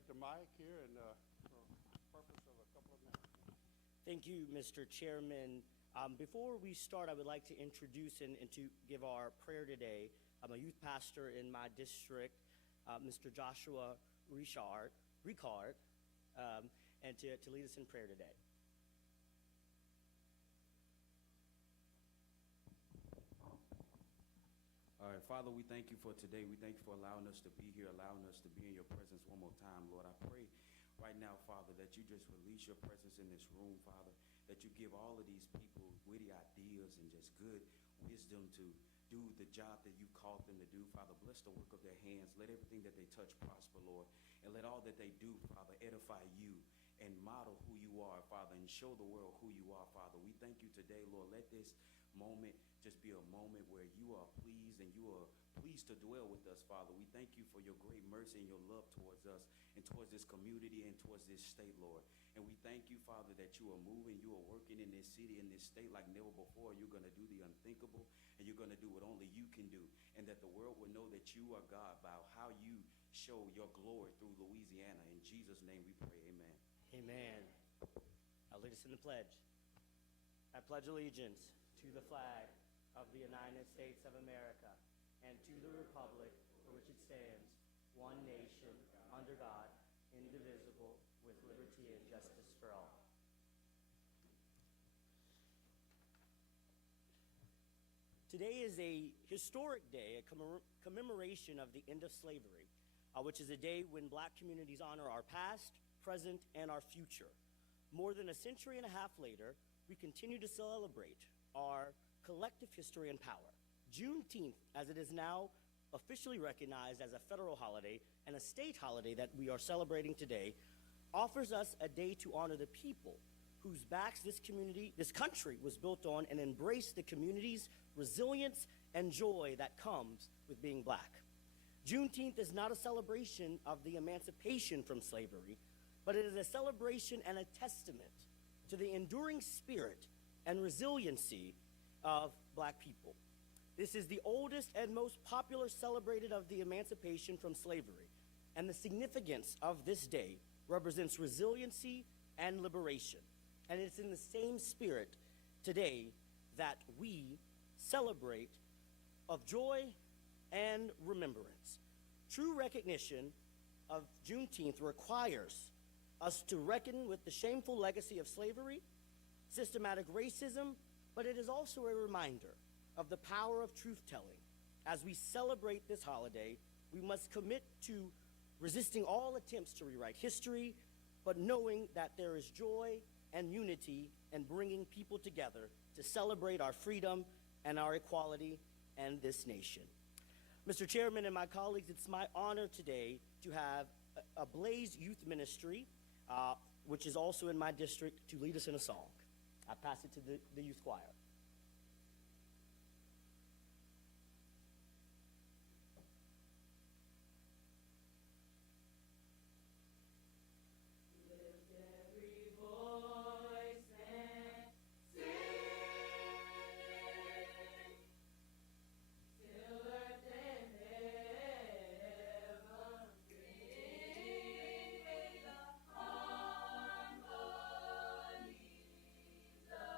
take the mic here and for the purpose of a couple of minutes. Thank you, Mr. Chairman. Before we start, I would like to introduce and to give our prayer today. I'm a youth pastor in my district, Mr. Joshua Ricard, and to lead us in prayer today. All right, Father, we thank you for today. We thank you for allowing us to be here, allowing us to be in your presence one more time, Lord. I pray right now, Father, that you just release your presence in this room, Father, that you give all of these people witty ideas and just good wisdom to do the job that you called them to do. Father, bless the work of their hands. Let everything that they touch prosper, Lord, and let all that they do, Father, edify you and model who you are, Father, and show the world who you are, Father. We thank you today, Lord. Let this moment just be a moment where you are pleased and you are pleased to dwell with us, Father. We thank you for your great mercy and your love towards us and towards this community and towards this state, Lord. And we thank you, Father, that you are moving, you are working in this city, in this state like never before. You're going to do the unthinkable, and you're going to do what only you can do, and that the world will know that you are God by how you show your glory through Louisiana. In Jesus' name we pray, amen. Amen. I'll lead us in the pledge. I pledge allegiance to the flag of the United States of America and to the republic for which it stands, one nation, under God, indivisible, with liberty and justice for all. Today is a historic day, a commemoration of the end of slavery, which is a day when black communities honor our past, present, and our future. More than a century and a half later, we continue to celebrate our collective history and power. Juneteenth, as it is now officially recognized as a federal holiday and a state holiday that we are celebrating today, offers us a day to honor the people whose backs this country was built on, and embrace the community's resilience and joy that comes with being black. Juneteenth is not a celebration of the emancipation from slavery, but it is a celebration and a testament to the enduring spirit and resiliency of black people. This is the oldest and most popular celebrated of the emancipation from slavery, and the significance of this day represents resiliency and liberation. And it's in the same spirit today that we celebrate of joy and remembrance. True recognition of Juneteenth requires us to reckon with the shameful legacy of slavery, systematic racism, but it is also a reminder of the power of truth-telling. As we celebrate this holiday, we must commit to resisting all attempts to rewrite history, but knowing that there is joy and unity in bringing people together to celebrate our freedom and our equality and this nation. Mr. Chairman and my colleagues, it's my honor today to have a Blaze Youth Ministry, which is also in my district, to lead us in a song. I pass it to the youth choir. Harmonies of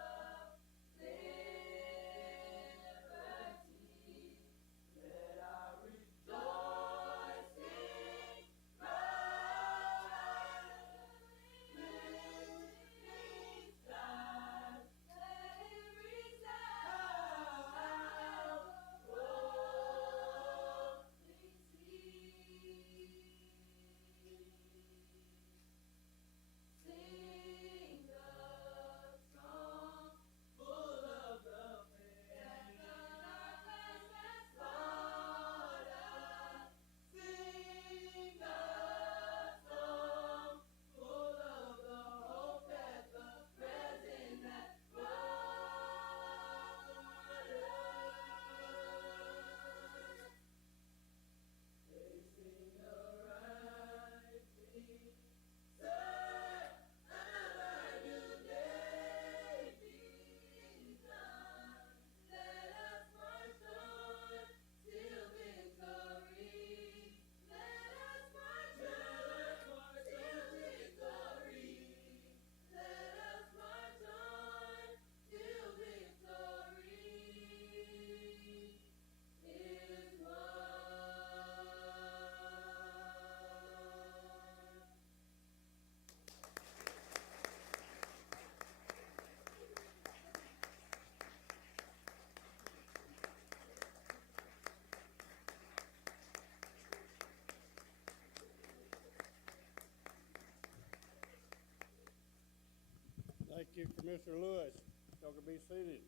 you, Commissioner Lewis. Y'all can be seated.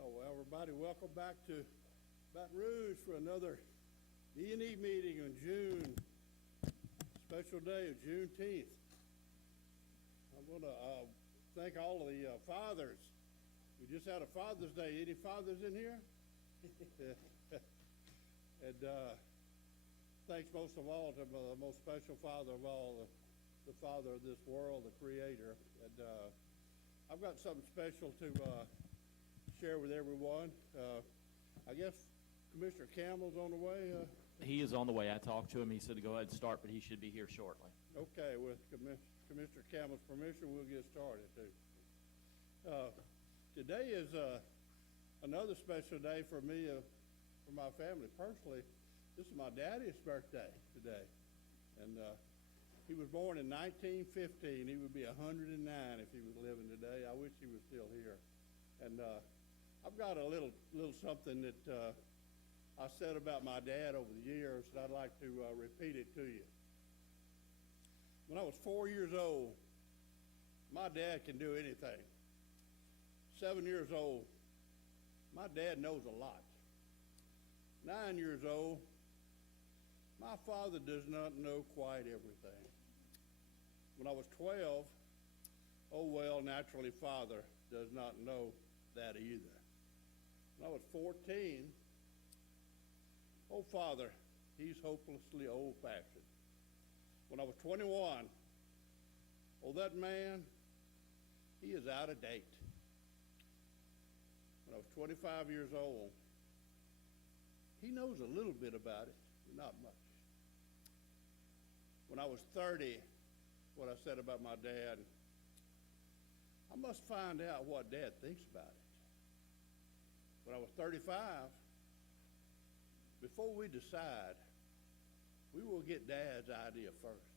Well, everybody, welcome back to Baton Rouge for another E&E meeting on June, special day of Juneteenth. I'm going to thank all of the fathers. We just had a Father's Day. Any fathers in here? And thanks most of all to the most special father of all, the father of this world, the creator. And I've got something special to share with everyone. I guess Commissioner Campbell's on the way. He is on the way. I talked to him. He said to go ahead and start, but he should be here shortly. Okay, with Commissioner Campbell's permission, we'll get started too. Today is another special day for me, for my family personally. This is my daddy's birthday today, and he was born in 1915. He would be 109 if he was living today. I wish he was still here. And I've got a little something that I said about my dad over the years, and I'd like to repeat it to you. When I was 4 years old, my dad can do anything. 7 years old, my dad knows a lot. 9 years old, my father does not know quite everything. When I was 12, oh well, naturally father does not know that either. When I was 14, oh father, he's hopelessly old-fashioned. When I was 21, oh that man, he is out of date. When I was 25 years old, he knows a little bit about it, but not much. When I was 30, what I said about my dad, I must find out what Dad thinks about it. When I was 35, before we decide, we will get Dad's idea first.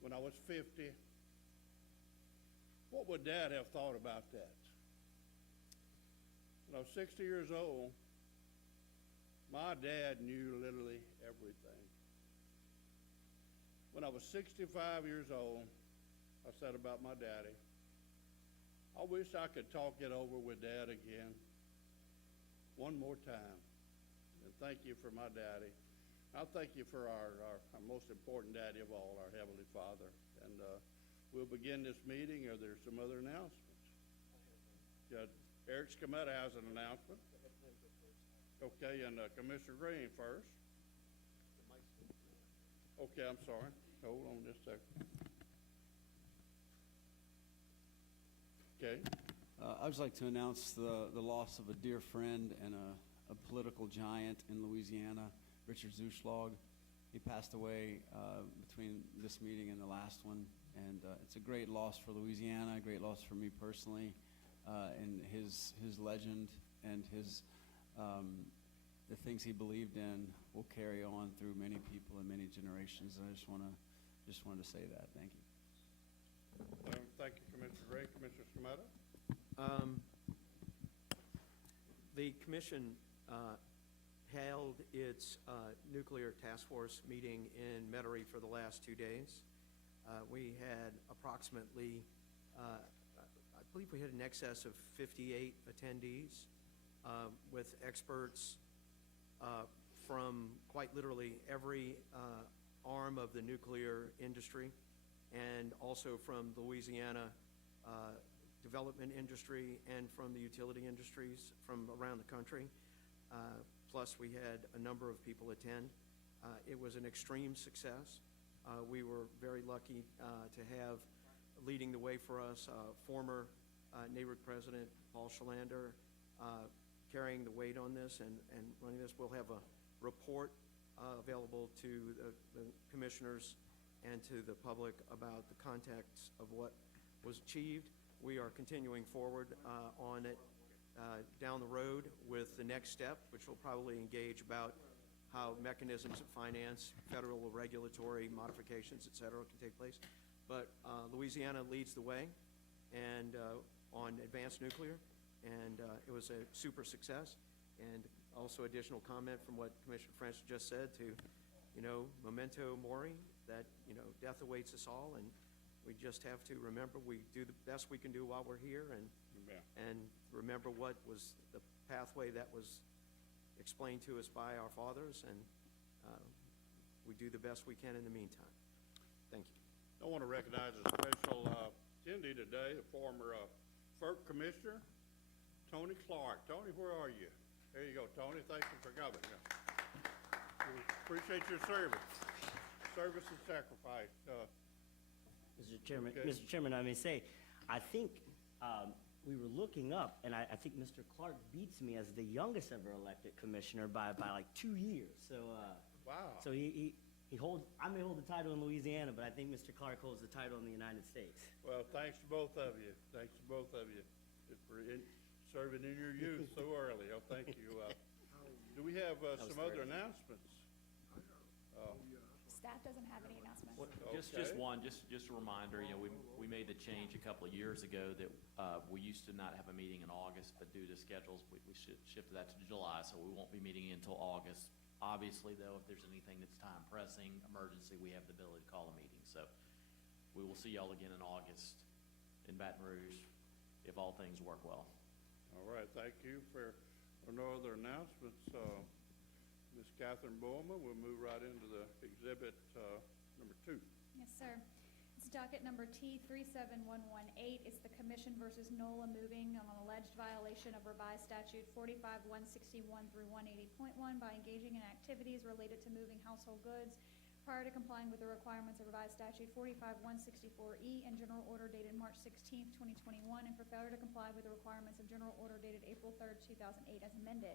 When I was 50, what would Dad have thought about that? When I was 60 years old, my dad knew literally everything. When I was 65 years old, I said about my daddy, I wish I could talk it over with Dad again one more time. And thank you for my daddy. I'll thank you for our most important daddy of all, our Heavenly Father. And we'll begin this meeting, or there's some other announcements. Judge Eric Scametta has an announcement. Okay, and Commissioner Green first. Okay, I'm sorry. Hold on just a second. Okay. I'd just like to announce the loss of a dear friend and a political giant in Louisiana, Richard Zuschlag. He passed away between this meeting and the last one, and it's a great loss for Louisiana, a great loss for me personally, and his legend and his the things he believed in will carry on through many people and many generations. And I just wanted to say that. Thank you. Thank you, Commissioner Gray. Commissioner Scametta? The commission held its nuclear task force meeting in Metairie for the last 2 days. We had approximately, I believe we had in excess of 58 attendees with experts from quite literally every arm of the nuclear industry, and also from the Louisiana development industry and from the utility industries from around the country. Plus, we had a number of people attend. It was an extreme success. We were very lucky to have leading the way for us former NARUC President Paul Schalander carrying the weight on this and running this. We'll have a report available to the commissioners and to the public about the context of what was achieved. We are continuing forward on it down the road with the next step, which will probably engage about how mechanisms of finance, federal regulatory modifications, et cetera, can take place. But Louisiana leads the way and on advanced nuclear, and it was a super success. And Also additional comment from what Commissioner French just said to, memento mori, that, death awaits us all, and we just have to remember we do the best we can do while we're here, and Yeah. remember what was the pathway that was explained to us by our fathers, and we do the best we can in the meantime. Thank you. I want to recognize a special attendee today, a former FERC Commissioner, Tony Clark. Tony, where are you? There you go, Tony. Thank you for coming. We appreciate your service and sacrifice. Okay. Mr. Chairman, I may say, I think we were looking up, and I think Mr. Clark beats me as the youngest ever elected commissioner by like 2 years. So, Wow. so he holds. I may hold the title in Louisiana, but I think Mr. Clark holds the title in the United States. Well, thanks to both of you. Thanks to both of you for serving in your youth so early. Oh, thank you. Do we have some other announcements? Staff doesn't have any announcements. Just Okay. one, just a reminder, we made the change a couple of years ago that we used to not have a meeting in August, but due to schedules, we shifted that to July, so we won't be meeting until August. Obviously, though, if there's anything that's time pressing, emergency, we have the ability to call a meeting. So we will see y'all again in August in Baton Rouge, if all things work well. All right, thank you. For no other announcements, Ms. Catherine Bowman, we'll move right into the exhibit number 2. Yes, sir. It's docket number T37118. It's the Commission versus NOLA moving on an alleged violation of revised statute 45161 through 180.1 by engaging in activities related to moving household goods prior to complying with the requirements of revised statute 45164E and General Order dated March 16, 2021, and for failure to comply with the requirements of General Order dated April 3, 2008, as amended.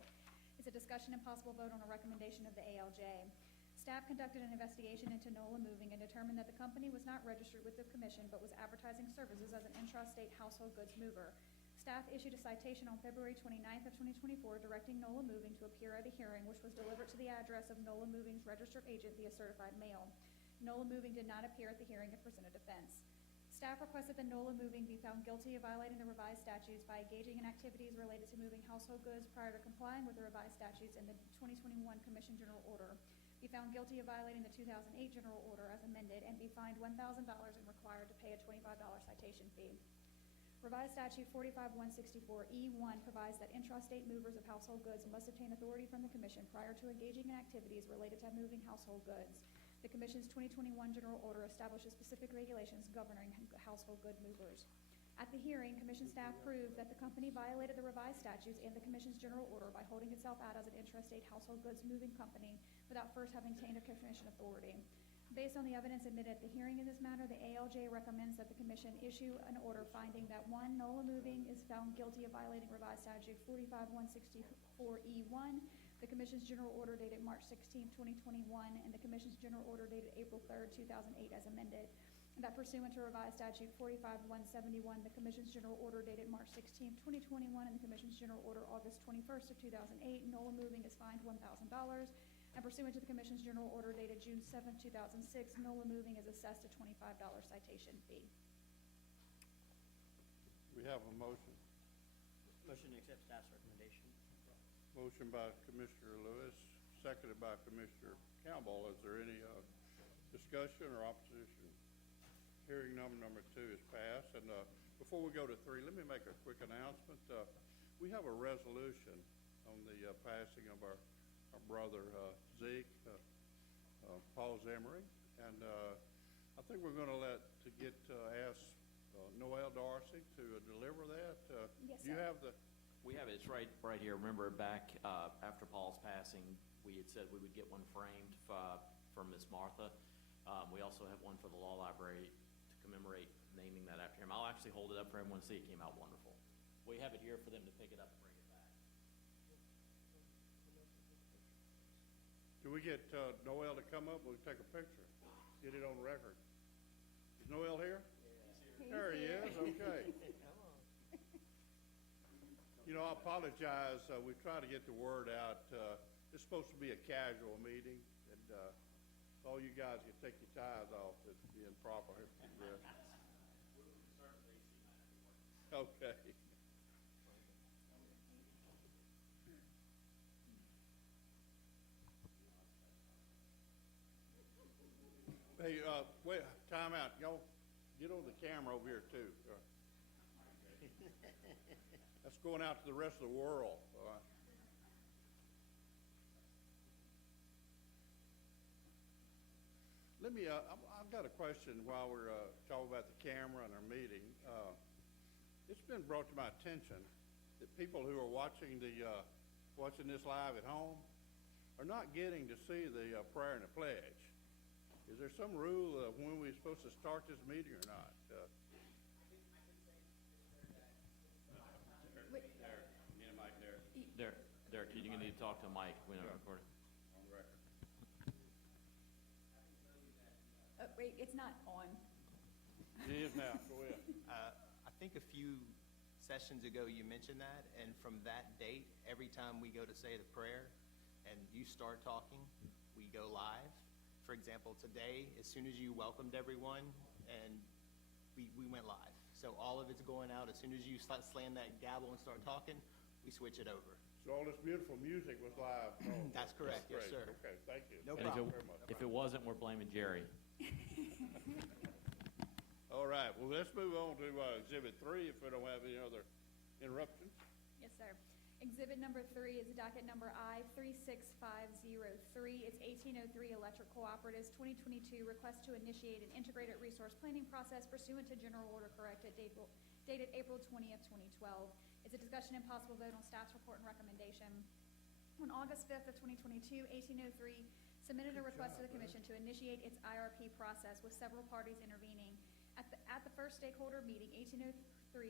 It's a discussion and possible vote on a recommendation of the ALJ. Staff conducted an investigation into NOLA moving and determined that the company was not registered with the Commission but was advertising services as an intrastate household goods mover. Staff issued a citation on February 29th of 2024 directing NOLA moving to appear at a hearing which was delivered to the address of NOLA moving's registered agent via certified mail. NOLA moving did not appear at the hearing and present a defense. Staff requested that NOLA moving be found guilty of violating the revised statutes by engaging in activities related to moving household goods prior to complying with the revised statutes in the 2021 Commission General Order, be found guilty of violating the 2008 General Order as amended, and be fined $1,000 and required to pay a $25 citation fee. Revised statute 45164E1 provides that intrastate movers of household goods must obtain authority from the Commission prior to engaging in activities related to moving household goods. The Commission's 2021 General Order establishes specific regulations governing household good movers. At the hearing, Commission staff proved that the company violated the revised statutes and the Commission's General Order by holding itself out as an intrastate household goods moving company without first having obtained a Commission authority. Based on the evidence admitted at the hearing in this matter, the ALJ recommends that the Commission issue an order finding that 1, NOLA moving is found guilty of violating revised statute 45164E1, the Commission's General Order dated March 16, 2021, and the Commission's General Order dated April 3, 2008, as amended. And that pursuant to revised statute 45171, the Commission's General Order dated March 16, 2021, and the Commission's General Order August 21st of 2008, NOLA moving is fined $1,000. And pursuant to the Commission's General Order dated June 7, 2006, NOLA moving is assessed a $25 citation fee. We have a motion. Motion to accept staff's recommendation. Motion by Commissioner Lewis, seconded by Commissioner Campbell. Is there any discussion or opposition? Hearing number 2 is passed. And before we go to 3, let me make a quick announcement. We have a resolution on the passing of our brother Zeke, Paul Zemery, and I think we're going to ask Noel Darcy to deliver that. Yes, Do you sir. have the? We have it, it's right here. Remember back after Paul's passing, we had said we would get one framed for Miss Martha. We also have one for the law library to commemorate naming that after him. I'll actually hold it up for everyone to see. It came out wonderful. We have it here for them to pick it up and bring it back. Can we get Noel to come up? We'll take a picture. Get it on record. Is Noel here? There he is. Okay. I apologize. We try to get the word out. It's supposed to be a casual meeting, and all you guys can take your ties off. It's being proper. Okay. Hey, wait, time out. Y'all, get on the camera over here too. That's going out to the rest of the world. All right. Let me, I've got a question while we're talking about the camera and our meeting. It's been brought to my attention that people who are watching watching this live at home are not getting to see the prayer and the pledge. Is there some rule of when we're supposed to start this meeting or not? Derek, you're gonna need to talk to Mike when I'm recording. On record. Wait, it's not on. It is now. Go ahead. I think a few sessions ago you mentioned that, and from that date, every time we go to say the prayer and you start talking, we go live. For example, today, as soon as you welcomed everyone, and we went live. So all of it's going out. As soon as you slam that gavel and start talking, we switch it over. So all this beautiful music was live. Oh, That's correct, yes, great. sir. Okay, thank you. No And problem. Very much. if it wasn't, we're blaming Jerry. All right, well, let's move on to Exhibit 3 if we don't have any other interruptions. Yes, sir. Exhibit number 3 is docket number I-36503. It's 1803 Electric Cooperatives 2022 request to initiate an integrated resource planning process pursuant to General Order Corrected dated April 20th, 2012. It's a discussion and possible vote on staff's report and recommendation. On August 5th of 2022, 1803 submitted a request to the commission to initiate its IRP process with several parties intervening. At the first stakeholder meeting, 1803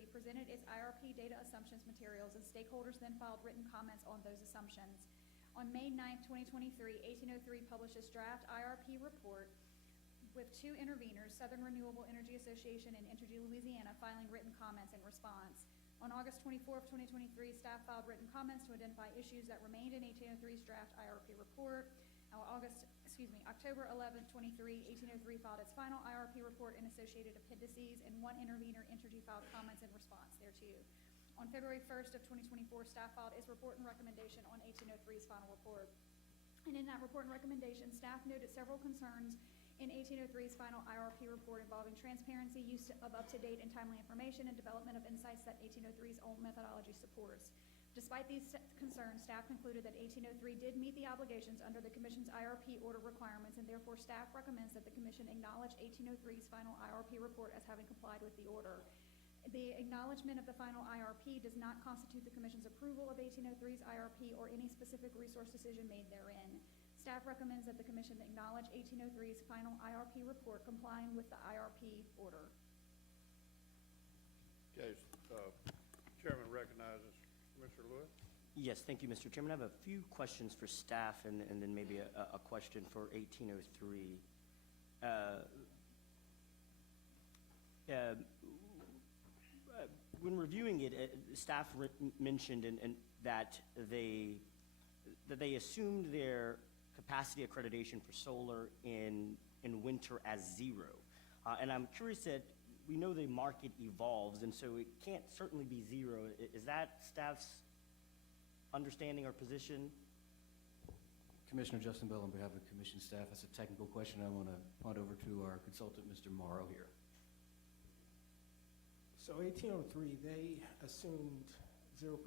presented its IRP data assumptions materials, and stakeholders then filed written comments on those assumptions. On May 9th, 2023, 1803 published its draft IRP report with two interveners, Southern Renewable Energy Association and Entergy Louisiana, filing written comments in response. On August 24th, 2023, staff filed written comments to identify issues that remained in 1803's draft IRP report. October 11th, 23, 1803 filed its final IRP report and associated appendices, and one intervener, Entergy, filed comments in response thereto. On February 1st of 2024, staff filed its report and recommendation on 1803's final report. And in that report and recommendation, staff noted several concerns in 1803's final IRP report involving transparency, use of up-to-date and timely information, and development of insights that 1803's own methodology supports. Despite these concerns, staff concluded that 1803 did meet the obligations under the Commission's IRP order requirements, and therefore staff recommends that the Commission acknowledge 1803's final IRP report as having complied with the order. The acknowledgement of the final IRP does not constitute the Commission's approval of 1803's IRP or any specific resource decision made therein. Staff recommends that the Commission acknowledge 1803's final IRP report complying with the IRP order. Okay, Chairman recognizes Commissioner Lewis. Yes, thank you, Mr. Chairman. I have a few questions for staff and then maybe a question for 1803. When reviewing it, staff mentioned that they assumed their capacity accreditation for solar in winter as 0. And I'm curious that we know the market evolves, and so it can't certainly be 0. Is that staff's understanding or position? Commissioner Justin Bell on behalf of Commission staff. That's a technical question I want to punt over to our consultant, Mr. Morrow here. So 1803, they assumed 0%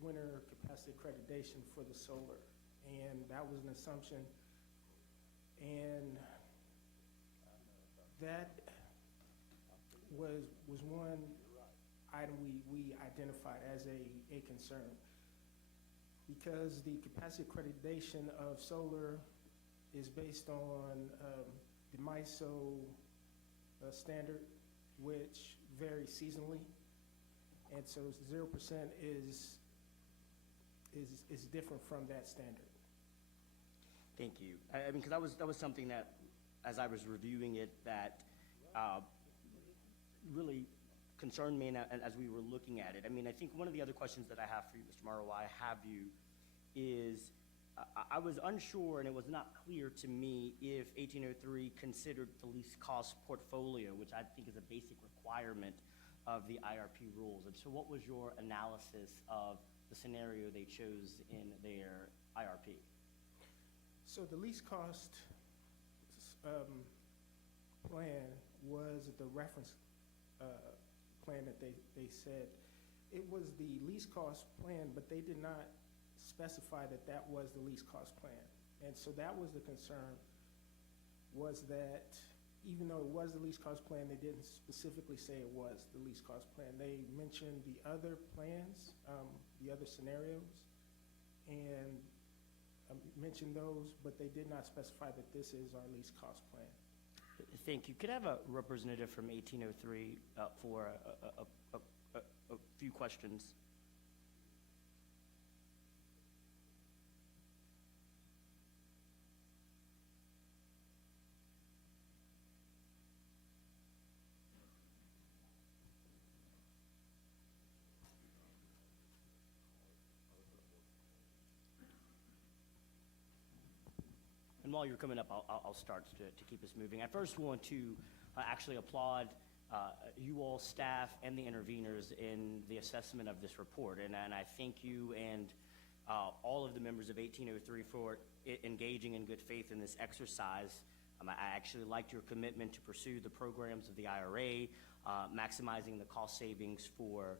winter capacity accreditation for the solar, and that was an assumption, and that was one item we identified as a concern, because the capacity accreditation of solar is based on the MISO standard, which vary seasonally, and so 0% is different from that standard. Thank you. I mean, because that was something that, as I was reviewing it, that really concerned me, and as we were looking at it. I mean, I think one of the other questions that I have for you, Mr. Morrow, while I have you, is I was unsure, and it was not clear to me if 1803 considered the least cost portfolio, which I think is a basic requirement of the IRP rules. And so what was your analysis of the scenario they chose in their IRP? So the least cost plan was the reference plan that they said. It was the least cost plan, but they did not specify that that was the least cost plan. And so that was the concern, was that even though it was the least cost plan, they didn't specifically say it was the least cost plan. They mentioned the other plans, the other scenarios, and mentioned those, but they did not specify that this is our least cost plan. Thank you. Could I have a representative from 1803 for a few questions? And while you're coming up, I'll start to keep us moving. I first want to actually applaud you all, staff, and the interveners in the assessment of this report. And I thank you and all of the members of 1803 for engaging in good faith in this exercise. I actually liked your commitment to pursue the programs of the IRA, maximizing the cost savings for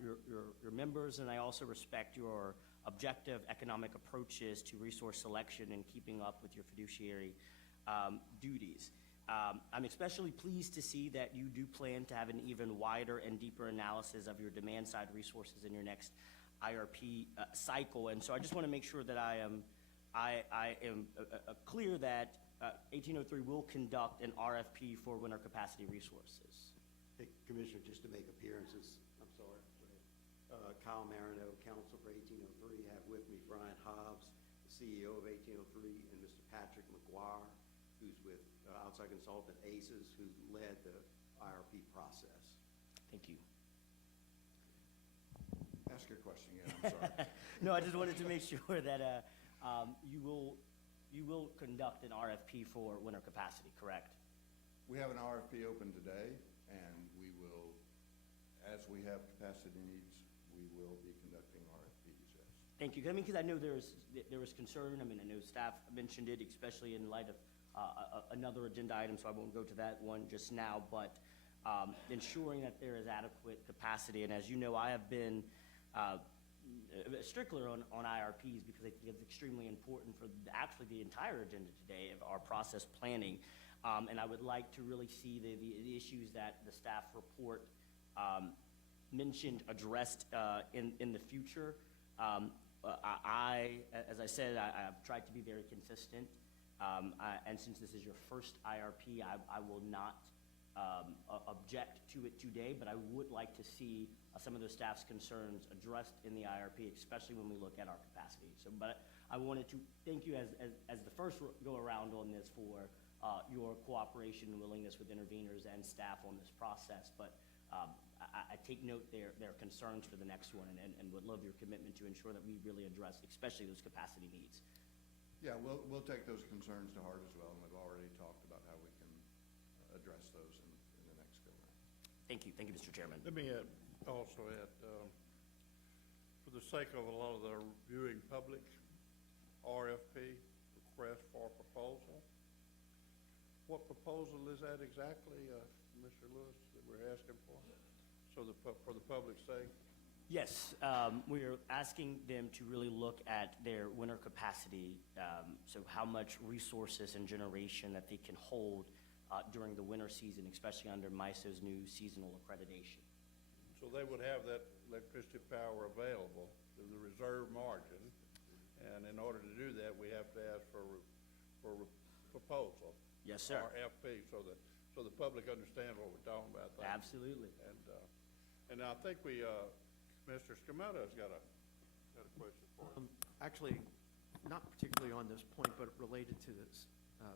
your members, and I also respect your objective economic approaches to resource selection and keeping up with your fiduciary duties. I'm especially pleased to see that you do plan to have an even wider and deeper analysis of your demand side resources in your next IRP cycle. And so I just want to make sure that I am clear that 1803 will conduct an RFP for winter capacity resources. Hey, Commissioner, just to make appearances, I'm sorry. Kyle Marino, counsel for 1803. I have with me Brian Hobbs, the CEO of 1803, and Mr. Patrick McGuire, who's with outside consultant ACES, who led the IRP process. Thank you. Ask your question again, I'm sorry. No, I just wanted to make sure that you will conduct an RFP for winter capacity, correct? We have an RFP open today, and we will, as we have capacity needs, we will be conducting RFPs, yes. Thank you. I mean, because I know there was concern. I mean, I know staff mentioned it, especially in light of another agenda item, so I won't go to that one just now, but ensuring that there is adequate capacity. And as you know, I have been a stickler on IRPs because I think it's extremely important for actually the entire agenda today of our process planning. And I would like to really see the issues that the staff report mentioned addressed in the future. As I said, I've tried to be very consistent. And since this is your first IRP, I will not object to it today, but I would like to see some of the staff's concerns addressed in the IRP, especially when we look at our capacity. So, but I wanted to thank you as the first go around on this for your cooperation and willingness with interveners and staff on this process. But I take note their concerns for the next one, and would love your commitment to ensure that we really address, especially those capacity needs. Yeah, we'll take those concerns to heart as well, and we've already talked about how we can address those in the next go-round. Thank you. Thank you, Mr. Chairman. Let me also add, for the sake of a lot of the viewing public, RFP, request for proposal. What proposal is that exactly, Mr. Lewis, that we're asking for? So for the public's sake? Yes, we are asking them to really look at their winter capacity, so how much resources and generation that they can hold during the winter season, especially under MISO's new seasonal accreditation. So they would have that electricity power available through the reserve margin, and in order to do that, we have to ask for proposal. Yes, sir. RFP, so the public understands what we're talking about. Absolutely. And I think Mr. Scametta has got a question for you. Actually, not particularly on this point, but related to this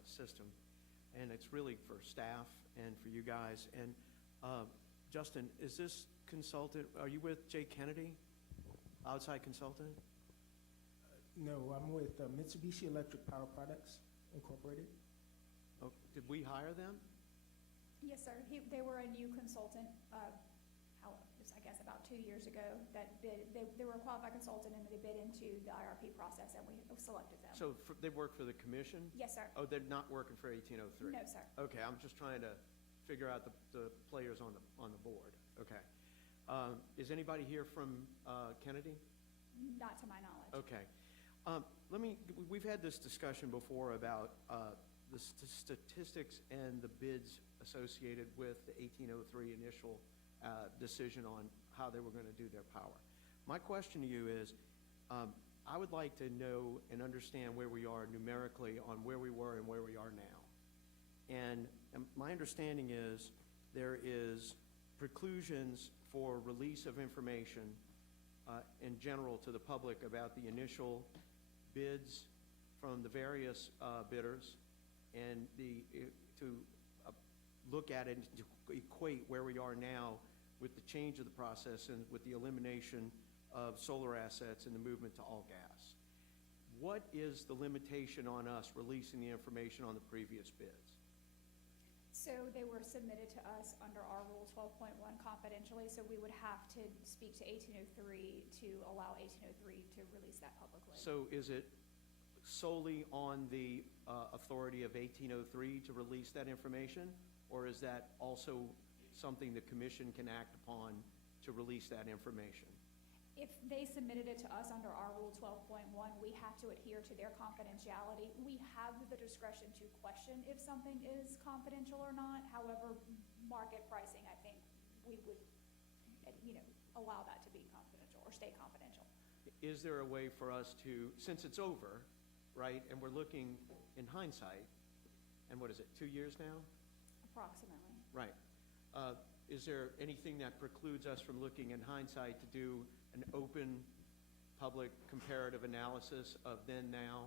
system. And it's really for staff and for you guys. And Justin, is this consultant, are you with Jay Kennedy, outside consultant? No, I'm with Mitsubishi Electric Power Products Incorporated. Oh, did we hire them? Yes, sir. They were a new consultant. I I guess, about 2 years ago that they were a qualified consultant and they bid into the IRP process and we selected them. So they work for the commission? Yes, sir. Oh, they're not working for 1803? No, sir. Okay, I'm just trying to figure out the players on the board. Okay. Is anybody here from Kennedy? Not to my knowledge. Okay. We've had this discussion before about the statistics and the bids associated with the 1803 initial decision on how they were going to do their power. My question to you is, I would like to know and understand where we are numerically on where we were and where we are now. And my understanding is there is preclusions for release of information in general to the public about the initial bids from the various bidders and to look at it and to equate where we are now with the change of the process and with the elimination of solar assets and the movement to all gas. What is the limitation on us releasing the information on the previous bids? So they were submitted to us under our Rule 12.1 confidentially, so we would have to speak to 1803 to allow 1803 to release that publicly. So is it solely on the authority of 1803 to release that information, or is that also something the commission can act upon to release that information? If they submitted it to us under our Rule 12.1, we have to adhere to their confidentiality. We have the discretion to question if something is confidential or not. However, market pricing, I think we would, allow that to be confidential or stay confidential. Is there a way for us to, since it's over, right, and we're looking in hindsight, and what is it, 2 years now? Approximately. Right. Is there anything that precludes us from looking in hindsight to do an open public comparative analysis of then now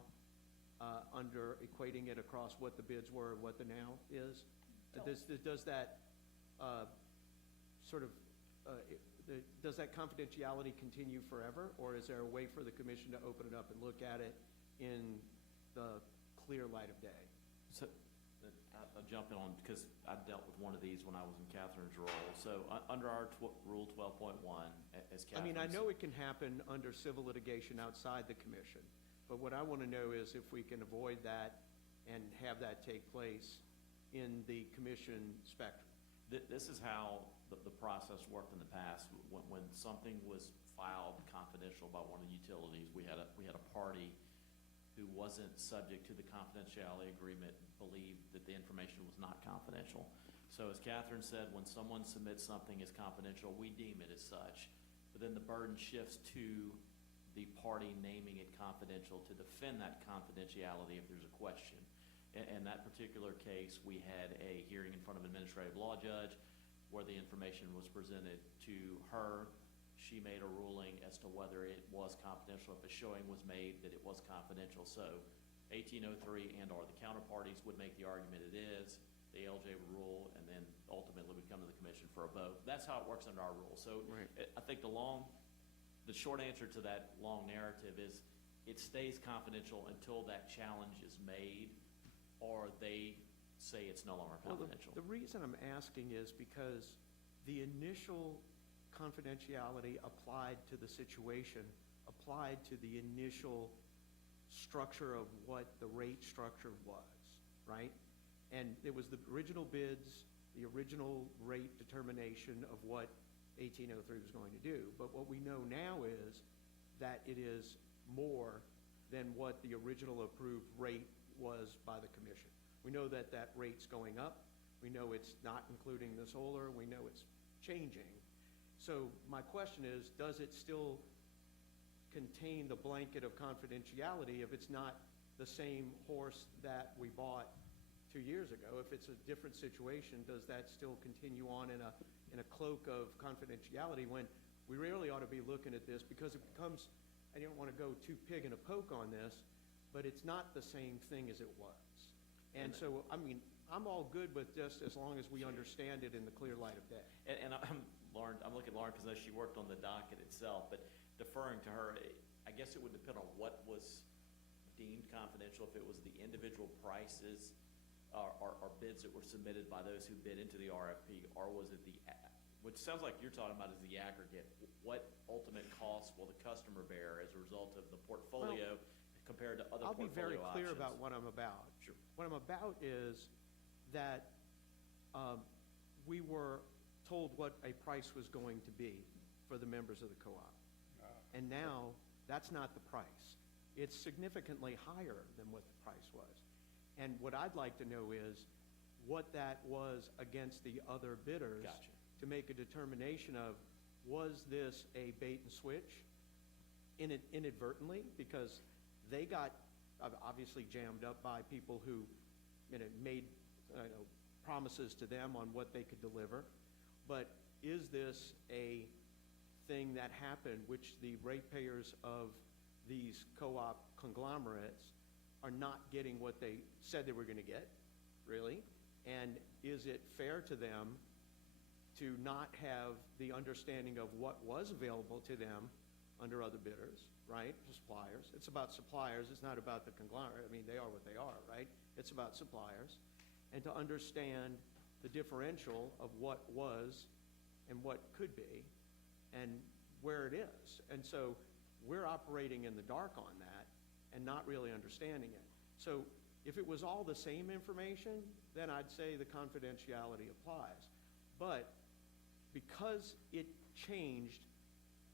under equating it across what the bids were and what the now is? Does that does that confidentiality continue forever, or is there a way for the commission to open it up and look at it in the clear light of day? So I'll jump in on, because I dealt with one of these when I was in Catherine's role. So under our Rule 12.1, as Catherine I know it can happen under civil litigation outside the commission, but what I want to know is if we can avoid that and have that take place in the commission spectrum. This is how the process worked in the past. When something was filed confidential by one of the utilities, we had a party who wasn't subject to the confidentiality agreement believed that the information was not confidential. So as Catherine said, when someone submits something as confidential, we deem it as such. But then the burden shifts to the party naming it confidential to defend that confidentiality if there's a question. In that particular case, we had a hearing in front of an administrative law judge where the information was presented to her. She made a ruling as to whether it was confidential, if a showing was made that it was confidential. So 1803 and or the counterparties would make the argument it is, the ALJ would rule, and then ultimately would come to the commission for a vote. That's how it works under our rule. So right. I think the short answer to that long narrative is it stays confidential until that challenge is made or they say it's no longer confidential. Well, the reason I'm asking is because the initial confidentiality applied to the situation, applied to the initial structure of what the rate structure was, right? And it was the original bids, the original rate determination of what 1803 was going to do. But what we know now is that it is more than what the original approved rate was by the commission. We know that that rate's going up. We know it's not including the solar. We know it's changing. So my question is, does it still contain the blanket of confidentiality if it's not the same horse that we bought 2 years ago? If it's a different situation, does that still continue on in a cloak of confidentiality when we really ought to be looking at this, because it becomes, I don't want to go too pig in a poke on this, but it's not the same thing as it was. And so, I mean, I'm all good with just as long as we understand it in the clear light of day. And I'm looking at Lauren because she worked on the docket itself, but deferring to her, I guess it would depend on what was deemed confidential, if it was the individual prices or bids that were submitted by those who bid into the RFP, or was it What sounds like you're talking about is the aggregate. What ultimate costs will the customer bear as a result of the portfolio compared to other I'll be portfolio very clear options? about what I'm about. Sure. What I'm about is that we were told what a price was going to be for the members of the co-op. And now, that's not the price. It's significantly higher than what the price was. And what I'd like to know is what that was against the other bidders. Gotcha. To make a determination of, was this a bait and switch inadvertently? Because they got obviously jammed up by people who made promises to them on what they could deliver. But is this a thing that happened which the ratepayers of these co-op conglomerates are not getting what they said they were going to get, really? And is it fair to them to not have the understanding of what was available to them under other bidders, right? Suppliers. It's about suppliers. It's not about the conglomerate. I mean, they are what they are, right? It's about suppliers. And to understand the differential of what was and what could be and where it is. And so we're operating in the dark on that and not really understanding it. So if it was all the same information, then I'd say the confidentiality applies. But because it changed,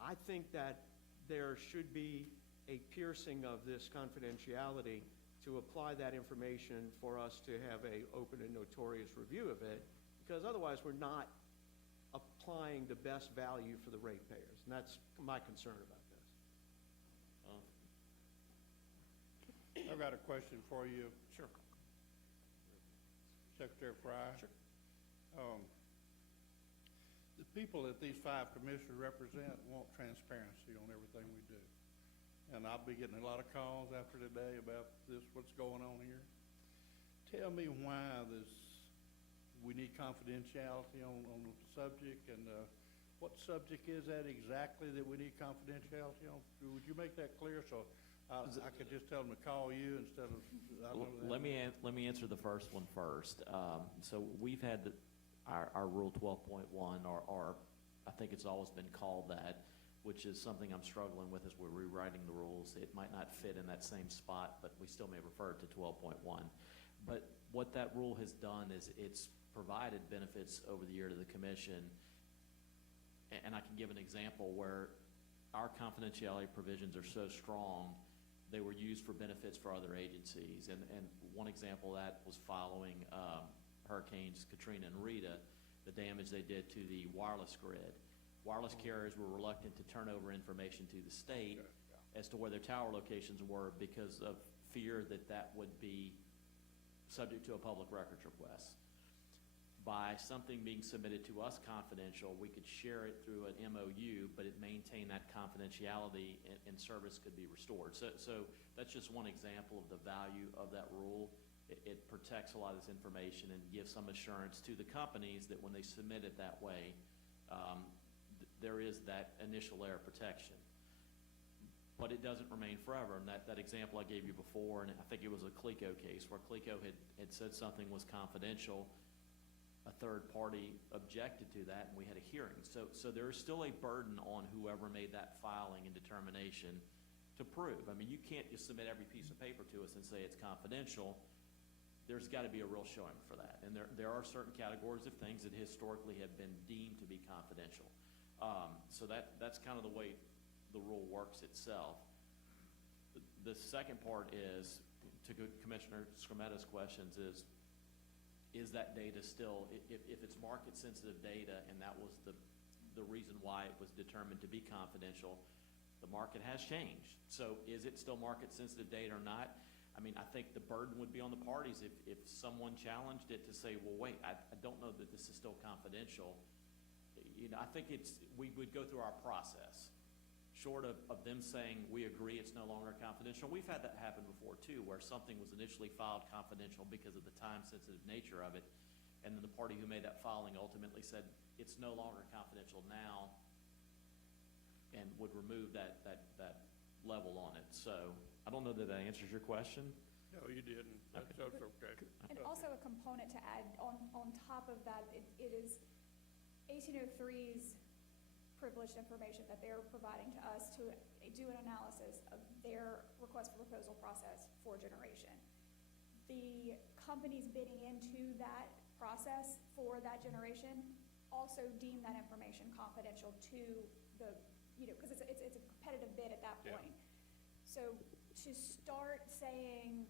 I think that there should be a piercing of this confidentiality to apply that information for us to have a open and notorious review of it, because otherwise we're not applying the best value for the ratepayers, and that's my concern about this. I've got a question for you, Sure. Secretary Fry. Sure. The people that these 5 commissioners represent want transparency on everything we do. And I'll be getting a lot of calls after today about this, what's going on here. Tell me why we need confidentiality on the subject, and what subject is that exactly that we need confidentiality on? Would you make that clear so I could just tell them to call you instead of, I don't know. Let me answer the first one first. So we've had our Rule 12.1, or I think it's always been called that, which is something I'm struggling with as we're rewriting the rules. It might not fit in that same spot, but we still may refer to 12.1. But what that rule has done is it's provided benefits over the year to the commission. And I can give an example where our confidentiality provisions are so strong, they were used for benefits for other agencies. And one example of that was following Hurricanes Katrina and Rita, the damage they did to the wireless grid. Wireless carriers were reluctant to turn over information to the state as to where their tower locations were because of fear that that would be subject to a public records request. By something being submitted to us confidential, we could share it through an MOU, but it maintained that confidentiality and service could be restored. So that's just one example of the value of that rule. It protects a lot of this information and gives some assurance to the companies that when they submit it that way, there is that initial layer of protection. But it doesn't remain forever. And that example I gave you before, and I think it was a CLECO case, where CLECO had said something was confidential. A third party objected to that, and we had a hearing. So there is still a burden on whoever made that filing and determination to prove. I mean, you can't just submit every piece of paper to us and say it's confidential. There's got to be a real showing for that. And there are certain categories of things that historically have been deemed to be confidential. So that's kind of the way the rule works itself. The second part is, to Commissioner Scrometa's questions, is that data still, if it's market-sensitive data, and that was the reason why it was determined to be confidential, the market has changed. So is it still market-sensitive data or not? I mean, I think the burden would be on the parties if someone challenged it to say, well, wait, I don't know that this is still confidential. I think we would go through our process. Short of them saying, we agree it's no longer confidential. We've had that happen before, too, where something was initially filed confidential because of the time-sensitive nature of it, and then the party who made that filing ultimately said, it's no longer confidential now, and would remove that level on it. So I don't know that that answers your question. No, you didn't. That's okay. And also a component to add on top of that, it is 1803's privileged information that they're providing to us to do an analysis of their request for proposal process for generation. The companies bidding into that process for that generation also deem that information confidential to the, because it's a competitive bid at that Yeah. point. So to start saying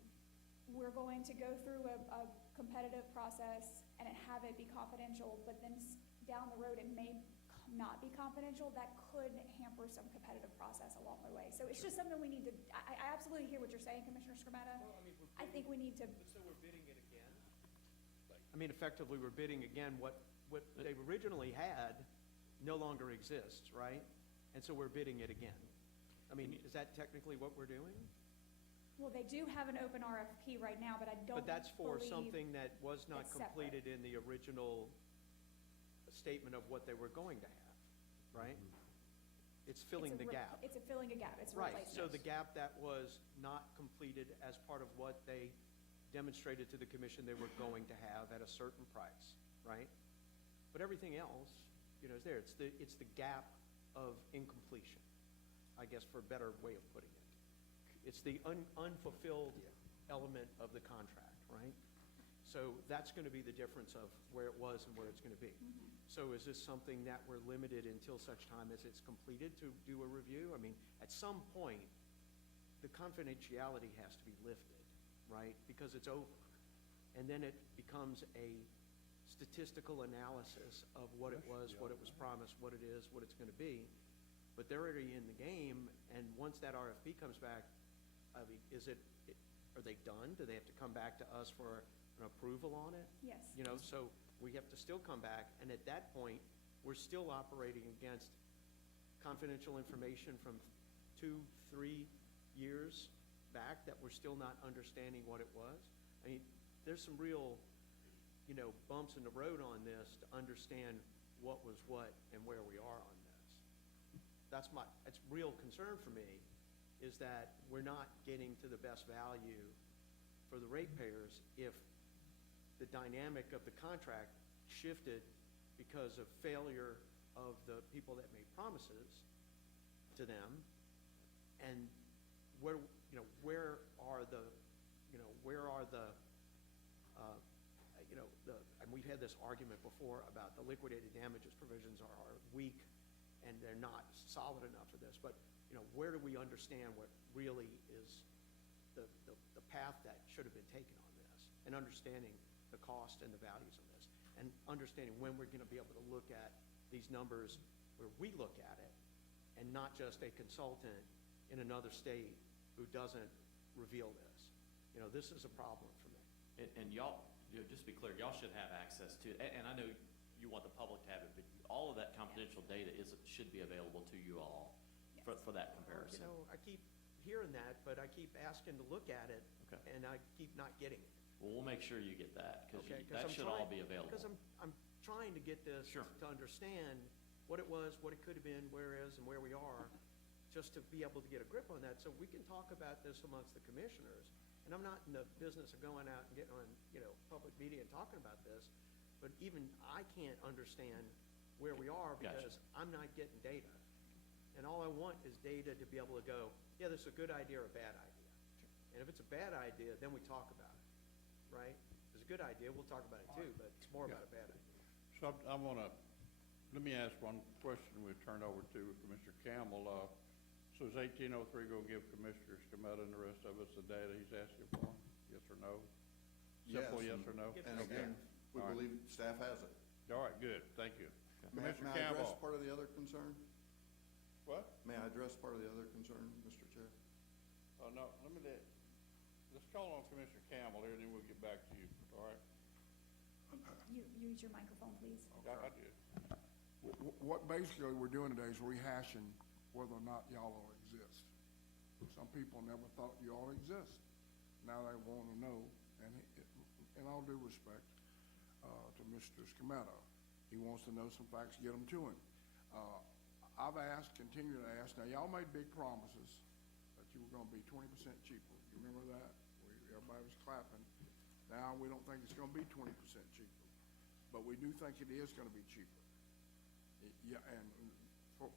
we're going to go through a competitive process and have it be confidential, but then down the road it may not be confidential, that could hamper some competitive process along the way. So it's just something we need to, I absolutely hear what you're saying, Commissioner Scarmetta. I think we need to, So we're bidding it again? I mean, effectively, we're bidding again. What they originally had no longer exists, right? And so we're bidding it again. I mean, is that technically what we're doing? well, they do have an open RFP right now, but I don't But that's for believe- something that was not it's separate. completed in the original statement of what they were going to have, right? It's filling the gap. It's filling a gap, it's a Right, replacement. so the gap that was not completed as part of what they demonstrated to the commission they were going to have at a certain price, right? But everything else, is there. It's the gap of incompletion, I guess, for a better way of putting it. It's the unfulfilled element of the contract, right? So that's going to be the difference of where it was and where it's going to be. So is this something that we're limited until such time as it's completed to do a review? I mean, at some point, the confidentiality has to be lifted, right? Because it's over. And then it becomes a statistical analysis of what it was promised, what it is, what it's going to be. But they're already in the game, and once that RFP comes back, I mean, are they done? Do they have to come back to us for an approval on it? Yes. So we have to still come back, and at that point, we're still operating against confidential information from 2-3 years back that we're still not understanding what it was. I mean, there's some real, bumps in the road on this to understand what was what and where we are on this. It's real concern for me, is that we're not getting to the best value for the ratepayers if the dynamic of the contract shifted because of failure of the people that made promises to them, and where are the and we've had this argument before about the liquidated damages provisions are weak and they're not solid enough for this, but where do we understand what really is the path that should have been taken on this, and understanding the cost and the values of this, and understanding when we're going to be able to look at these numbers where we look at it, and not just a consultant in another state who doesn't reveal this. This is a problem for me. And y'all, just to be clear, y'all should have access to, and I know you want the public to have it, but all of that confidential data should be available to you all for that comparison. I keep hearing that, but I keep asking to look at it, Okay. and I keep not getting it. Well, we'll make sure you get that, because Okay, that should all be available. Because I'm trying to get this Sure. to understand what it was, what it could have been, where it is, and where we are, just to be able to get a grip on that, so we can talk about this amongst the commissioners. And I'm not in the business of going out and getting on, public media and talking about this, but even I can't understand where we are Gotcha. because I'm not getting data. And all I want is data to be able to go, yeah, this is a good idea or a bad idea. And if it's a bad idea, then we talk about it, right? If it's a good idea, we'll talk about it too, but it's more about a bad idea. So let me ask one question we'll turn over to Commissioner Campbell. So is 1803 going to give Commissioner Scarmetta and the rest of us the data he's asking for? Yes or no? Simple yes or no? And again, we All right. believe staff has it. All right, good, thank you. May I Commissioner address Campbell. part of the other concern? What? May I address part of the other concern, Mr. Chair? No, let's call on Commissioner Campbell here, and then we'll get back to you, all right? You use your microphone, please. I did. What basically we're doing today is rehashing whether or not y'all all exist. Some people never thought you all exist. Now they want to know, and in all due respect to Mr. Scarmetta, he wants to know some facts, get them to him. I've asked, continue to ask, now y'all made big promises that you were going to be 20% cheaper. You remember that? Everybody was clapping. Now we don't think it's going to be 20% cheaper, but we do think it is going to be cheaper. Yeah, and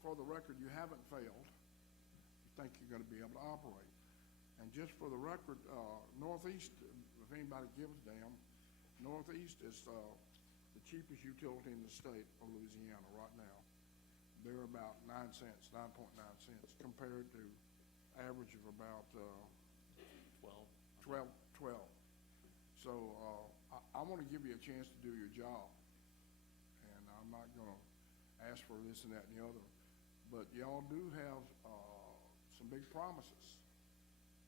for the record, you haven't failed. You think you're gonna be able to operate. And just for the record, Northeast, if anybody gives a damn, Northeast is, the cheapest utility in the state of Louisiana right now. They're about 9 cents, 9.9 cents, compared to average of about, 12. So, I wanna give you a chance to do your job. And I'm not gonna ask for this and that and the other. But y'all do have, some big promises.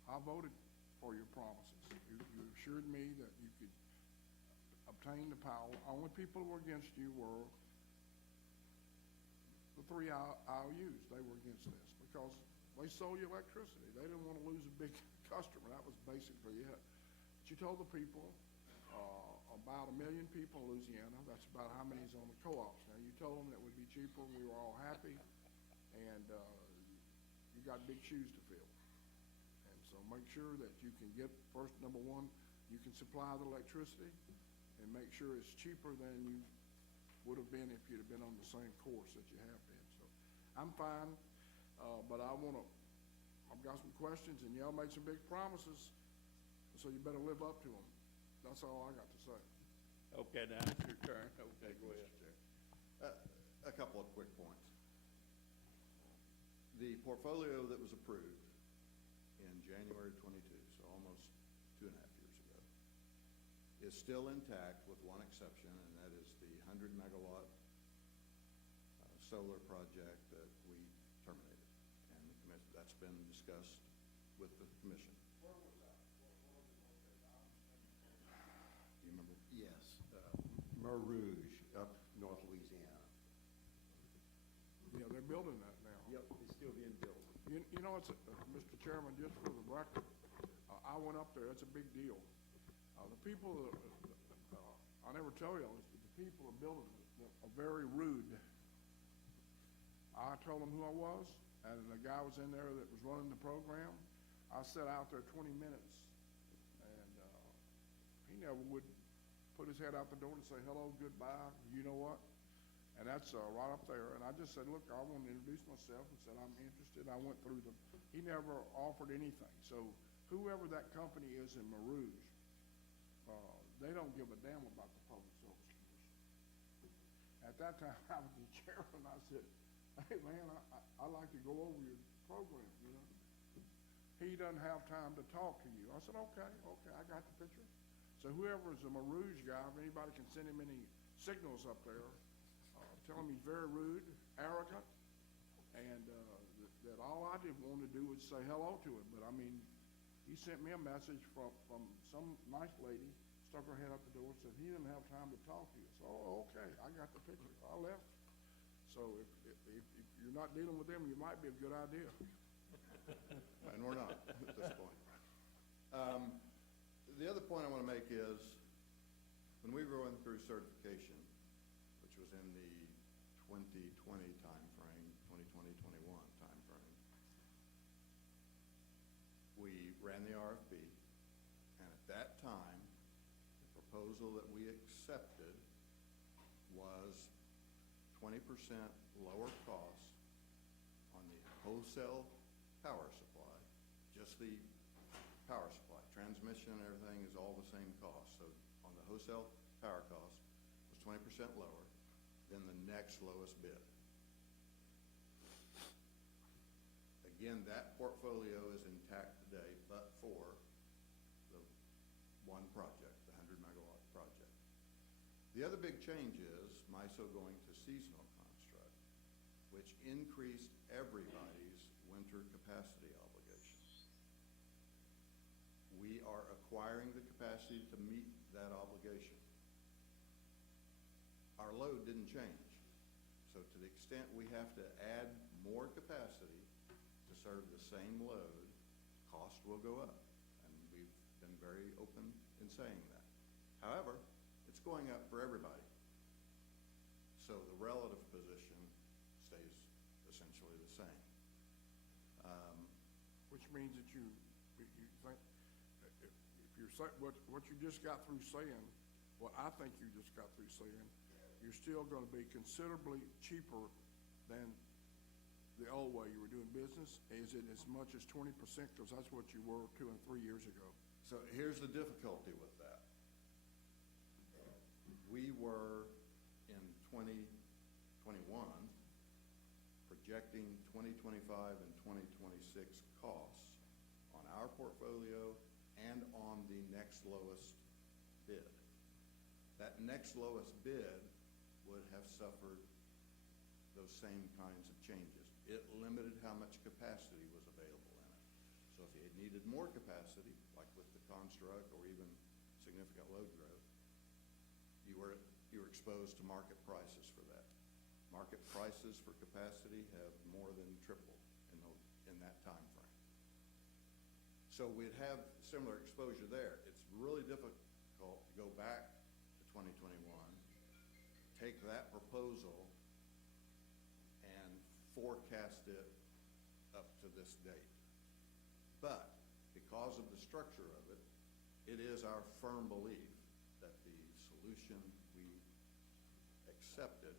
I voted for your promises. You assured me that you could obtain the power. Only people who were against you were the three IOUs. They were against this because they sold you electricity. They didn't want to lose a big customer. That was basically it. But you told the people, about 1 million people in Louisiana, that's about how many is on the co-ops. Now, you told them that it would be cheaper. We were all happy. And you got big shoes to fill. And so make sure that you can get, first, number one, you can supply the electricity and make sure it's cheaper than you would have been if you'd have been on the same course that you have been. So I'm fine, but I've got some questions, and y'all made some big promises, so you better live up to them. That's all I got to say. Okay, now it's your turn. Okay, go ahead. A couple of quick points. The portfolio that was approved in January 22, so almost 2.5 years ago, is still intact with one exception, and that is the 100 megawatt solar project that we terminated. And that's been discussed with the commission. Where was that? Where was it located? You remember? Yes, Mer Rouge, up North Louisiana. Yeah, they're building that now. Yep, it's still being built. You know, it's, Mr. Chairman, just for the record, I went up there, it's a big deal. The people, I never tell you this, but the people are building it are very rude. I told them who I was, and the guy was in there that was running the program. I sat out there 20 minutes, and he never would put his head out the door and say, hello, goodbye, you know what? And that's right up there. And I just said, look, I want to introduce myself and said, I'm interested. I went through them. He never offered anything. So whoever that company is in Mer Rouge, they don't give a damn about the Public Service Commission. At that time, I was the chairman. I said, hey, man, I'd like to go over your program, you know. He doesn't have time to talk to you. I said, okay, I got the picture. So whoever's a Mer Rouge guy, if anybody can send him any signals up there, tell him he's very rude, arrogant, and that all I did want to do was say hello to him. But I mean, he sent me a message from some nice lady, stuck her head up the door and said he didn't have time to talk to you. So, okay, I got the picture. I left. So if you're not dealing with them, you might be a good idea. And we're not at this point. The other point I want to make is, when we were going through certification, which was in the 2020 timeframe, 2020-21 timeframe, we ran the RFP, and at that time, the proposal that we accepted was 20% lower cost on the wholesale power supply, just the power supply. Transmission and everything is all the same cost. So on the wholesale power cost was 20% lower than the next lowest bid. Again, that portfolio is intact today, but for the one project, the 100 megawatt project. The other big change is MISO going to seasonal construct, which increased everybody's winter capacity obligations. We are acquiring the capacity to meet that obligation. Our load didn't change. So to the extent we have to add more capacity to serve the same load, cost will go up. And we've been very open in saying that. However, it's going up for everybody. So the relative position stays essentially the same. Which means that you think, if you're saying, what you just got through saying, what I think you just got through saying, you're still gonna be considerably cheaper than the old way you were doing business? Is it as much as 20%? Because that's what you were 2 and 3 years ago. So here's the difficulty with that. We were in 2021 projecting 2025 and 2026 costs on our portfolio and on the next lowest bid. That next lowest bid would have suffered those same kinds of changes. It limited how much capacity was available in it. So if you needed more capacity, like with the construct or even significant load growth, you were exposed to market prices for that. Market prices for capacity have more than tripled in that time frame. So we'd have similar exposure there. It's really difficult to go back to 2021, take that proposal and forecast it up to this date. But because of the structure of it, it is our firm belief that the solution we accepted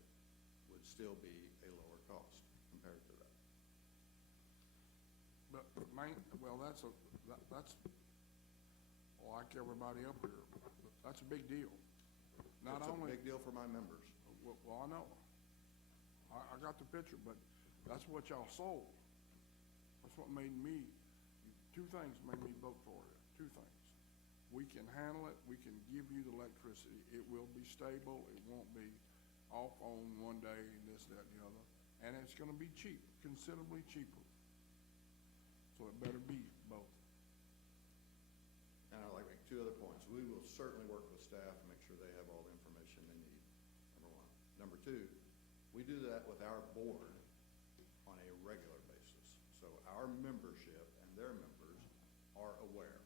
would still be a lower cost compared to that. But well, that's like everybody up here. That's a big deal. Not It's only a big deal for my members. Well, I know. I got the picture, but that's what y'all sold. That's what made me, two things made me vote for it. Two things. We can handle it. We can give you the electricity. It will be stable. It won't be off on one day and this, that, and the other. And it's going to be cheap, considerably cheaper. So it better be both. And I'd like to make two other points. We will certainly work with staff and make sure they have all the information they need, number one. Number two, we do that with our board on a regular basis. So our membership and their members are aware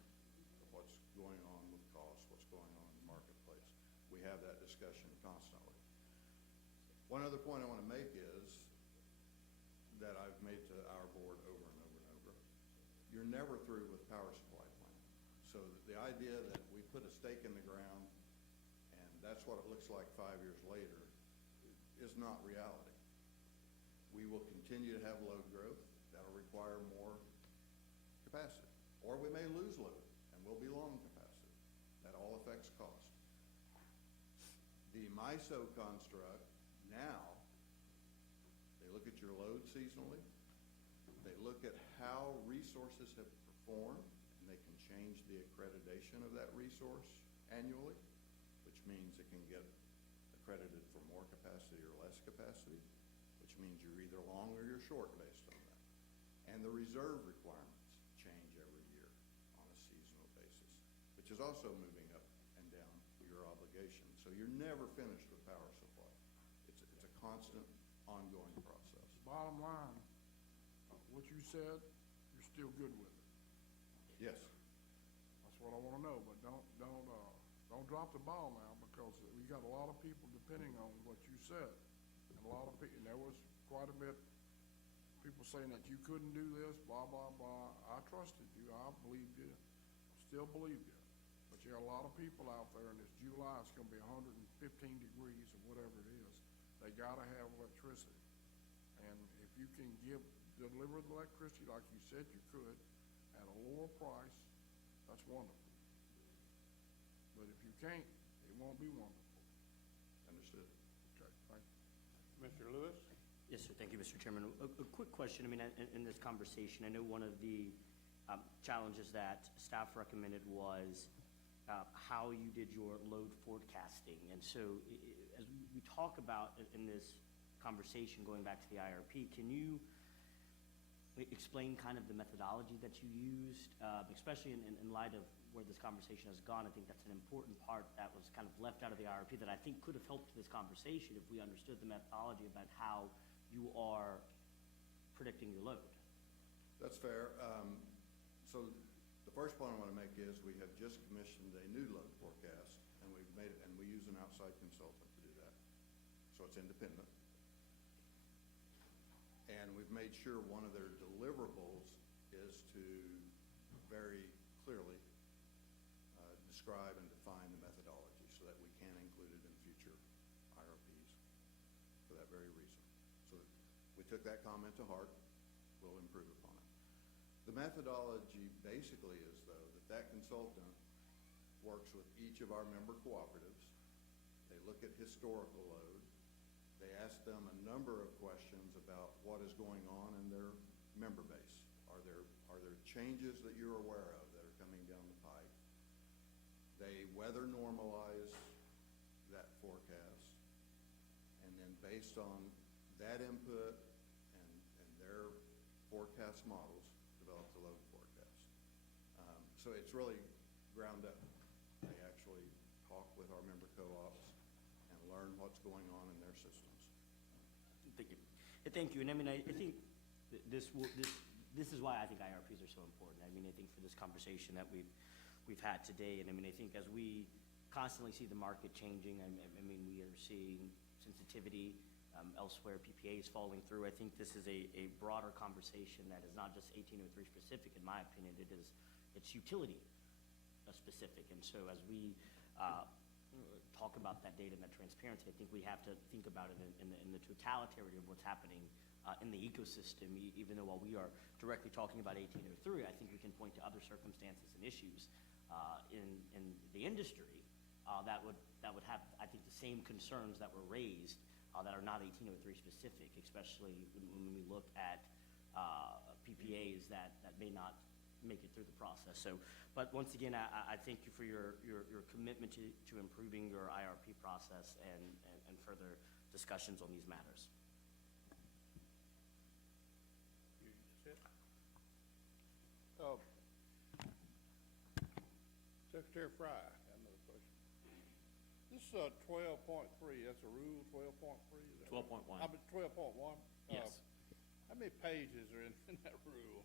of what's going on with costs, what's going on in the marketplace. We have that discussion constantly. One other point I want to make is that I've made to our board over and over and over. You're never through with power supply plan. So the idea that we put a stake in the ground and that's what it looks like 5 years later is not reality. We will continue to have load growth. That'll require more capacity. Or we may lose load and we'll be long capacity. That all affects cost. The MISO construct now, they look at your load seasonally. They look at how resources have performed, and they can change the accreditation of that resource annually, which means it can get accredited for more capacity or less capacity, which means you're either long or you're short based on that. And the reserve requirements change every year on a seasonal basis, which is also moving up and down your obligation. So you're never finished with power supply. It's a constant, ongoing process. Bottom line, what you said, you're still good with it. Yes. That's what I want to know, but don't drop the ball now, because we got a lot of people depending on what you said. And a lot of people, and there was quite a bit, people saying that you couldn't do this, blah, blah, blah. I trusted you. I believed you. Still believe you. But you got a lot of people out there, and this July, it's going to be 115 degrees or whatever it is. They got to have electricity. And if you can deliver the electricity like you said you could at a lower price, that's wonderful. But if you can't, it won't be wonderful. Understood. Okay, thank you. Mr. Lewis? Yes, sir. Thank you, Mr. Chairman. A quick question. I mean, in this conversation, I know one of the challenges that staff recommended was how you did your load forecasting. And so as we talk about in this conversation, going back to the IRP, can you explain kind of the methodology that you used, especially in light of where this conversation has gone? I think that's an important part that was kind of left out of the IRP that I think could have helped this conversation if we understood the methodology about how you are predicting your load. That's fair. So the first point I want to make is we have just commissioned a new load forecast, and we use an outside consultant to do that. So it's independent. And we've made sure one of their deliverables is to very clearly describe and define the methodology so that we can include it in future IRPs. took that comment to heart. We'll improve upon it. The methodology basically is, though, that consultant works with each of our member cooperatives. They look at historical load. They ask them a number of questions about what is going on in their member base. Are there changes that you're aware of that are coming down the pike? They weather normalize that forecast, and then based on that input and their forecast models, develop the load forecast. So it's really ground up. They actually talk with our member co-ops and learn what's going on in their systems. Thank you. Thank you. And I mean, I think this is why I think IRPs are so important. I mean, I think for this conversation that we've had today, and I mean, I think as we constantly see the market changing, I mean, we are seeing sensitivity elsewhere, PPAs falling through. I think this is a broader conversation that is not just 1803 specific, in my opinion. It's utility specific. And so as we talk about that data and that transparency, I think we have to think about it in the totality of what's happening in the ecosystem, even though while we are directly talking about 1803, I think we can point to other circumstances and issues in the industry that would have, I think, the same concerns that were raised that are not 1803 specific, especially when we look at PPAs that may not make it through the process. So, but once again, I thank you for your commitment to improving your IRP process and further discussions on these matters. Secretary Fry, I have another question. This 12.3, that's a rule, 12.3? 12.1. 12.1? Yes. How many pages are in that rule?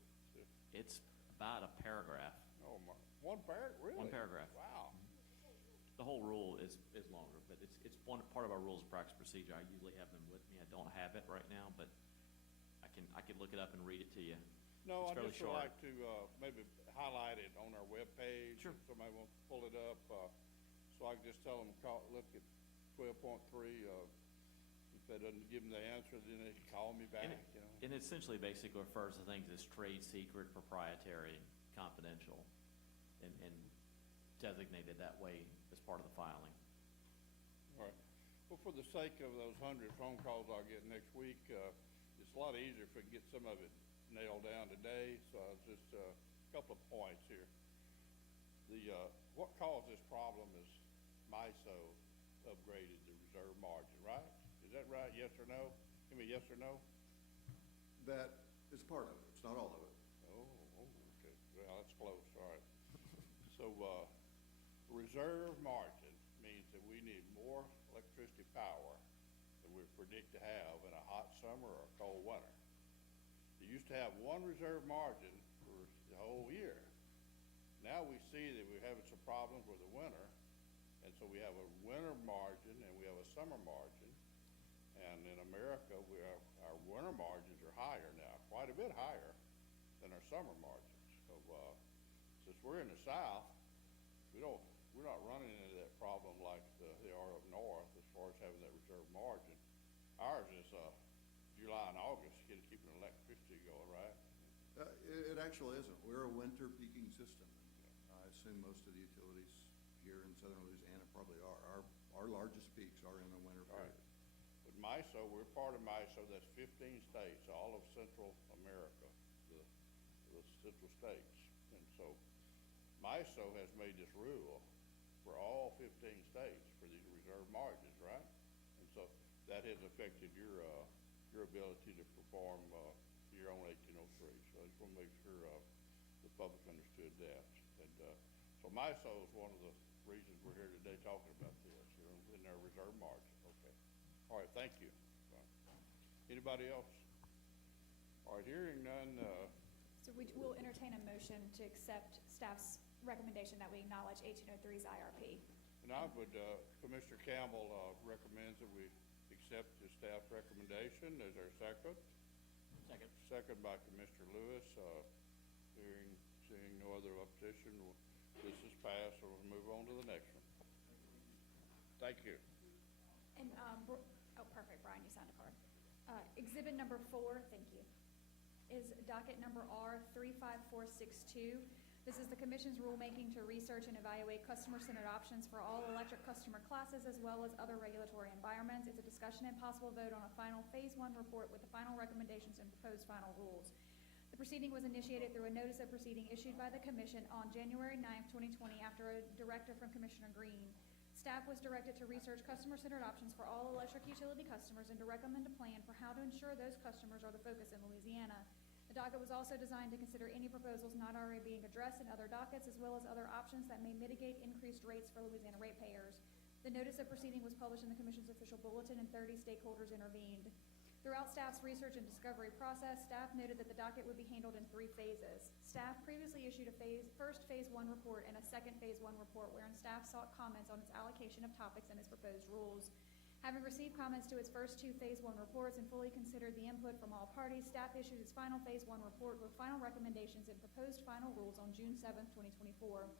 It's about a paragraph. Oh, my, one paragraph, really? One paragraph. Wow. The whole rule is longer, but it's one part of our rules of practice procedure. I usually have them with me. I don't have it right now, but I can look it up and read it to you. No, It's I fairly just would short. like to maybe highlight it on our webpage. Sure. If somebody wants to pull it up, so I can just tell them, look at 12.3. If that doesn't give them the answer, then they can call me back, you know. And it essentially basically refers to things as trade secret, proprietary, confidential, and designated that way as part of the filing. All right. Well, for the sake of those 100 phone calls I'll get next week, it's a lot easier if we can get some of it nailed down today. So just a couple of points here. What caused this problem is MISO upgraded the reserve margin, right? Is that right? Yes or no? Give me yes or no? That is part of it. It's not all of it. Oh, okay. Well, that's close. All right. So reserve margin means that we need more electricity power than we predict to have in a hot summer or a cold winter. You used to have one reserve margin for the whole year. Now we see that we're having some problems with the winter, and so we have a winter margin and we have a summer margin. And in America, our winter margins are higher now, quite a bit higher than our summer margins. So since we're in the South, we're not running into that problem like they are up north as far as having that reserve margin. Ours is July and August, keeping electricity going, right? It actually isn't. We're a winter peaking system. I assume most of the utilities here in southern Louisiana probably are. Our largest peaks are in the winter period. Right. With MISO, we're part of MISO. That's 15 states, all of Central America, the central states. And so MISO has made this rule for all 15 states for these reserve margins, right? And so that has affected your ability to perform your own 1803. So I just want to make sure the public understood that. And so MISO is one of the reasons we're here today talking about this, in their reserve margin. Okay. All right, thank you. Anybody else? All right, hearing none. So we will entertain a motion to accept staff's recommendation that we acknowledge 1803's IRP. And I would, Commissioner Campbell recommends that we accept the staff's recommendation. Is there a second? Second. Second by Commissioner Lewis. Seeing no other opposition, this is passed, so we'll move on to the next one. Thank you. And, oh, perfect, Brian, you signed a card. Exhibit number 4, thank you, is docket number R35462. This is the Commission's rulemaking to research and evaluate customer-centered options for all electric customer classes as well as other regulatory environments. It's a discussion and possible vote on a final Phase 1 report with the final recommendations and proposed final rules. The proceeding was initiated through a notice of proceeding issued by the Commission on January 9th, 2020, after a directive from Commissioner Green. Staff was directed to research customer-centered options for all electric utility customers and to recommend a plan for how to ensure those customers are the focus in Louisiana. The docket was also designed to consider any proposals not already being addressed in other dockets, as well as other options that may mitigate increased rates for Louisiana ratepayers. The notice of proceeding was published in the Commission's official bulletin, and 30 stakeholders intervened. Throughout staff's research and discovery process, staff noted that the docket would be handled in 3 phases. Staff previously issued a first Phase 1 report and a second Phase 1 report wherein staff sought comments on its allocation of topics and its proposed rules. Having received comments to its first 2 Phase 1 reports and fully considered the input from all parties, staff issued its final Phase 1 report with final recommendations and proposed final rules on June 7, 2024.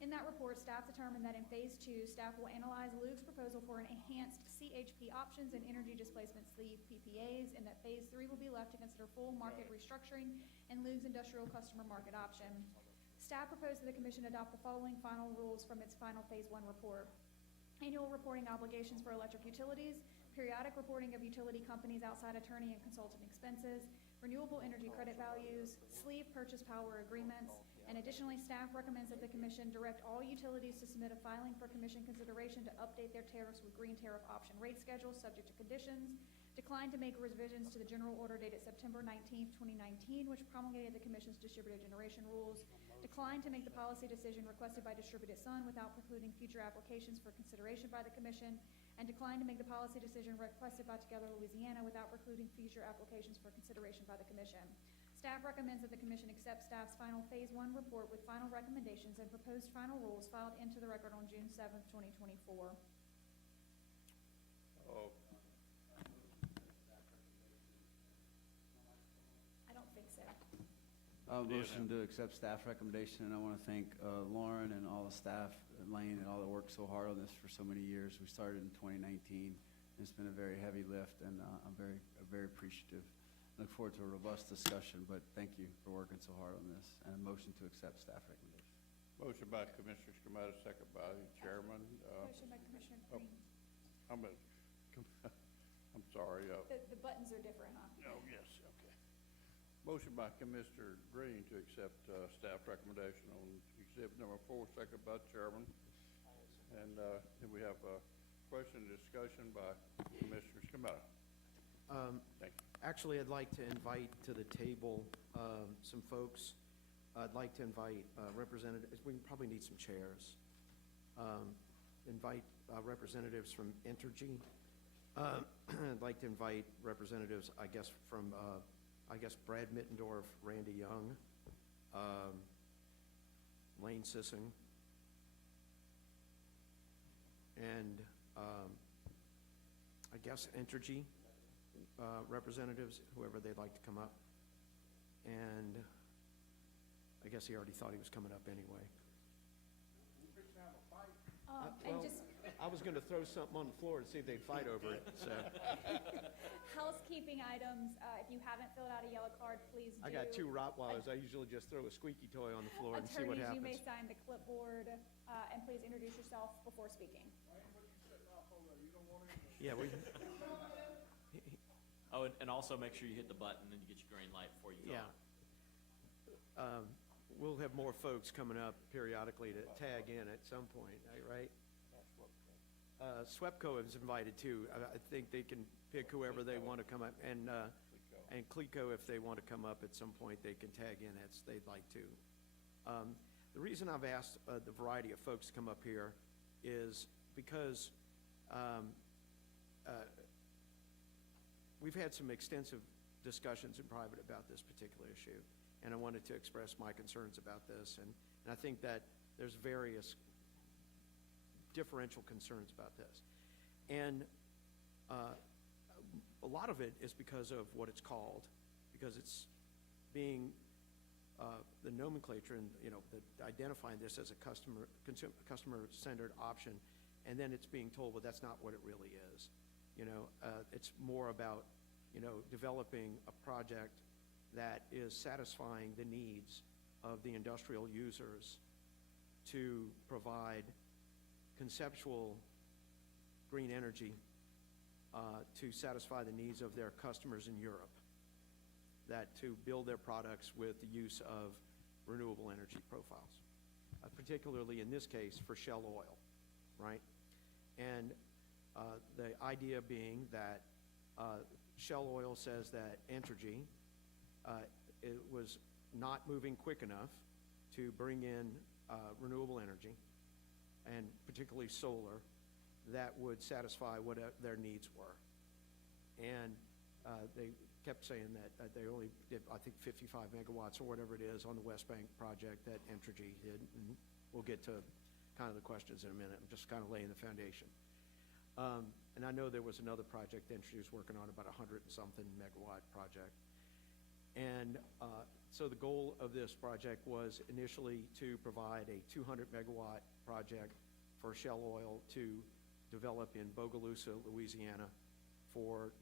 In that report, staff determined that in Phase 2, staff will analyze LUG's proposal for an enhanced CHP options and energy displacement sleeve PPAs, and that Phase 3 will be left to consider full market restructuring and LUG's industrial customer market option. Staff proposed that the Commission adopt the following final rules from its final Phase 1 report. Annual reporting obligations for electric utilities, periodic reporting of utility companies' outside attorney and consultant expenses, renewable energy credit values, sleeve purchase power agreements, and additionally, staff recommends that the Commission direct all utilities to submit a filing for Commission consideration to update their tariffs with green tariff option rate schedules subject to conditions, decline to make revisions to the general order dated September 19, 2019, which promulgated the Commission's distributed generation rules, decline to make the policy decision requested by Distributed Sun without precluding future applications for consideration by the Commission, and decline to make the policy decision requested by Together Louisiana without precluding future applications for consideration by the Commission. Staff recommends that the Commission accept staff's final Phase 1 report with final recommendations and proposed final rules filed into the record on June 7, 2024. Oh, I don't think so. Motion to accept staff recommendation, and I want to thank Lauren and all the staff, Lane, and all that worked so hard on this for so many years. We started in 2019. It's been a very heavy lift, and I'm very appreciative. Look forward to a robust discussion, but thank you for working so hard on this. And a motion to accept staff recommendation. motion by Commissioner Scametta, second by the Chairman. Motion by Commissioner Green. I'm sorry. The buttons are different, huh? Oh, yes, okay. Motion by Commissioner Green to accept staff recommendation on exhibit number 4, second by Chairman. And then we have a question and discussion by Commissioner Scametta. Thank you. Actually, I'd like to invite to the table some folks. I'd like to invite representatives. We probably need some chairs. Invite representatives from Entergy. I'd like to invite representatives, I guess, from Brad Mittendorf, Randy Young, Lane Sissing, and I guess Entergy representatives, whoever they'd like to come up. And I guess he already thought he was coming up anyway. And just I was going to throw something on the floor to see if they'd fight over it, so. housekeeping items, if you haven't filled out a yellow card, please do. I got 2 Rottweilers. I usually just throw a squeaky toy on the floor and see what Attorneys, you may happens. sign the clipboard, and please introduce yourself before speaking. Yeah, we, Oh, and also make sure you hit the button and you get your green light before you go. yeah. We'll have more folks coming up periodically to tag in at some point, right? SWEPCO is invited too. I think they can pick whoever they want to come up, and CLECO, if they want to come up at some point, they can tag in as they'd like to. The reason I've asked the variety of folks to come up here is because we've had some extensive discussions in private about this particular issue, and I wanted to express my concerns about this, and I think that there's various differential concerns about this. And a lot of it is because of what it's called, because it's being, the nomenclature and, identifying this as a customer-centered option, and then it's being told, well, that's not what it really is. It's more about developing a project that is satisfying the needs of the industrial users to provide conceptual green energy to satisfy the needs of their customers in Europe, that to build their products with the use of renewable energy profiles, particularly in this case for Shell oil, right? And the idea being that Shell oil says that Entergy it was not moving quick enough to bring in renewable energy, and particularly solar, that would satisfy what their needs were. And they kept saying that they only did, I think, 55 megawatts or whatever it is on the West Bank project that Entergy did. And we'll get to kind of the questions in a minute. I'm just kind of laying the foundation. And I know there was another project Entergy was working on, about 100-something megawatt project. And so the goal of this project was initially to provide a 200 megawatt project for Shell Oil to develop in Bogalusa, Louisiana, for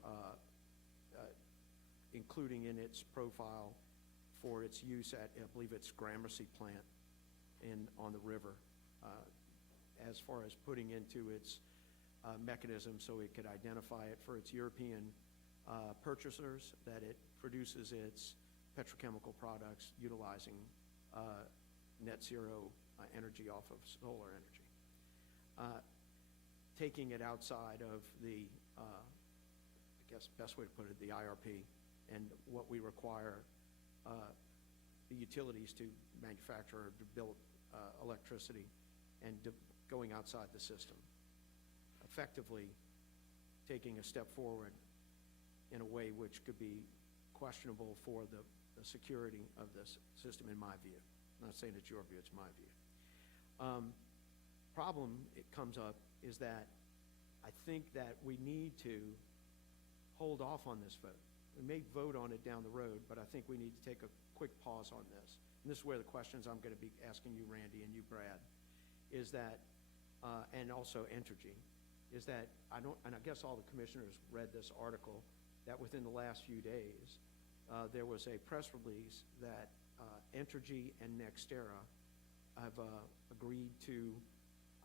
including in its profile for its use at, I believe it's Gramercy plant on the river, as far as putting into its mechanism so it could identify it for its European purchasers, that it produces its petrochemical products utilizing net zero energy off of solar energy. Taking it outside of the, I guess best way to put it, the IRP, and what we require the utilities to manufacture or to build electricity, and going outside the system. Effectively taking a step forward in a way which could be questionable for the security of this system, in my view. I'm not saying it's your view, it's my view. Problem it comes up is that I think that we need to hold off on this vote. We may vote on it down the road, but I think we need to take a quick pause on this. And this is where the questions I'm going to be asking you, Randy, and you, Brad, is that, and also Entergy, is that and I guess all the commissioners read this article, that within the last few days, there was a press release that Entergy and NextEra have agreed to,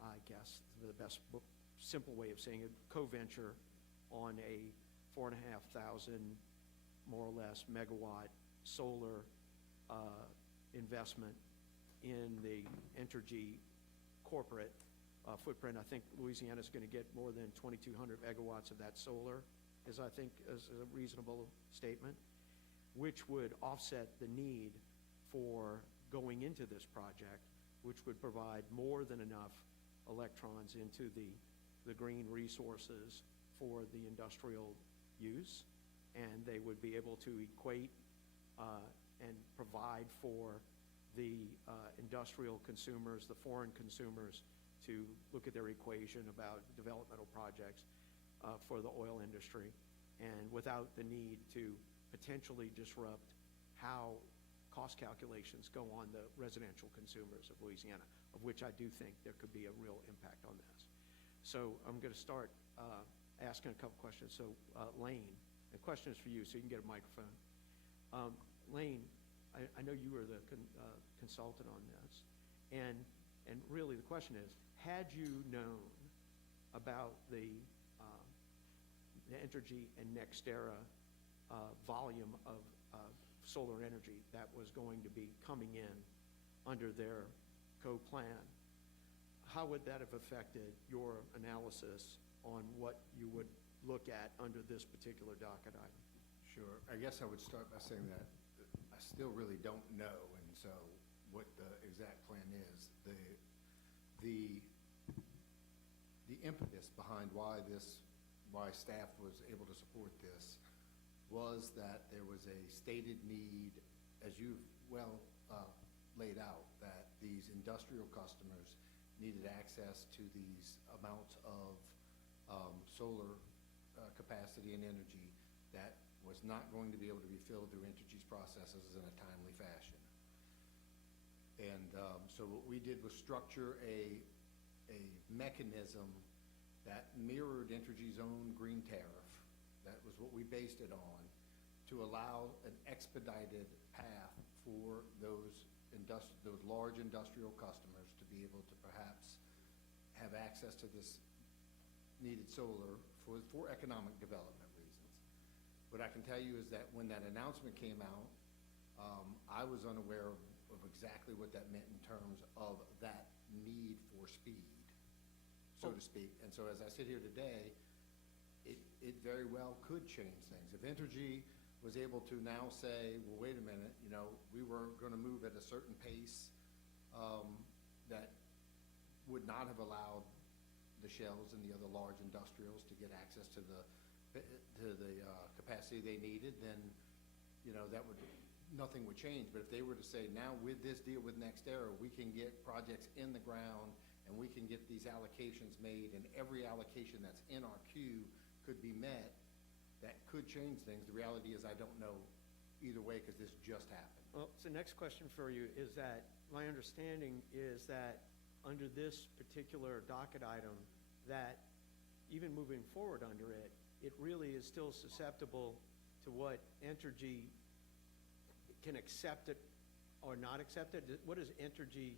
I guess the best simple way of saying it, co-venture on a 4,500 more or less megawatt solar investment in the Entergy corporate footprint. I think Louisiana is going to get more than 2,200 megawatts of that solar, is I think is a reasonable statement, which would offset the need for going into this project, which would provide more than enough electrons into the green resources for the industrial use, and they would be able to equate and provide for the industrial consumers, the foreign consumers, to look at their equation about developmental projects for the oil industry, and without the need to potentially disrupt how cost calculations go on the residential consumers of Louisiana, of which I do think there could be a real impact on this. So I'm going to start asking a couple questions. So Lane, the question is for you, so you can get a microphone. Lane, I know you were the consultant on this, and really the question is, had you known about the Entergy and NextEra volume of solar energy that was going to be coming in under their co-plan, how would that have affected your analysis on what you would look at under this particular docket item? Sure. I guess I would start by saying that I still really don't know, and so what the exact plan is. The impetus behind why staff was able to support this was that there was a stated need, as you've well laid out, that these industrial customers needed access to these amounts of solar capacity and energy that was not going to be able to be filled through Entergy's processes in a timely fashion. And so what we did was structure a mechanism that mirrored Entergy's own green tariff. That was what we based it on, to allow an expedited path for those large industrial customers to be able to perhaps have access to this needed solar for economic development reasons. What I can tell you is that when that announcement came out, I was unaware of exactly what that meant in terms of that need for speed, so to speak. And so as I sit here today, it very well could change things. If Entergy was able to now say, well, wait a minute, we were going to move at a certain pace that would not have allowed the Shells and the other large industrials to get access to the capacity they needed, then nothing would change. But if they were to say, now with this deal with NextEra, we can get projects in the ground and we can get these allocations made, and every allocation that's in our queue could be met, that could change things. The reality is I don't know either way because this just happened. Well, so next question for you is that my understanding is that under this particular docket item, that even moving forward under it, it really is still susceptible to what Entergy can accept it or not accept it. What is Entergy,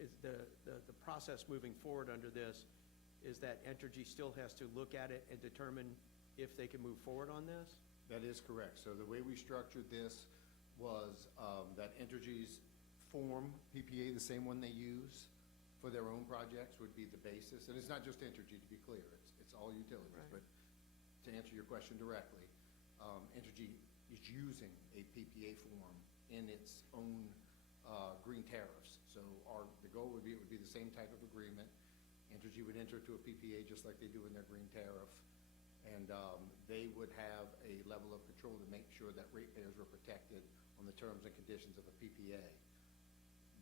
is the process moving forward under this, is that Entergy still has to look at it and determine if they can move forward on this? That is correct. So the way we structured this was that Entergy's form, PPA, the same one they use for their own projects, would be the basis. And it's not just Entergy, to be clear. It's all utilities. Right. But to answer your question directly, Entergy is using a PPA form in its own green tariffs. So the goal would be, it would be the same type of agreement. Entergy would enter into a PPA just like they do in their green tariff. And they would have a level of control to make sure that ratepayers were protected on the terms and conditions of a PPA.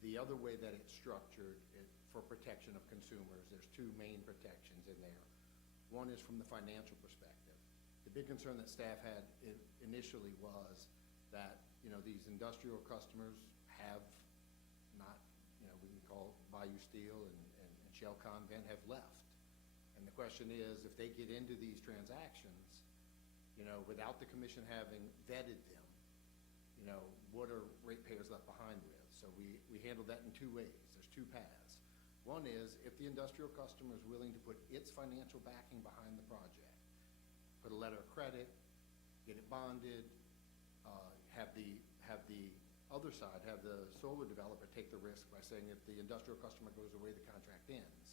The other way that it's structured for protection of consumers, there's two main protections in there. One is from the financial perspective. The big concern that staff had initially was that, these industrial customers have not, we can call Bayou Steel and Shell Convent have left. And the question is, if they get into these transactions, without the commission having vetted them, what are ratepayers left behind with? So we handled that in two ways. There's two paths. One is, if the industrial customer is willing to put its financial backing behind the project, put a letter of credit, get it bonded, have the other side, have the solar developer take the risk by saying if the industrial customer goes away, the contract ends,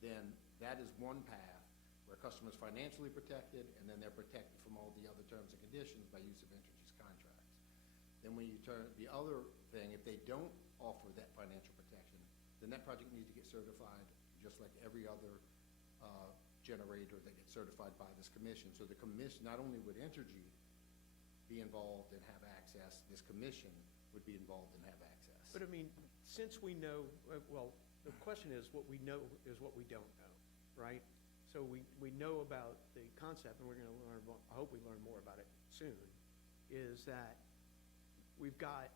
then that is one path where customers financially protected, and then they're protected from all the other terms and conditions by use of Entergy's contracts. Then when you turn the other thing, if they don't offer that financial protection, then that project needs to get certified just like every other generator that gets certified by this commission. So the commission, not only would Entergy be involved and have access, this commission would be involved and have access. But I mean, since we know, well, the question is what we know is what we don't know, right? So we know about the concept, and we're going to learn, I hope we learn more about it soon, is that we've got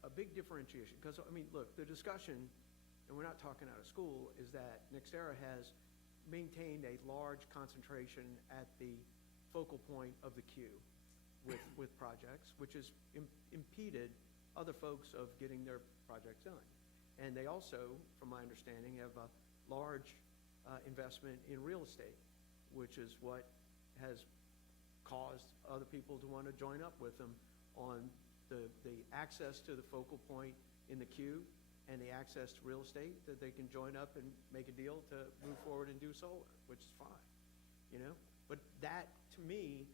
a big differentiation. Because, I mean, look, the discussion, and we're not talking out of school, is that NextEra has maintained a large concentration at the focal point of the queue with projects, which has impeded other folks of getting their projects done. And they also, from my understanding, have a large investment in real estate, which is what has caused other people to want to join up with them on the access to the focal point in the queue and the access to real estate, that they can join up and make a deal to move forward and do solar, which is fine, But that, to me,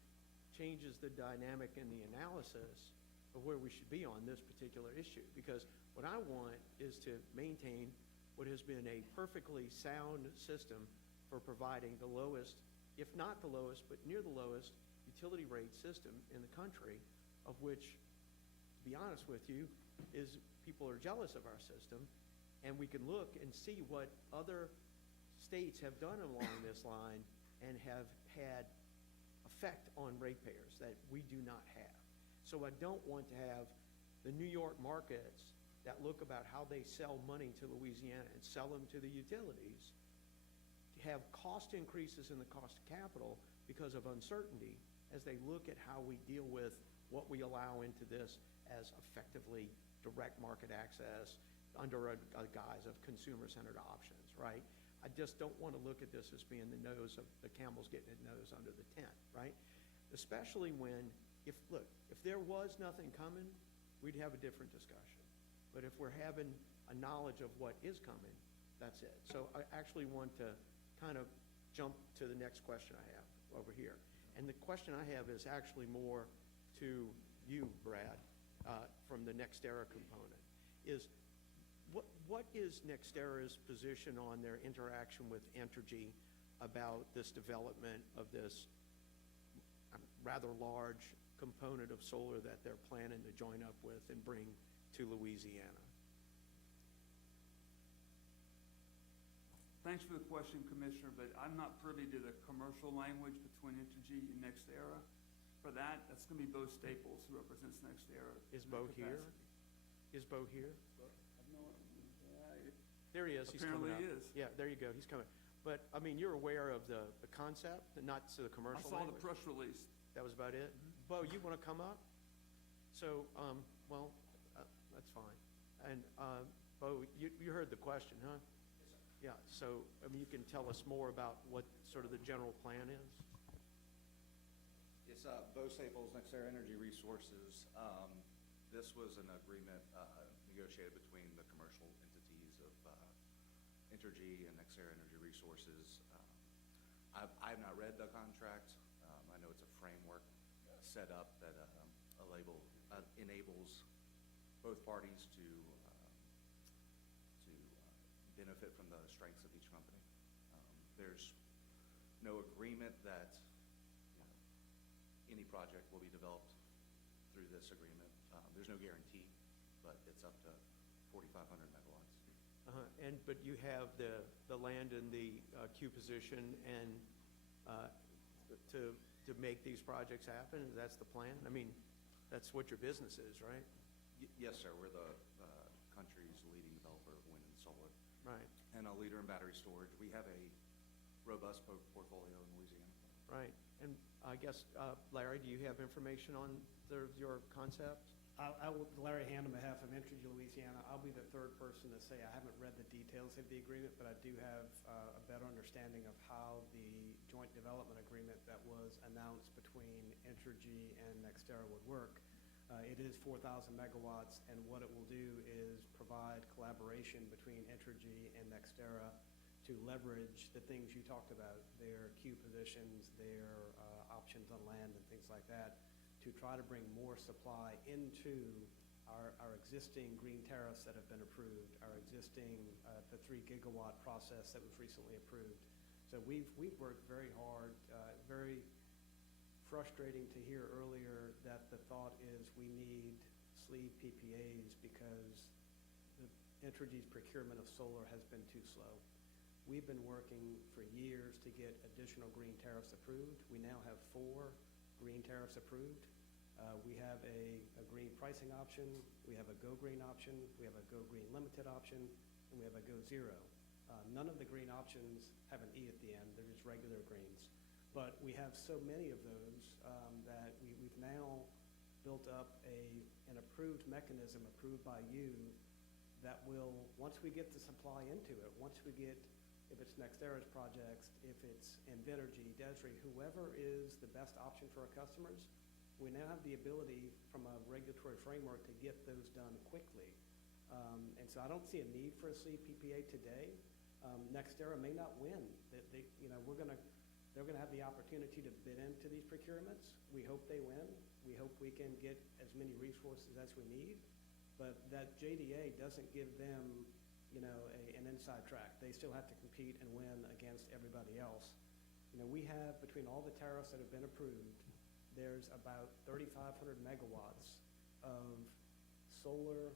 changes the dynamic and the analysis of where we should be on this particular issue. Because what I want is to maintain what has been a perfectly sound system for providing the lowest, if not the lowest, but near the lowest utility rate system in the country, of which, to be honest with you, is people are jealous of our system. And we can look and see what other states have done along this line and have had effect on ratepayers that we do not have. So I don't want to have the New York markets that look about how they sell money to Louisiana and sell them to the utilities to have cost increases in the cost of capital because of uncertainty, as they look at how we deal with what we allow into this as effectively direct market access under a guise of consumer-centered options, right? I just don't want to look at this as being the camel's getting its nose under the tent, right? Especially when, if there was nothing coming, we'd have a different discussion. But if we're having a knowledge of what is coming, that's it. So I actually want to kind of jump to the next question I have over here. And the question I have is actually more to you, Brad, from the NextEra component, is what is NextEra's position on their interaction with Entergy about this development of this rather large component of solar that they're planning to join up with and bring to Louisiana? Thanks for the question, Commissioner, but I'm not privy to the commercial language between Entergy and NextEra. For that, that's going to be Bo Staples, who represents NextEra. Is Bo here? Is Bo here? There he is. He's coming up. Apparently he is. Yeah, there you go. He's coming. But, I mean, you're aware of the concept, not to the commercial I saw language? the press release. That was about it? Bo, you want to come up? So, that's fine. And, Bo, you heard the question, huh? Yes, sir. Yeah, so, I mean, you can tell us more about what sort of the general plan is? It's Bo Staples, NextEra Energy Resources. This was an agreement negotiated between the commercial entities of Entergy and NextEra Energy Resources. I have not read the contract. I know it's a framework set up that enables both parties to benefit from the strengths of each company. There's no agreement that any project will be developed through this agreement. There's no guarantee, but it's up to 4,500 megawatts. But you have the land in the queue position and to make these projects happen? That's the plan? I mean, that's what your business is, right? Yes, sir. We're the country's leading developer of wind and solar. Right. And a leader in battery storage. We have a robust portfolio in Louisiana. Right. And I guess, Larry, do you have information on your concept? Larry Hand on behalf of Entergy Louisiana. I'll be the third person to say I haven't read the details of the agreement, but I do have a better understanding of how the joint development agreement that was announced between Entergy and NextEra would work. It is 4,000 megawatts, and what it will do is provide collaboration between Entergy and NextEra to leverage the things you talked about, their queue positions, their options on land and things like that, to try to bring more supply into our existing green tariffs that have been approved, our existing, the 3 gigawatt process that was recently approved. So we've worked very hard, very frustrating to hear earlier that the thought is we need sleeve PPAs because Entergy's procurement of solar has been too slow. We've been working for years to get additional green tariffs approved. We now have 4 green tariffs approved. We have a green pricing option, we have a Go Green option, we have a Go Green Limited option, and we have a Go Zero. None of the green options have an E at the end, they're just regular greens. But we have so many of those that we've now built up an approved mechanism approved by you that will, once we get the supply into it, once we get, if it's NextEra's projects, if it's Invenergy, Desri, whoever is the best option for our customers, we now have the ability from a regulatory framework to get those done quickly. And so I don't see a need for a sleeve PPA today. NextEra may not win. They're gonna have the opportunity to bid into these procurements. We hope they win. We hope we can get as many resources as we need. But that JDA doesn't give them, an inside track. They still have to compete and win against everybody else. We have, between all the tariffs that have been approved, there's about 3,500 megawatts of solar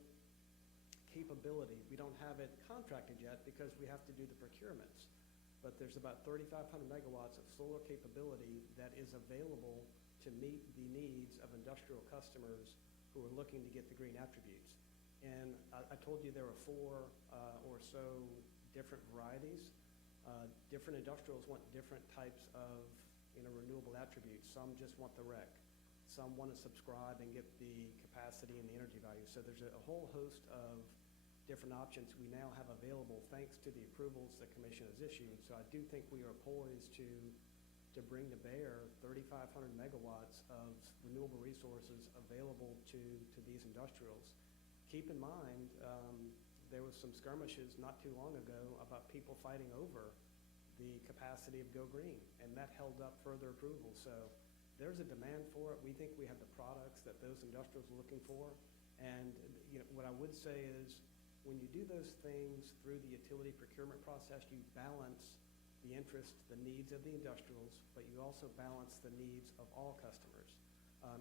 capability. We don't have it contracted yet because we have to do the procurements. But there's about 3,500 megawatts of solar capability that is available to meet the needs of industrial customers who are looking to get the green attributes. And I told you there were 4 or so different varieties. Different industrials want different types of renewable attributes. Some just want the rec. Some want to subscribe and get the capacity and the energy value. So there's a whole host of different options we now have available thanks to the approvals the commission has issued. So I do think we are poised to bring to bear 3,500 megawatts of renewable resources available to these industrials. Keep in mind, there was some skirmishes not too long ago about people fighting over the capacity of Go Green, and that held up further approval. So there's a demand for it. We think we have the products that those industrials are looking for. And what I would say is, when you do those things through the utility procurement process, you balance the interests, the needs of the industrials, but you also balance the needs of all customers.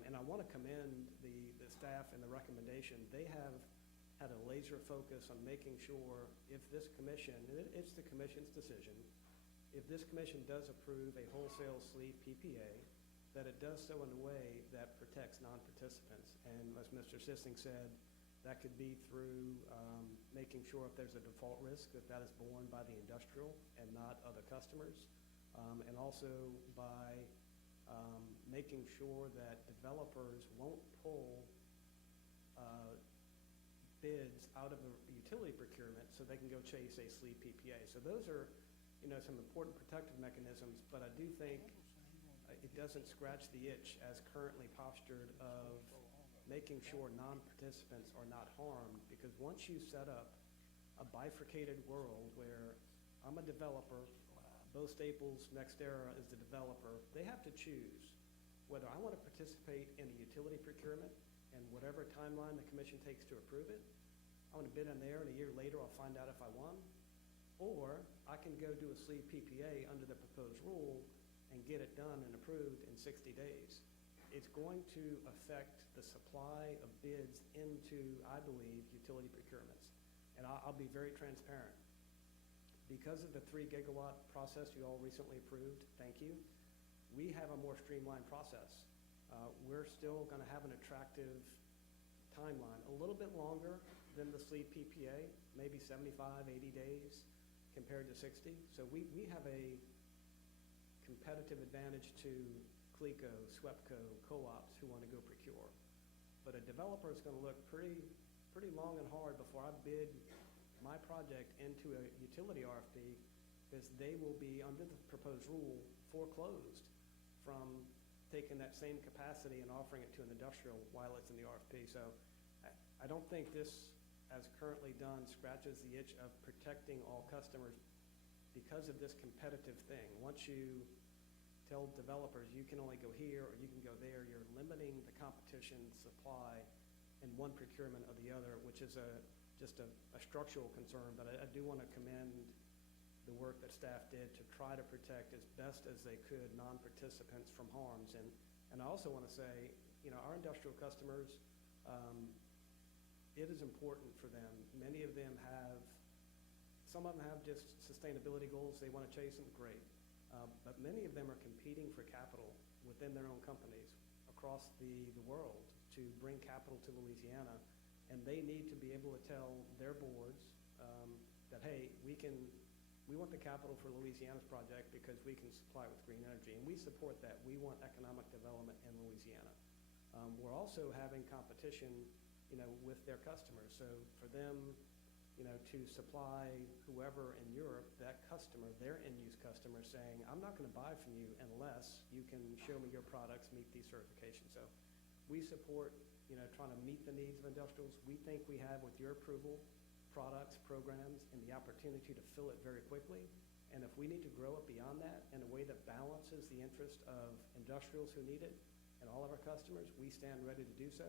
And I want to commend the staff and the recommendation. They have had a laser focus on making sure if this commission, and it's the commission's decision, if this commission does approve a wholesale sleeve PPA, that it does so in a way that protects non-participants. And as Mr. Sissing said, that could be through making sure if there's a default risk that is borne by the industrial and not other customers, and also by making sure that developers won't pull bids out of the utility procurement so they can go chase a sleeve PPA. So those are some important protective mechanisms, but I do think it doesn't scratch the itch as currently postured of making sure non-participants are not harmed, because once you set up a bifurcated world where I'm a developer, Bo Staples, NextEra is the developer, they have to choose whether I want to participate in a utility procurement and whatever timeline the commission takes to approve it, I want to bid on there, and a year later I'll find out if I won, or I can go do a sleeve PPA under the proposed rule and get it done and approved in 60 days. It's going to affect the supply of bids into, I believe, utility procurements. And I'll be very transparent. Because of the 3 gigawatt process you all recently approved, thank you, we have a more streamlined process. We're still going to have an attractive timeline, a little bit longer than the sleeve PPA, maybe 75, 80 days compared to 60. So we have a competitive advantage to CLECO, SWEPCO, co-ops who want to go procure. But a developer is going to look pretty long and hard before I bid my project into a utility RFP, because they will be, under the proposed rule, foreclosed from taking that same capacity and offering it to an industrial while it's in the RFP. So I don't think this, as currently done, scratches the itch of protecting all customers because of this competitive thing. Once you tell developers you can only go here or you can go there, you're limiting the competition supply in one procurement or the other, which is just a structural concern. But I do want to commend the work that staff did to try to protect as best as they could non-participants from harms. And I also want to say, our industrial customers, it is important for them. Many of them some of them have just sustainability goals they want to chase, and great. But many of them are competing for capital within their own companies across the world to bring capital to Louisiana. And they need to be able to tell their boards that, hey, we want the capital for Louisiana's project because we can supply it with green energy. And we support that. We want economic development in Louisiana. We're also having competition, with their customers. So for them, to supply whoever in Europe, that customer, their end-use customer, saying, I'm not going to buy from you unless you can show me your products meet these certifications. So we support, trying to meet the needs of industrials. We think we have, with your approval, products, programs, and the opportunity to fill it very quickly. And if we need to grow it beyond that in a way that balances the interest of industrials who need it and all of our customers, we stand ready to do so.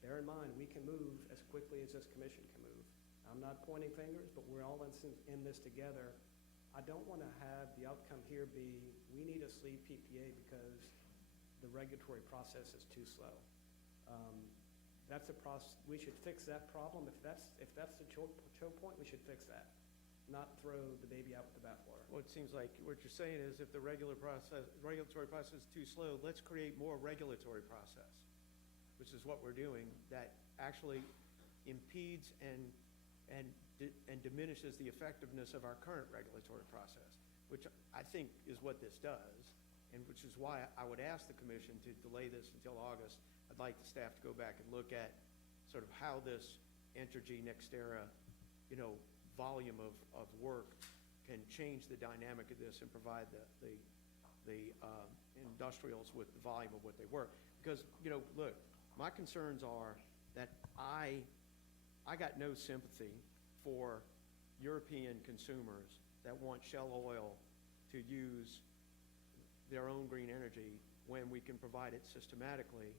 Bear in mind, we can move as quickly as this commission can move. I'm not pointing fingers, but we're all in this together. I don't want to have the outcome here be, we need a sleeve PPA because the regulatory process is too slow. That's a process. We should fix that problem. If that's the choke point, we should fix that, not throw the baby out with the bathwater. Well, it seems like what you're saying is, if the regulatory process is too slow, let's create more regulatory process, which is what we're doing, that actually impedes and diminishes the effectiveness of our current regulatory process, which I think is what this does. and which is why I would ask the commission to delay this until August. I'd like the staff to go back and look at sort of how this Entergy NextEra, volume of work can change the dynamic of this and provide the industrials with the volume of what they work. Because, look, my concerns are that I got no sympathy for European consumers that want Shell oil to use their own green energy when we can provide it systematically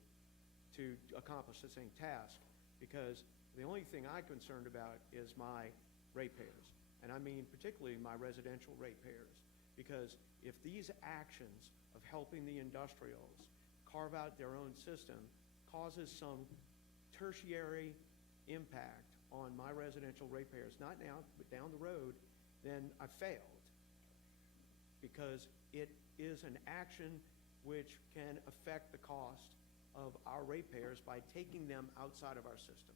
to accomplish the same task. Because the only thing I'm concerned about is my ratepayers, and I mean particularly my residential ratepayers. Because if these actions of helping the industrials carve out their own system causes some tertiary impact on my residential ratepayers, not now, but down the road, then I failed. Because it is an action which can affect the cost of our ratepayers by taking them outside of our system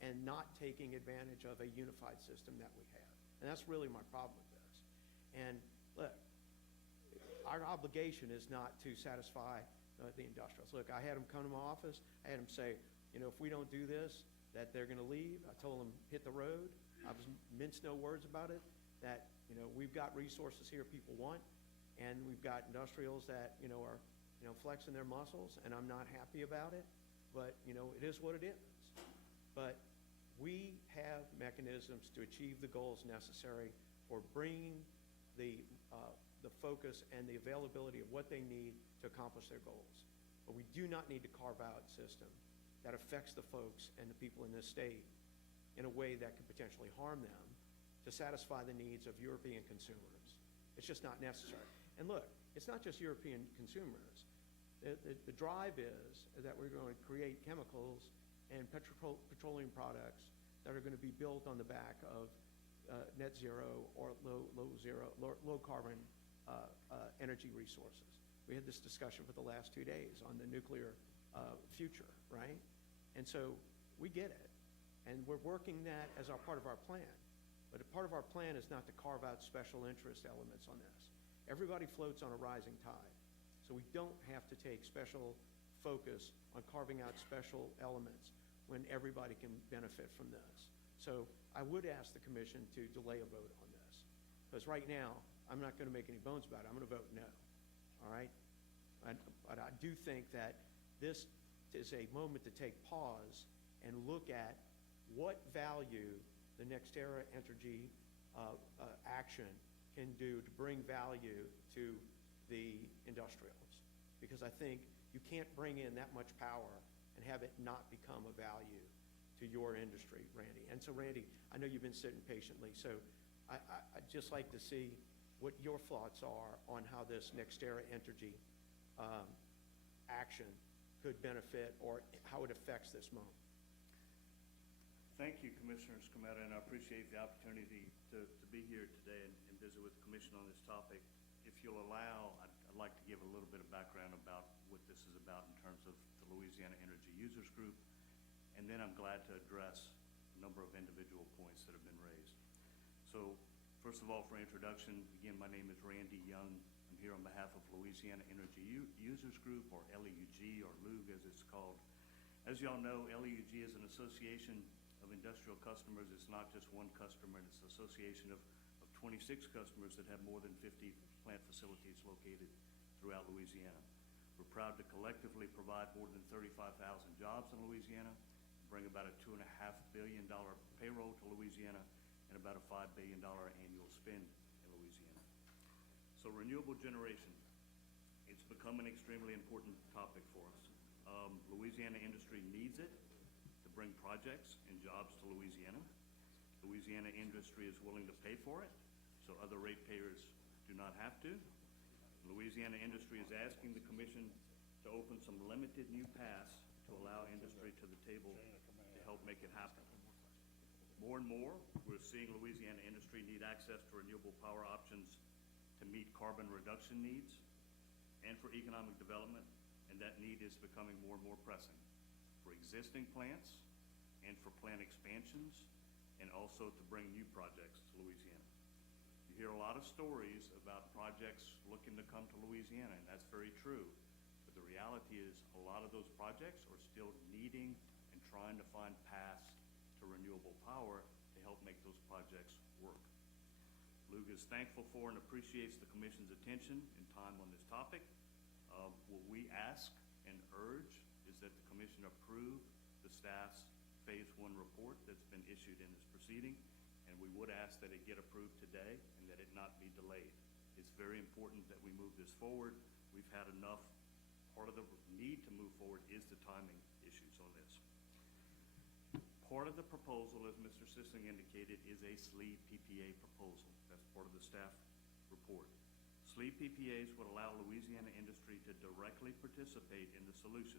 and not taking advantage of a unified system that we have. And that's really my problem with this. And look, our obligation is not to satisfy the industrials. Look, I had them come to my office. I had them say, if we don't do this, that they're going to leave. I told them, hit the road. I was minced no words about it, that, we've got resources here people want, and we've got industrials that, are, flexing their muscles, and I'm not happy about it, but, it is what it is. But we have mechanisms to achieve the goals necessary for bringing the focus and the availability of what they need to accomplish their goals. But we do not need to carve out a system that affects the folks and the people in this state in a way that could potentially harm them to satisfy the needs of European consumers. It's just not necessary. And look, it's not just European consumers. The drive is that we're going to create chemicals and petroleum products that are going to be built on the back of net zero or low carbon energy resources. We had this discussion for the last 2 days on the nuclear future, right? And so we get it. And we're working that as part of our plan. But a part of our plan is not to carve out special interest elements on this. Everybody floats on a rising tide. So we don't have to take special focus on carving out special elements when everybody can benefit from this. So I would ask the commission to delay a vote on this. Because right now, I'm not going to make any bones about it. I'm going to vote no. All right? But I do think that this is a moment to take pause and look at what value the NextEra Entergy action can do to bring value to the industrials. Because I think you can't bring in that much power and have it not become a value to your industry, Randy. And so, Randy, I know you've been sitting patiently, so I'd just like to see what your thoughts are on how this NextEra Entergy action could benefit or how it affects this moment. Thank you, Commissioner Scametta, and I appreciate the opportunity to be here today and visit with the Commission on this topic. If you'll allow, I'd like to give a little bit of background about what this is about in terms of the Louisiana Energy Users Group, and then I'm glad to address a number of individual points that have been raised. So, first of all, for introduction, again, my name is Randy Young. I'm here on behalf of Louisiana Energy Users Group, or LEUG, or LUG as it's called. As y'all know, LEUG is an association of industrial customers. It's not just one customer, it's an association of 26 customers that have more than 50 plant facilities located throughout Louisiana. We're proud to collectively provide more than 35,000 jobs in Louisiana, bring about a $2.5 billion payroll to Louisiana, and about a $5 billion annual spend in Louisiana. So renewable generation, it's become an extremely important topic for us. Louisiana industry needs it to bring projects and jobs to Louisiana. Louisiana industry is willing to pay for it, so other ratepayers do not have to. Louisiana industry is asking the Commission to open some limited new paths to allow industry to the table to help make it happen. More and more, we're seeing Louisiana industry need access to renewable power options to meet carbon reduction needs and for economic development, and that need is becoming more and more pressing for existing plants and for plant expansions, and also to bring new projects to Louisiana. You hear a lot of stories about projects looking to come to Louisiana, and that's very true. But the reality is, a lot of those projects are still needing and trying to find paths to renewable power to help make those projects work. LUG is thankful for and appreciates the Commission's attention and time on this topic. What we ask and urge is that the Commission approve the staff's Phase 1 report that's been issued in this proceeding, and we would ask that it get approved today and that it not be delayed. It's very important that we move this forward. We've had enough. Part of the need to move forward is the timing issues on this. Part of the proposal, as Mr. Sissing indicated, is a SLEED PPA proposal. That's part of the staff report. SLEED PPAs would allow Louisiana industry to directly participate in the solution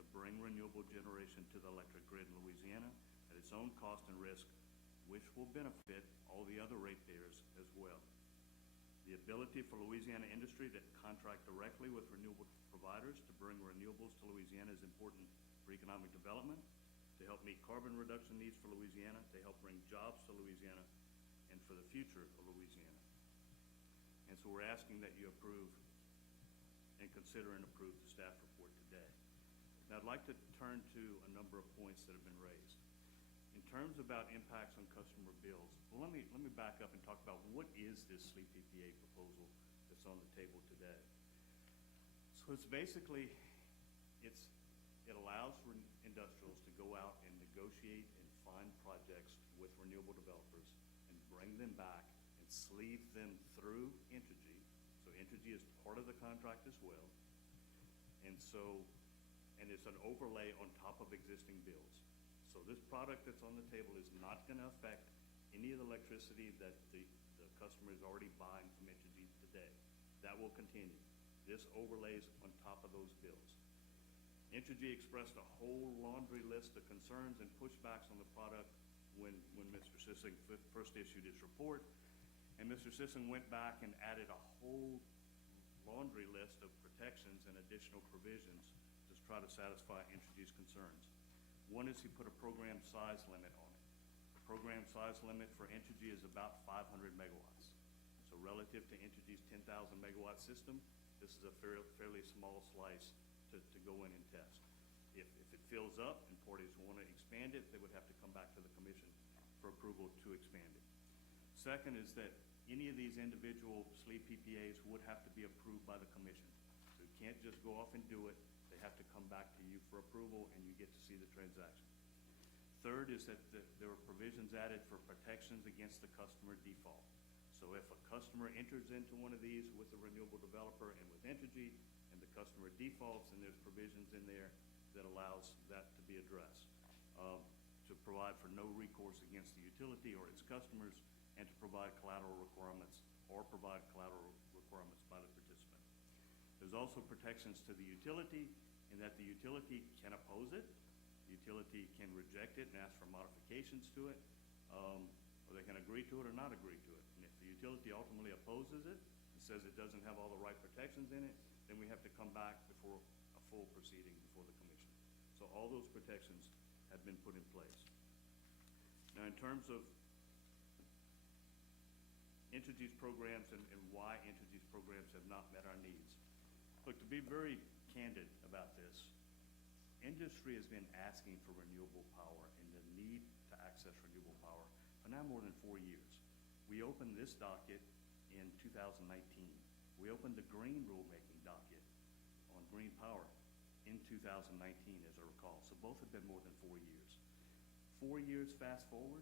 to bring renewable generation to the electric grid in Louisiana at its own cost and risk, which will benefit all the other ratepayers as well. The ability for Louisiana industry to contract directly with renewable providers to bring renewables to Louisiana is important for economic development, to help meet carbon reduction needs for Louisiana, to help bring jobs to Louisiana, and for the future of Louisiana. And so we're asking that you approve and consider and approve the staff report today. Now, I'd like to turn to a number of points that have been raised. In terms about impacts on customer bills, well, let me back up and talk about what is this SLEED PPA proposal that's on the table today. So it's basically, it allows industrials to go out and negotiate and find projects with renewable developers and bring them back and sleeve them through Entergy. So Entergy is part of the contract as well. And it's an overlay on top of existing bills. So this product that's on the table is not going to affect any of the electricity that the customer is already buying from Entergy today. That will continue. This overlays on top of those bills. Entergy expressed a whole laundry list of concerns and pushbacks on the product when Mr. Sissing first issued his report. And Mr. Sissing went back and added a whole laundry list of protections and additional provisions to try to satisfy Entergy's concerns. One is he put a program size limit on it. The program size limit for Entergy is about 500 megawatts. So relative to Entergy's 10,000 megawatt system, this is a fairly small slice to go in and test. If it fills up and parties want to expand it, they would have to come back to the Commission for approval to expand it. Second is that any of these individual SLEED PPAs would have to be approved by the Commission. So you can't just go off and do it. They have to come back to you for approval, and you get to see the transaction. Third is that there are provisions added for protections against the customer default. So if a customer enters into one of these with a renewable developer and with Entergy, and the customer defaults, and there's provisions in there that allows that to be addressed, to provide for no recourse against the utility or its customers, and to provide collateral requirements or provide collateral requirements by the participant. There's also protections to the utility in that the utility can oppose it, the utility can reject it and ask for modifications to it, or they can agree to it or not agree to it. And if the utility ultimately opposes it and says it doesn't have all the right protections in it, then we have to come back before a full proceeding before the Commission. So all those protections have been put in place. Now, in terms of Entergy's programs and why Entergy's programs have not met our needs. Look, to be very candid about this, industry has been asking for renewable power and the need to access renewable power for now more than 4 years. We opened this docket in 2019. We opened the green rulemaking docket on green power in 2019, as I recall. So both have been more than 4 years. 4 years fast forward,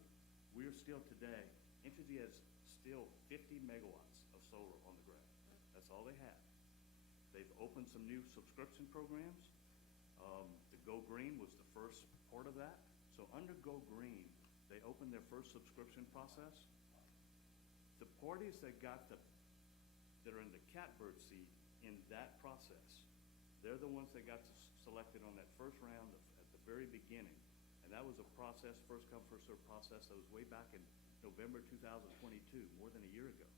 we are still today, Entergy has still 50 megawatts of solar on the ground. That's all they have. They've opened some new subscription programs. The Go Green was the first part of that. So under Go Green, they opened their first subscription process. The parties that are in the catbird seat in that process, they're the ones that got selected on that first round at the very beginning. And that was a process, first come, first served process that was way back in November 2022, more than a year ago.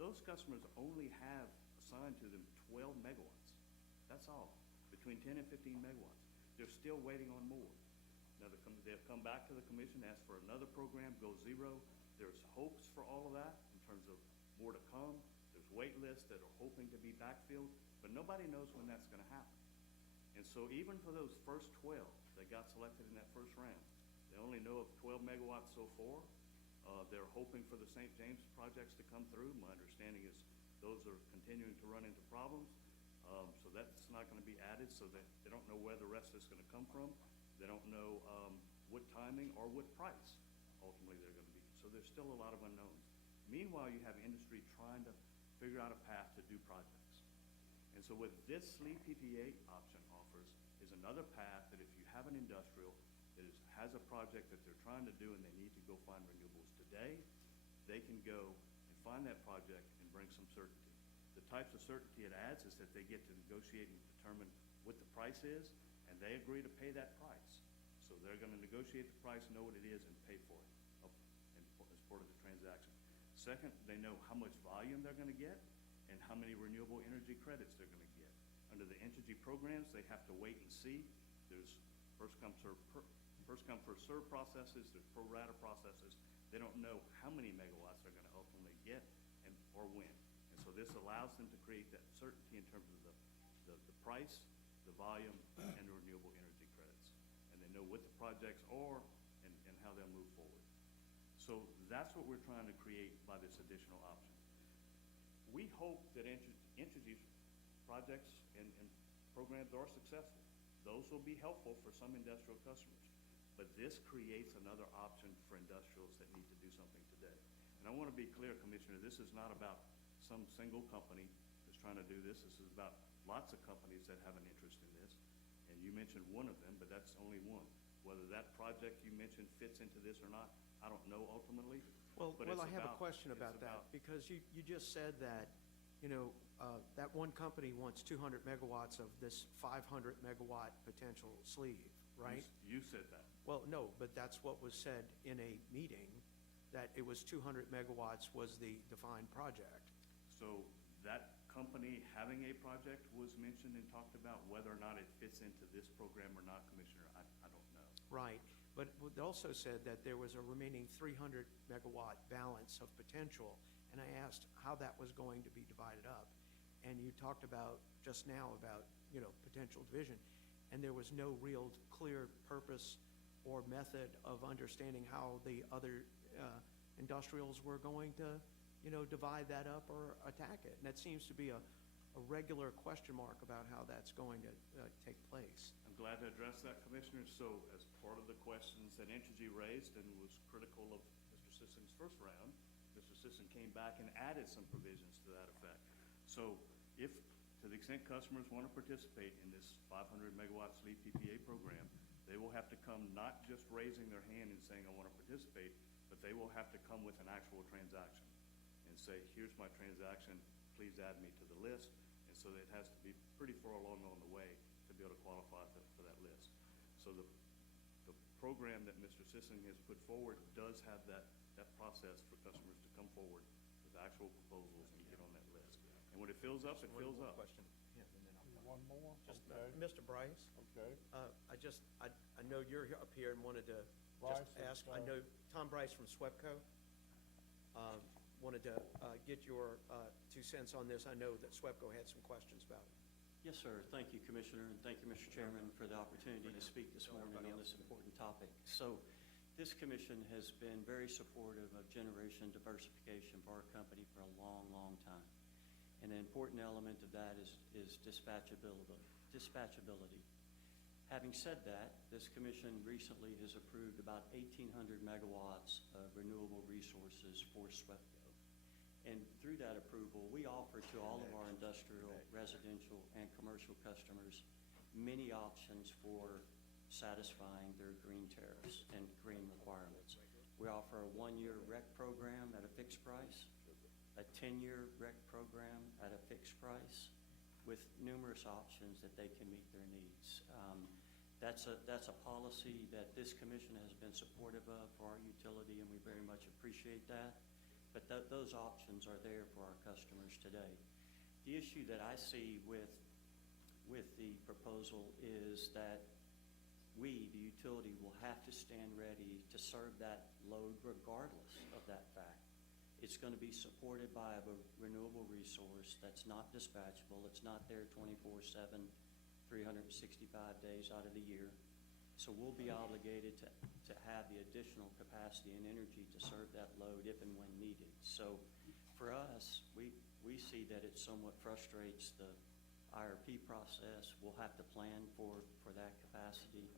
Those customers only have assigned to them 12 megawatts. That's all, between 10 and 15 megawatts. They're still waiting on more. Now, they've come back to the Commission, asked for another program, Go Zero. There's hopes for all of that in terms of more to come. There's wait lists that are hoping to be backfilled, but nobody knows when that's gonna happen. And so even for those first 12 that got selected in that first round, they only know of 12 megawatts so far. They're hoping for the St. James projects to come through. My understanding is those are continuing to run into problems. So that's not gonna be added, so that they don't know where the rest is gonna come from. They don't know what timing or what price ultimately they're gonna be. So there's still a lot of unknowns. Meanwhile, you have industry trying to figure out a path to do projects. And so what this SLE PPA option offers is another path that if you have an industrial that has a project that they're trying to do and they need to go find renewables today, they can go and find that project and bring some certainty. The types of certainty it adds is that they get to negotiate and determine what the price is, and they agree to pay that price. So they're gonna negotiate the price, know what it is, and pay for it as part of the transaction. Second, they know how much volume they're gonna get and how many renewable energy credits they're gonna get. Under the Entergy programs, they have to wait and see. There's first come, first serve processes, there's pro rata processes. They don't know how many megawatts they're gonna ultimately get or when. And so this allows them to create that certainty in terms of the price, the volume, and the renewable energy credits. And they know what the projects are and how they'll move forward. So that's what we're trying to create by this additional option. We hope that Entergy's projects and programs are successful. Those will be helpful for some industrial customers. But this creates another option for industrials that need to do something today. And I want to be clear, Commissioner, this is not about some single company that's trying to do this. This is about lots of companies that have an interest in this. And you mentioned one of them, but that's only one. Whether that project you mentioned fits into this or not, I don't know ultimately. Well, But I it's have a about- question about it's that, because you just said that, that one company wants 200 megawatts of this 500 megawatt potential sleeve, right? You said that. Well, no, but that's what was said in a meeting, that it was 200 megawatts was the defined project. So that company having a project was mentioned and talked about. Whether or not it fits into this program or not, Commissioner, I don't know. Right, but it also said that there was a remaining 300 megawatt balance of potential, and I asked how that was going to be divided up. And you talked about, just now, about, potential division, and there was no real clear purpose or method of understanding how the other industrials were going to, divide that up or attack it. And that seems to be a regular question mark about how that's going to take place. I'm glad to address that, Commissioner. So as part of the questions that Entergy raised and was critical of Mr. Sisson's first round, Mr. Sisson came back and added some provisions to that effect. So if, to the extent customers want to participate in this 500 megawatt SLE PPA program, they will have to come not just raising their hand and saying, I want to participate, but they will have to come with an actual transaction and say, here's my transaction, please add me to the list. And so it has to be pretty far along on the way to be able to qualify for that list. So the program that Mr. Sisson has put forward does have that process for customers to come forward with actual proposals and get on that list. And when it fills up, it fills up. Question. Yeah, and then I'll One more? Just, Okay. Mr. Bryce, Okay. I know you're up here and wanted to Bryce just is, ask, I know Tom Bryce from SWEPCO, wanted to get your 2 cents on this. I know that SWEPCO had some questions about it. Yes, sir. Thank you, Commissioner, and thank you, Mr. Chairman, for the opportunity to speak this morning on this important topic. So this commission has been very supportive of generation diversification for our company for a long, long time. And an important element of that is dispatchability. Having said that, this commission recently has approved about 1,800 megawatts of renewable resources for SWEPCO. And through that approval, we offer to all of our industrial, residential, and commercial customers many options for satisfying their green tariffs and green requirements. We offer a 1-year REC program at a fixed price, a 10-year REC program at a fixed price, with numerous options that they can meet their needs. That's a policy that this commission has been supportive of for our utility, and we very much appreciate that. But those options are there for our customers today. The issue that I see with the proposal is that we, the utility, will have to stand ready to serve that load regardless of that fact. It's going to be supported by a renewable resource that's not dispatchable. It's not there 24/7, 365 days out of the year. So we'll be obligated to have the additional capacity and energy to serve that load if and when needed. So for us, we see that it somewhat frustrates the IRP process. We'll have to plan for that capacity.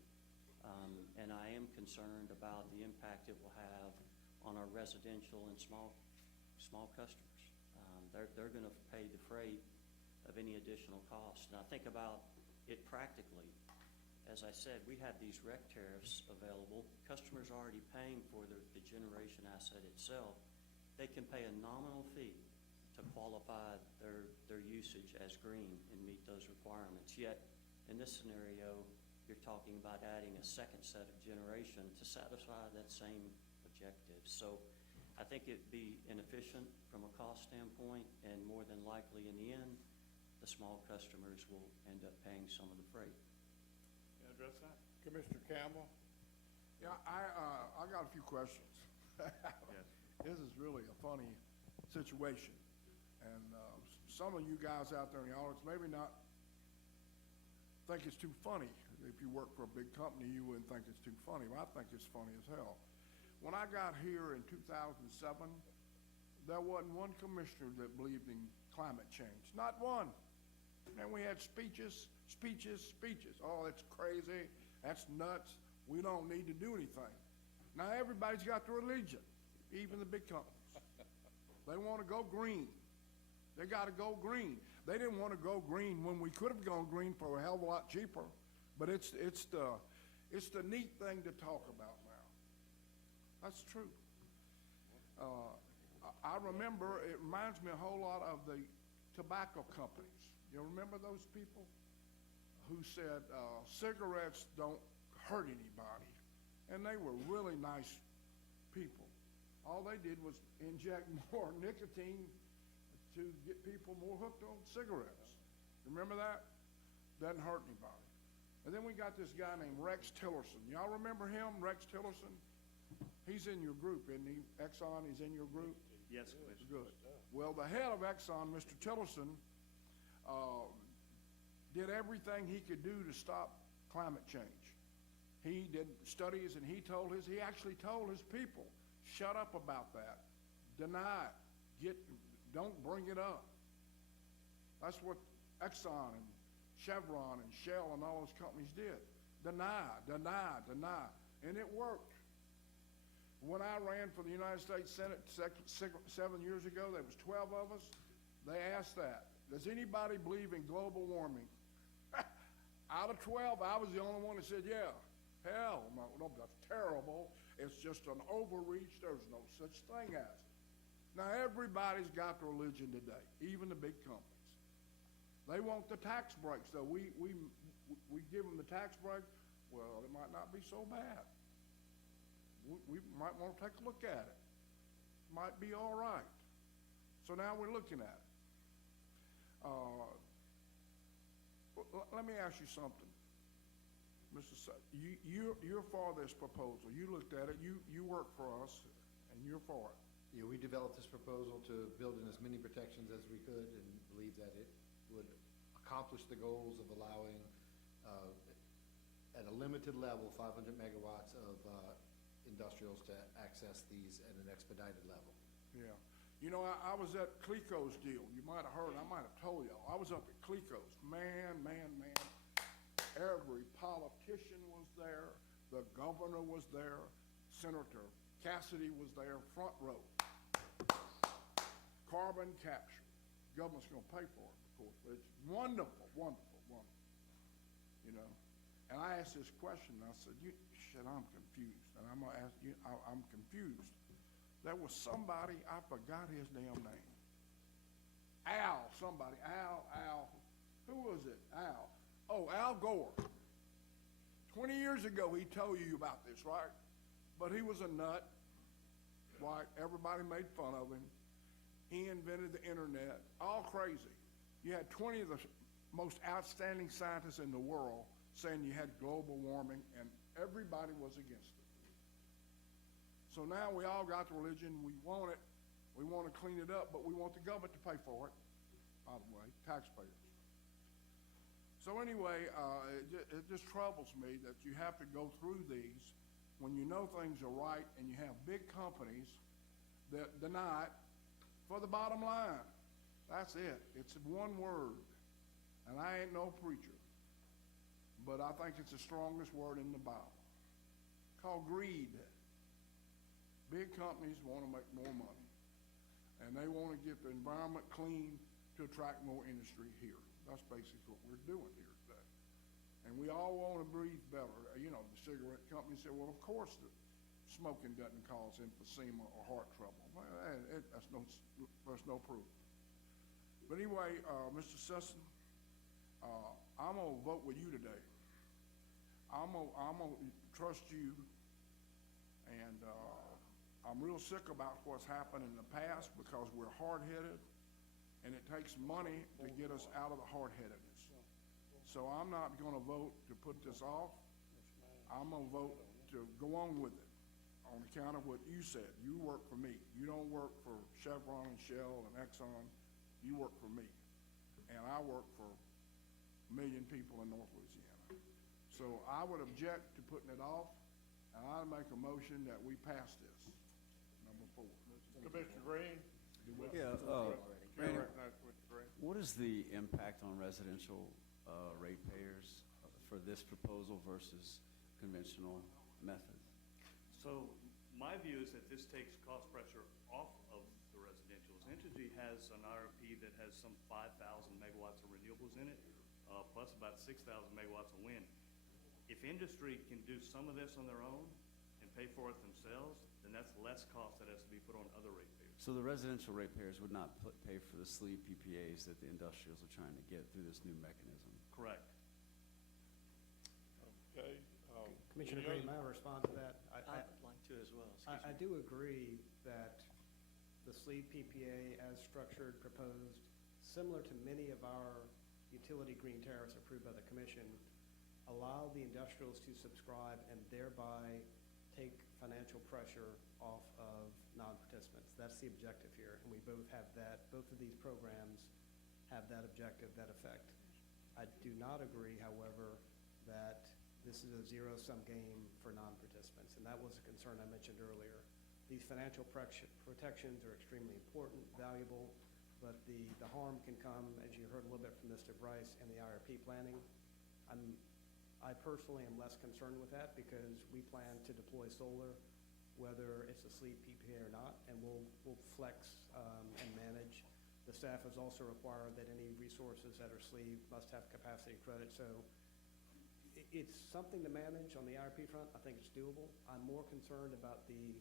And I am concerned about the impact it will have on our residential and small customers. They're going to pay the freight of any additional cost. And I think about it practically. As I said, we have these rec tariffs available. Customers are already paying for the generation asset itself. They can pay a nominal fee to qualify their usage as green and meet those requirements. Yet, in this scenario, you're talking about adding a second set of generation to satisfy that same objective. So I think it'd be inefficient from a cost standpoint, and more than likely in the end, the small customers will end up paying some of the freight. You address that? Commissioner Campbell? Yeah, I got a few questions. Yes. This is really a funny situation. And some of you guys out there in the audience maybe not think it's too funny. If you work for a big company, you wouldn't think it's too funny. But I think it's funny as hell. When I got here in 2007, there wasn't one commissioner that believed in climate change. Not one. And we had speeches. Oh, that's crazy. That's nuts. We don't need to do anything. Now everybody's got their religion, even the big companies. They want to go green. They got to go green. They didn't want to go green when we could have gone green for a hell of a lot cheaper. But it's the neat thing to talk about now. That's true. I remember, it reminds me a whole lot of the tobacco companies. You remember those people who said cigarettes don't hurt anybody? And they were really nice people. All they did was inject more nicotine to get people more hooked on cigarettes. Remember that? Doesn't hurt anybody. And then we got this guy named Rex Tillerson. Y'all remember him, Rex Tillerson? He's in your group, isn't he? Exxon, he's in your group? Yes, Commissioner. Good. Well, the head of Exxon, Mr. Tillerson, did everything he could do to stop climate change. He did studies, and he actually told his people, shut up about that. Deny it. Don't bring it up. That's what Exxon and Chevron and Shell and all those companies did. Deny. And it worked. When I ran for the United States Senate 7 years ago, there was 12 of us. They asked that. Does anybody believe in global warming? Out of 12, I was the only one that said, yeah. Hell, no, that's terrible. It's just an overreach. There's no such thing as it. Now, everybody's got the religion today, even the big companies. They want the tax breaks, though. We give them the tax break. Well, it might not be so bad. We might want to take a look at it. Might be all right. So now we're looking at it. Let me ask you something. Mr. You're for this proposal. You looked at it. You work for us, and you're for it. Yeah, we developed this proposal to build in as many protections as we could and believe that it would accomplish the goals of allowing, at a limited level, 500 megawatts of industrials to access these at an expedited level. Yeah. You know, I was at Clico's deal. You might have heard. I might have told y'all. I was up at Clico's. Man. Every politician was there. The governor was there. Senator Cassidy was there, front row. Carbon capture. Government's going to pay for it, of course, but it's wonderful. You know, and I asked this question, and I said, I'm confused, and I'm going to ask you, I'm confused. There was somebody, I forgot his damn name. Al. Who was it? Al. Oh, Al Gore. 20 years ago, he told you about this, right? But he was a nut, right? Everybody made fun of him. He invented the internet, all crazy. You had 20 of the most outstanding scientists in the world saying you had global warming, and everybody was against it. So now we all got the religion. We want it. We want to clean it up, but we want the government to pay for it, by the way, taxpayers. So anyway, it just troubles me that you have to go through these when you know things are right and you have big companies that deny it for the bottom line. That's it. It's one word. And I ain't no preacher, but I think it's the strongest word in the Bible. Called greed. Big companies want to make more money, and they want to get the environment clean to attract more industry here. That's basically what we're doing here today. And we all want to breathe better. You know, the cigarette company said, well, of course the smoking doesn't cause emphysema or heart trouble. Well, there's no proof. But anyway, Mr. Sisson, I'm going to vote with you today. I'm going to trust you, and I'm real sick about what's happened in the past because we're hard-headed, and it takes money to get us out of the hard-headedness. So I'm not going to vote to put this off. I'm going to vote to go on with it on account of what you said. You work for me. You don't work for Chevron and Shell and Exxon. You work for me, and I work for a million people in North Louisiana. So I would object to putting it off, and I'd make a motion that we pass this. Number 4. Commissioner Green? Yeah, Randy. what is the impact on residential ratepayers for this proposal versus conventional methods? So my view is that this takes cost pressure off of the residentials. Entergy has an IRP that has some 5,000 megawatts of renewables in it, plus about 6,000 megawatts of wind. If industry can do some of this on their own and pay for it themselves, then that's less cost that has to be put on other ratepayers. So the residential ratepayers would not pay for the sleeve PPAs that the industrials are trying to get through this new mechanism? Correct. Okay. Commissioner any Green, other- may I respond to that? I'd like to as well. Excuse I me. do agree that the sleeve PPA as structured, proposed, similar to many of our utility green tariffs approved by the commission, allow the industrials to subscribe and thereby take financial pressure off of non-participants. That's the objective here, and we both have that, both of these programs have that objective, that effect. I do not agree, however, that this is a zero-sum game for non-participants, and that was a concern I mentioned earlier. These financial protections are extremely important, valuable, but the harm can come, as you heard a little bit from Mr. Bryce, in the IRP planning. I personally am less concerned with that because we plan to deploy solar, whether it's a sleeve PPA or not, and we'll flex and manage. The staff has also required that any resources that are sleeved must have capacity credit. So it's something to manage on the IRP front. I think it's doable. I'm more concerned about the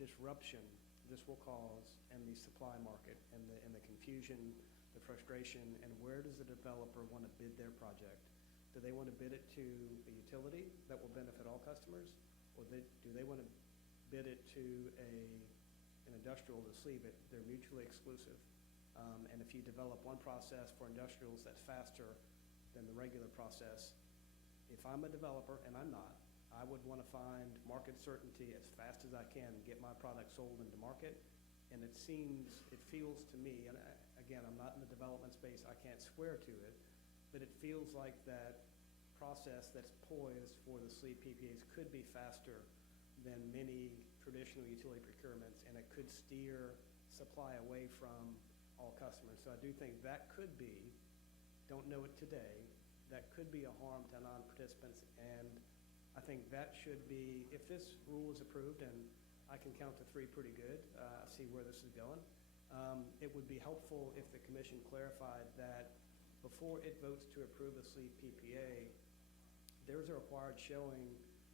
disruption this will cause in the supply market and the confusion, the frustration, and where does the developer want to bid their project? Do they want to bid it to a utility that will benefit all customers, or do they want to bid it to an industrial to sleeve it? They're mutually exclusive. And if you develop one process for industrials that's faster than the regular process, if I'm a developer, and I'm not, I would want to find market certainty as fast as I can, get my product sold into market. And it feels to me, and again, I'm not in the development space, I can't swear to it, but it feels like that process that's poised for the sleeve PPAs could be faster than many traditional utility procurements, and it could steer supply away from all customers. So I do think that could be, don't know it today, that could be a harm to non-participants, and I think that should be, if this rule is approved, and I can count to 3 pretty good, see where this is going, it would be helpful if the commission clarified that before it votes to approve a sleeve PPA, there's a required showing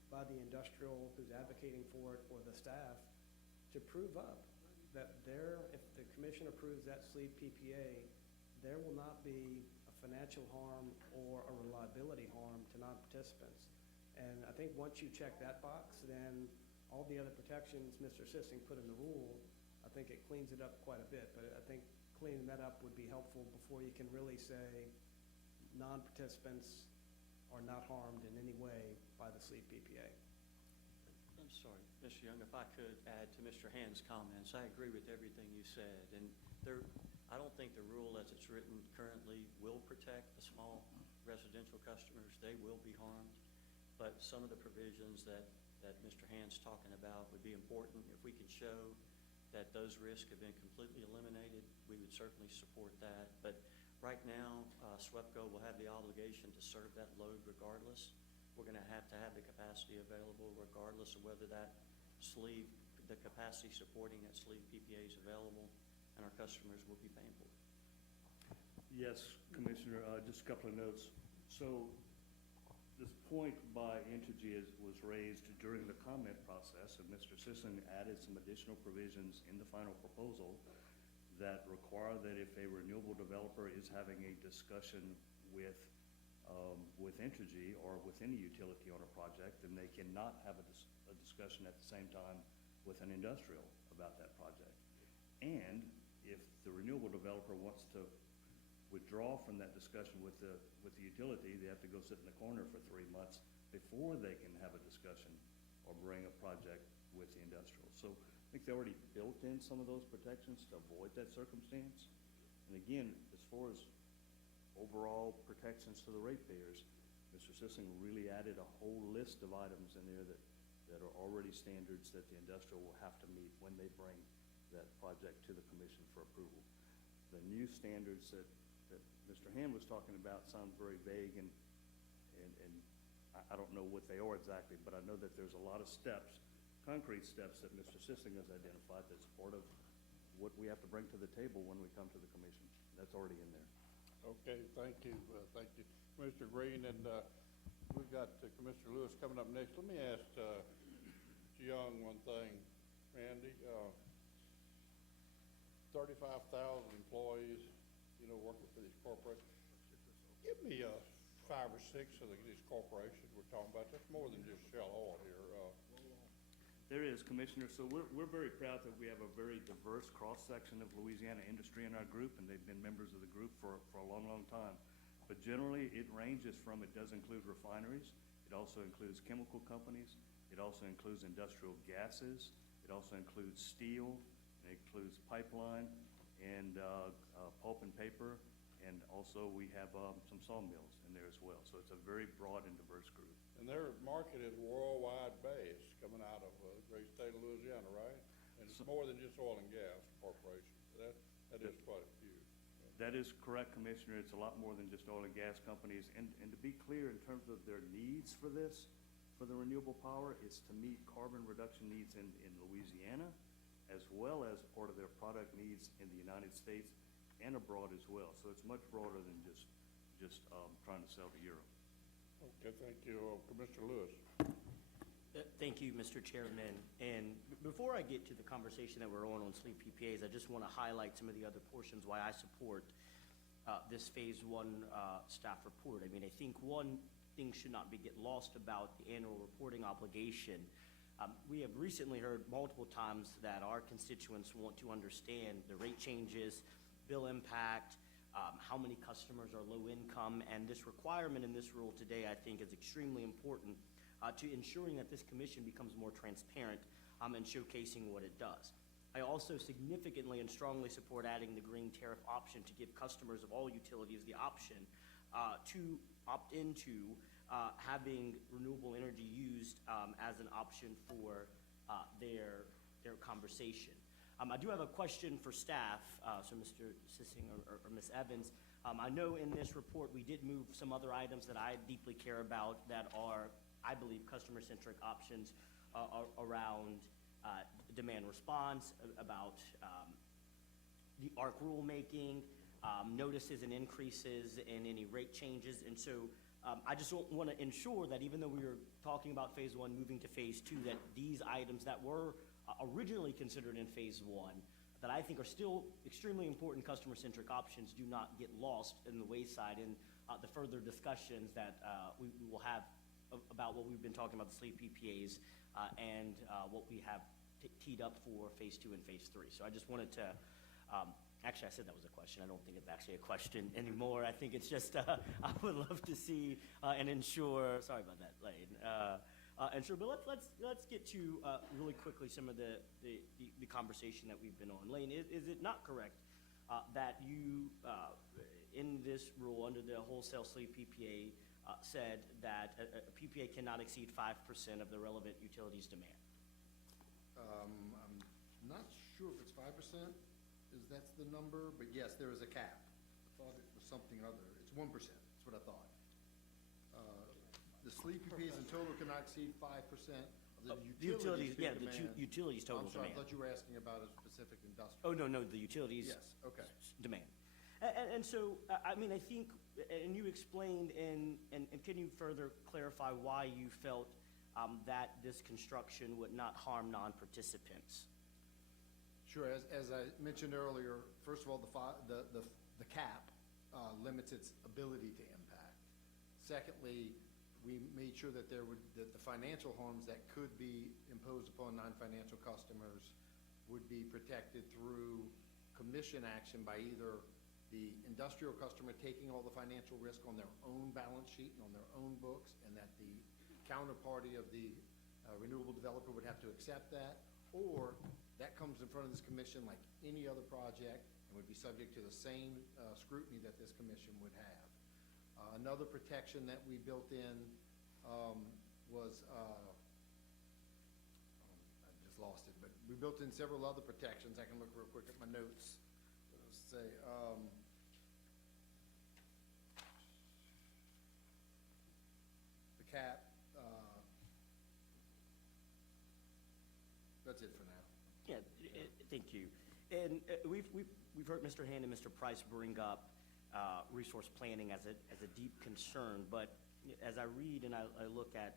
by the industrial who's advocating for it or the staff to prove up that if the commission approves that sleeve PPA, there will not be a financial harm or a reliability harm to non-participants. And I think once you check that box, then all the other protections Mr. Sissing put in the rule, I think it cleans it up quite a bit. But I think cleaning that up would be helpful before you can really say non-participants are not harmed in any way by the sleeve PPA. sorry, Mr. Young, if I could add to Mr. Hand's comments, I agree with everything you said. And I don't think the rule as it's written currently will protect the small residential customers. They will be harmed. But some of the provisions that Mr. Hand's talking about would be important. If we can show that those risks have been completely eliminated, we would certainly support that. But right now, SWEPCO will have the obligation to serve that load regardless. We're going to have the capacity available regardless of whether that sleeve, the capacity supporting that sleeve PPA is available, and our customers will be paying for it. Yes, Commissioner, just a couple of notes. So this point by Entergy was raised during the comment process, and Mr. Sisson added some additional provisions in the final proposal that require that if a renewable developer is having a discussion with Entergy or with any utility on a project, then they cannot have a discussion at the same time with an industrial about that project. And if the renewable developer wants to withdraw from that discussion with the utility, they have to go sit in the corner for 3 months before they can have a discussion or bring a project with the industrial. So I think they already built in some of those protections to avoid that circumstance. And again, as far as overall protections to the ratepayers, Mr. Sisson really added a whole list of items in there that are already standards that the industrial will have to meet when they bring that project to the commission for approval. The new standards that Mr. Hand was talking about sound very vague, and I don't know what they are exactly, but I know that there's a lot of steps, concrete steps that Mr. Sisson has identified that's part of what we have to bring to the table when we come to the commission. That's already in there. Okay, thank you, Mr. Green, and we've got Commissioner Lewis coming up next. Let me ask Mr. Young one thing, Randy. 35,000 employees, working for these corporations. Give me 5 or 6 of these corporations we're talking about. That's more than just Shell Oil here. There is, Commissioner. So we're very proud that we have a very diverse cross-section of Louisiana industry in our group, and they've been members of the group for a long, long time. But generally, it ranges from, it does include refineries. It also includes chemical companies. It also includes industrial gases. It also includes steel. It includes pipeline and pulp and paper. And also we have some sawmills in there as well. So it's a very broad and diverse group. And their market is worldwide based, coming out of the great state of Louisiana, right? And it's more than just oil and gas corporations. That is quite a few. That is correct, Commissioner. It's a lot more than just oil and gas companies. And to be clear, in terms of their needs for this, for the renewable power, it's to meet carbon reduction needs in Louisiana, as well as part of their product needs in the United States and abroad as well. So it's much broader than just trying to sell to Europe. Okay, thank you. Commissioner Lewis. Thank you, Mr. Chairman. And before I get to the conversation that we're on sleep PPAs, I just want to highlight some of the other portions why I support this Phase 1 staff report. I mean, I think one thing should not get lost about the annual reporting obligation. We have recently heard multiple times that our constituents want to understand the rate changes, bill impact, how many customers are low income, and this requirement in this rule today, I think, is extremely important to ensuring that this commission becomes more transparent and showcasing what it does. I also significantly and strongly support adding the green tariff option to give customers of all utilities the option to opt into having renewable energy used as an option for their conversation. I do have a question for staff, so Mr. Sissing or Ms. Evans. I know in this report we did move some other items that I deeply care about that are, I believe, customer-centric options around demand response, about the ARC rulemaking, notices and increases in any rate changes. And so I just want to ensure that even though we were talking about Phase 1 moving to Phase 2, that these items that were originally considered in Phase 1 that I think are still extremely important customer-centric options do not get lost in the wayside in the further discussions that we will have about what we've been talking about, the sleep PPAs, and what we have teed up for Phase 2 and Phase 3. So I just wanted to, actually I said that was a question. I don't think it's actually a question anymore. I think it's just, I would love to see and ensure, sorry about that, Lane, And so, but let's get to really quickly some of the conversation that we've been on. Lane, is it not correct that you, in this rule under the wholesale sleep PPA, said that a PPA cannot exceed 5% of the relevant utilities demand? I'm not sure if it's 5%, that's the number, but yes, there is a cap. I thought it was something other, it's 1%, that's what I thought. The sleep PPAs in total cannot exceed 5% of the utilities yeah, demand. utilities total I'm sorry, demand. I thought you were asking about a specific industrial. Oh, no, the utilities. Yes, okay. Demand. And so, I mean, I think, and you explained, and can you further clarify why you felt that this construction would not harm non-participants? Sure, as I mentioned earlier, first of all, the cap limits its ability to impact. Secondly, we made sure that that the financial harms that could be imposed upon non-financial customers would be protected through commission action by either the industrial customer taking all the financial risk on their own balance sheet and on their own books, and that the counterparty of the renewable developer would have to accept that, or that comes in front of this commission like any other project and would be subject to the same scrutiny that this commission would have. Another protection that we built in was, I just lost it, but we built in several other protections. I can look real quick at my notes. Let's say, the cap, that's it for now. Yeah, thank you. And we've heard Mr. Hand and Mr. Price bring up resource planning as a deep concern, but as I read and I look at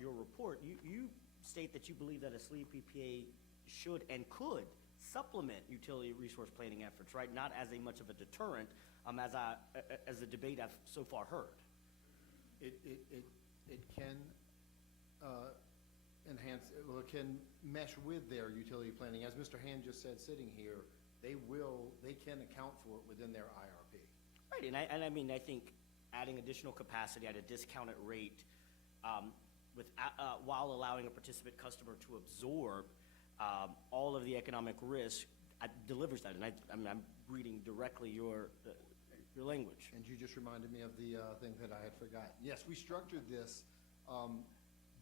your report, you state that you believe that a sleep PPA should and could supplement utility resource planning efforts, right? Not as much of a deterrent as the debate I've so far heard. It can enhance, well, it can mesh with their utility planning. As Mr. Hand just said, sitting here, they can account for it within their IRP. Right, and I mean, I think adding additional capacity at a discounted rate while allowing a participant customer to absorb all of the economic risk delivers that. And I'm reading directly your language. And you just reminded me of the thing that I had forgotten. Yes, we structured this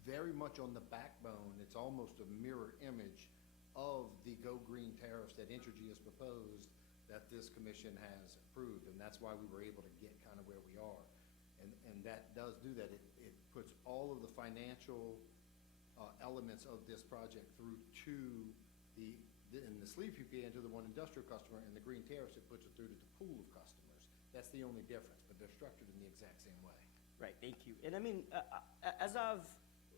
very much on the backbone. It's almost a mirror image of the Go Green tariffs that Entergy has proposed that this commission has approved, and that's why we were able to get kind of where we are. And that does do that. It puts all of the financial elements of this project through to in the sleep PPA into the one industrial customer, and the green tariffs, it puts it through to the pool of customers. That's the only difference, but they're structured in the exact same way. Right, thank you. And I mean, as I've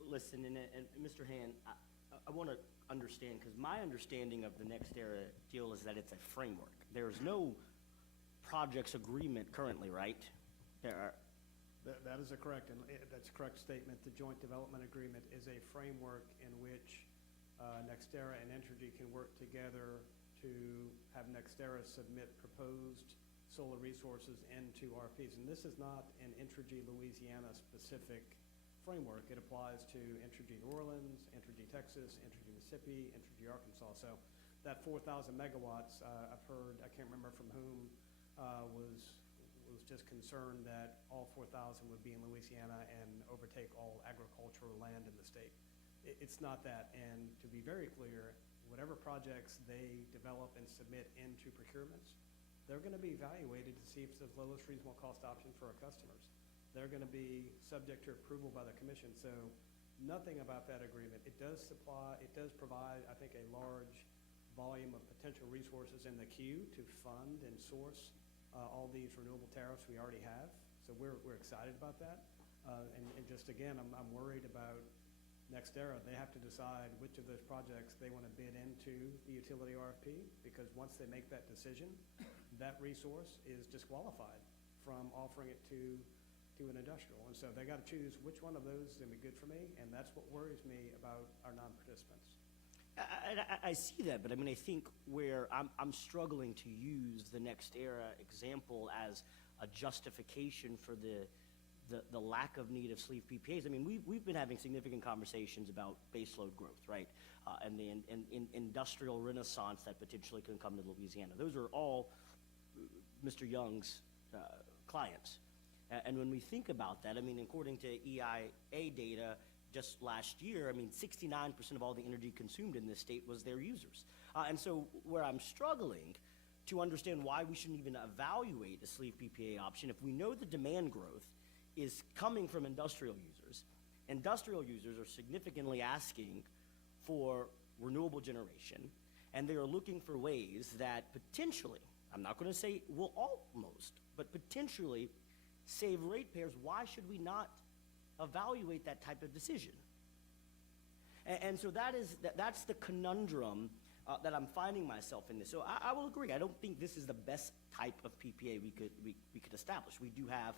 listened, and Mr. Hand, I want to understand, because my understanding of the NextEra deal is that it's a framework. There is no projects agreement currently, right? That is that's a correct statement. The joint development agreement is a framework in which NextEra and Entergy can work together to have NextEra submit proposed solar resources into RFPs. And this is not an Entergy Louisiana specific framework. It applies to Entergy New Orleans, Entergy Texas, Entergy Mississippi, Entergy Arkansas. So that 4,000 megawatts, I've heard, I can't remember from whom, was just concerned that all 4,000 would be in Louisiana and overtake all agricultural land in the state. It's not that. And to be very clear, whatever projects they develop and submit into procurements, they're going to be evaluated to see if it's the lowest reasonable cost option for our customers. They're going to be subject to approval by the commission. So nothing about that agreement. It does provide, I think, a large volume of potential resources in the queue to fund and source all these renewable tariffs we already have. So we're excited about that. And just again, I'm worried about NextEra. They have to decide which of those projects they want to bid into the utility RFP, because once they make that decision, that resource is disqualified from offering it to an industrial. And so they got to choose which one of those is going to be good for me, and that's what worries me about our non-participants. I see that, but I mean, I think where I'm struggling to use the NextEra example as a justification for the the lack of need of sleeve PPAs. I mean, we've been having significant conversations about baseload growth, right? And the industrial renaissance that potentially can come to Louisiana. Those are all Mr. Young's clients. And when we think about that, I mean, according to EIA data just last year, I mean, 69% of all the energy consumed in this state was their users. And so where I'm struggling to understand why we shouldn't even evaluate a sleeve PPA option, if we know the demand growth is coming from industrial users are significantly asking for renewable generation, and they are looking for ways that potentially, I'm not going to say will almost, but potentially save ratepayers. Why should we not evaluate that type of decision? And so that's the conundrum that I'm finding myself in this. So I will agree. I don't think this is the best type of PPA we could establish. We do have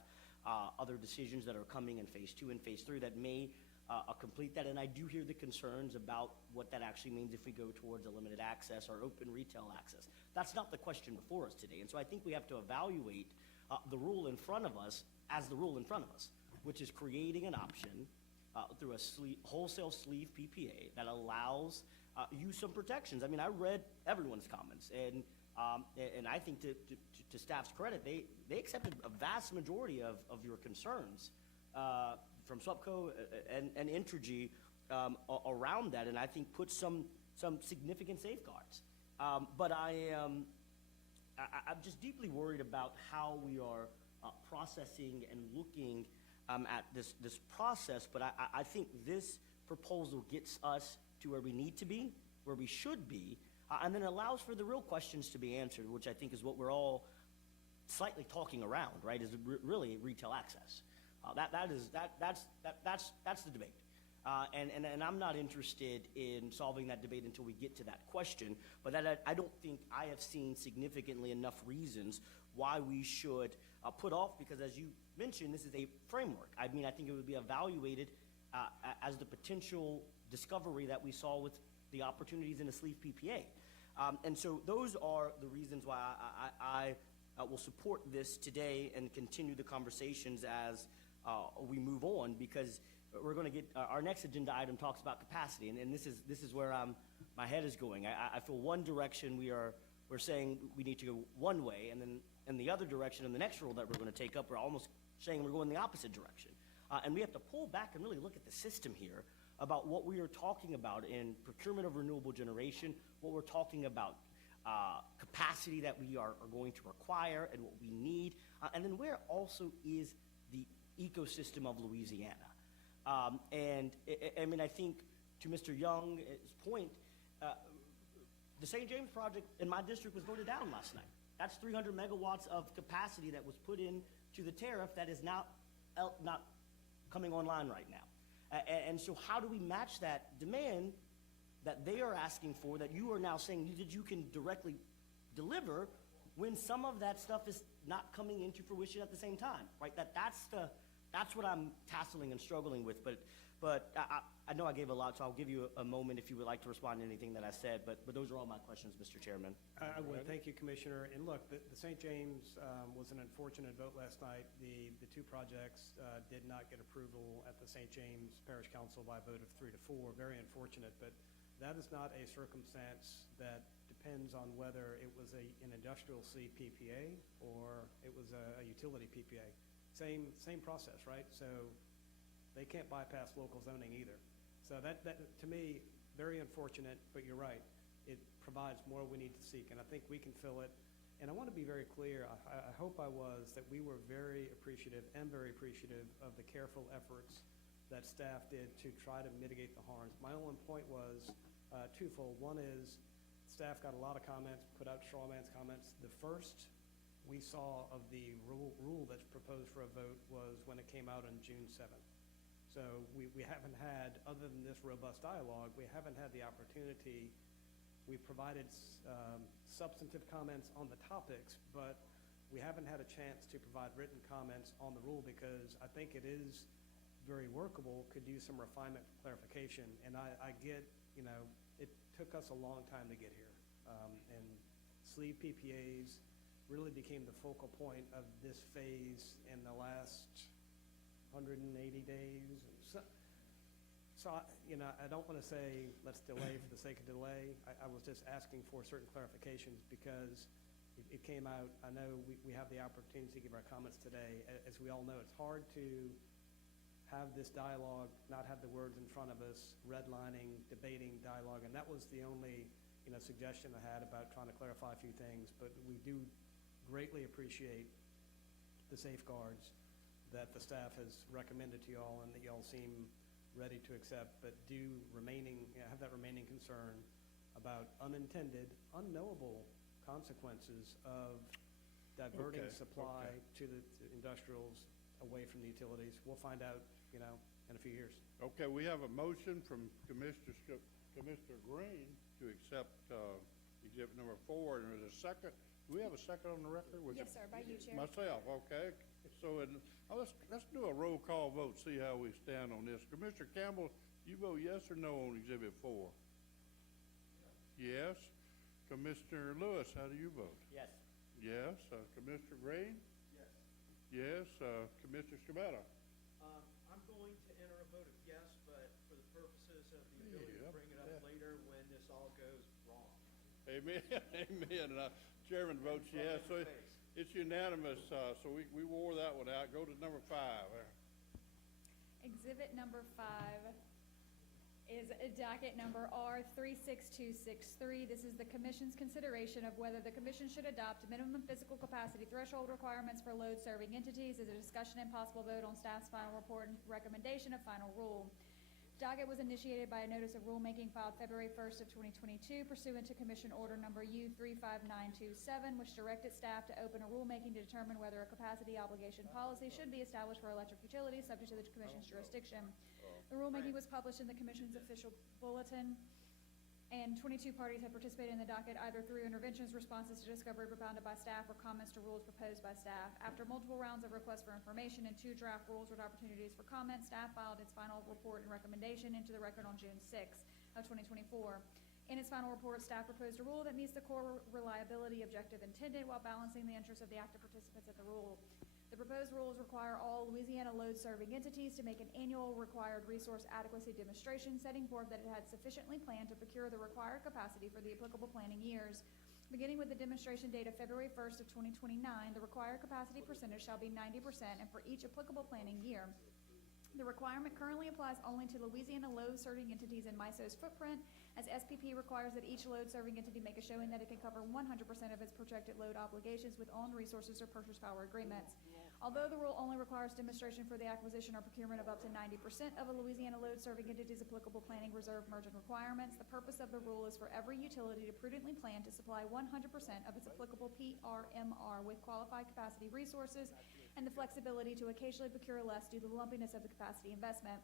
other decisions that are coming in phase 2 and phase 3 that may complete that, and I do hear the concerns about what that actually means if we go towards a limited access or open retail access. That's not the question before us today, and so I think we have to evaluate the rule in front of us as the rule in front of us, which is creating an option through a wholesale sleeve PPA that allows you some protections. I mean, I read everyone's comments, and I think to staff's credit, they accepted a vast majority of your concerns from SWPCO and Entergy around that, and I think put some significant safeguards. But I'm just deeply worried about how we are processing and looking at this process, but I think this proposal gets us to where we need to be, where we should be, and then allows for the real questions to be answered, which I think is what we're all slightly talking around, right, is really retail access. That's the debate. And I'm not interested in solving that debate until we get to that question, but that I don't think I have seen significantly enough reasons why we should put off, because as you mentioned, this is a framework. I mean, I think it would be evaluated as the potential discovery that we saw with the opportunities in a sleeve PPA. And so those are the reasons why I will support this today and continue the conversations as we move on, because we're going to get our next agenda item talks about capacity, and this is where my head is going. I feel one direction we're saying we need to go one way, and then in the other direction, in the next rule that we're going to take up, we're almost saying we're going the opposite direction. And we have to pull back and really look at the system here about what we are talking about in procurement of renewable generation, what we're talking about capacity that we are going to require and what we need, and then where also is the ecosystem of Louisiana. And I mean, I think to Mr. Young's point, the St. James project in my district was voted down last night. That's 300 megawatts of capacity that was put in to the tariff that is now not coming online right now. And so how do we match that demand that they are asking for, that you are now saying that you can directly deliver, when some of that stuff is not coming into fruition at the same time, right? That's what I'm tasseling and struggling with. But I know I gave a lot, so I'll give you a moment if you would like to respond to anything that I said. But those are all my questions, Mr. Chairman. I would. Thank you, Commissioner. And look, the St. James was an unfortunate vote last night. The two projects did not get approval at the St. James Parish Council by a vote of 3 to 4. Very unfortunate, but that is not a circumstance that depends on whether it was an industrial C PPA or it was a utility PPA. Same process, right? So they can't bypass local zoning either. So that to me, very unfortunate, but you're right. It provides more we need to seek, and I think we can fill it. And I want to be very clear, I hope I was, that we were very appreciative of the careful efforts that staff did to try to mitigate the harms. My only point was twofold. One is staff got a lot of comments, put out straw man's comments. The first we saw of the rule that's proposed for a vote was when it came out on June 7th. So we haven't had, other than this robust dialogue, we haven't had the opportunity. We've provided substantive comments on the topics, but we haven't had a chance to provide written comments on the rule, because I think it is very workable, could use some refinement for clarification. And I get, it took us a long time to get here. And sleeve PPAs really became the focal point of this phase in the last 180 days. I don't want to say let's delay for the sake of delay. I was just asking for certain clarifications because it came out, I know we have the opportunity to give our comments today. As we all know, it's hard to have this dialogue, not have the words in front of us, redlining, debating dialogue, and that was the only suggestion I had about trying to clarify a few things. But we do greatly appreciate the safeguards that the staff has recommended to y'all and that y'all seem ready to accept, but have that remaining concern about unintended, unknowable consequences of diverting supply to the industrials away from the utilities. We'll find out, in a few years. Okay, we have a motion from Commissioner Green to accept exhibit number 4, and there's a second. Do we have a second on the record? Yes, sir, by you, Chair. Myself, okay. So let's do a roll call vote, see how we stand on this. Commissioner Campbell, you vote yes or no on exhibit 4? Yes. Commissioner Lewis, how do you vote? Yes. Yes. Commissioner Green? Yes. Yes. Commissioner Scametta? I'm going to enter a vote of yes, but for the purposes of the ability to bring it up later when this all goes wrong. Amen. Amen. Chairman votes yes. So it's unanimous. So we wore that one out. Go to number 5. Exhibit number 5 is docket number R36263. This is the Commission's consideration of whether the Commission should adopt minimum physical capacity threshold requirements for load-serving entities as a discussion and possible vote on staff's final report and recommendation of final rule. Docket was initiated by a notice of rulemaking filed February 1st of 2022 pursuant to Commission Order Number U35927, which directed staff to open a rulemaking to determine whether a capacity obligation policy should be established for electric utilities subject to the Commission's jurisdiction. The rulemaking was published in the Commission's official bulletin, and 22 parties have participated in the docket either through interventions, responses to discovery propounded by staff, or comments to rules proposed by staff. After multiple rounds of requests for information and 2 draft rules with opportunities for comment, staff filed its final report and recommendation into the record on June 6 of 2024. In its final report, staff proposed a rule that meets the core reliability objective intended while balancing the interests of the active participants of the rule. The proposed rules require all Louisiana load-serving entities to make an annual required resource adequacy demonstration setting forth that it had sufficiently planned to procure the required capacity for the applicable planning years. Beginning with the demonstration date of February 1st of 2029, the required capacity percentage shall be 90% and for each applicable planning year. The requirement currently applies only to Louisiana load-serving entities in MISO's footprint, as SPP requires that each load-serving entity make a showing that it can cover 100% of its projected load obligations with owned resources or purchase power agreements. Although the rule only requires demonstration for the acquisition or procurement of up to 90% of a Louisiana load-serving entity's applicable planning reserve merchant requirements, the purpose of the rule is for every utility to prudently plan to supply 100% of its applicable PRMR with qualified capacity resources and the flexibility to occasionally procure less due to the lumpiness of the capacity investment.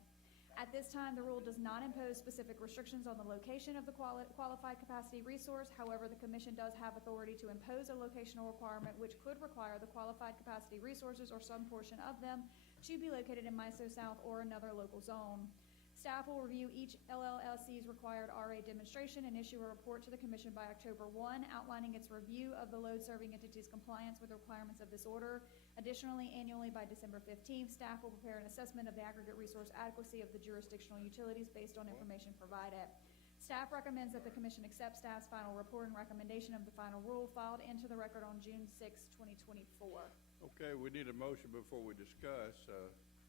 At this time, the rule does not impose specific restrictions on the location of the qualified capacity resource. However, the Commission does have authority to impose a locational requirement which could require the qualified capacity resources or some portion of them to be located in MISO South or another local zone. Staff will review each LLC's required RA demonstration and issue a report to the Commission by October 1, outlining its review of the load-serving entity's compliance with the requirements of this order. Additionally, annually by December 15th, staff will prepare an assessment of the aggregate resource adequacy of the jurisdictional utilities based on information provided. Staff recommends that the Commission accept staff's final report and recommendation of the final rule filed into the record on June 6, 2024. Okay, we need a motion before we discuss.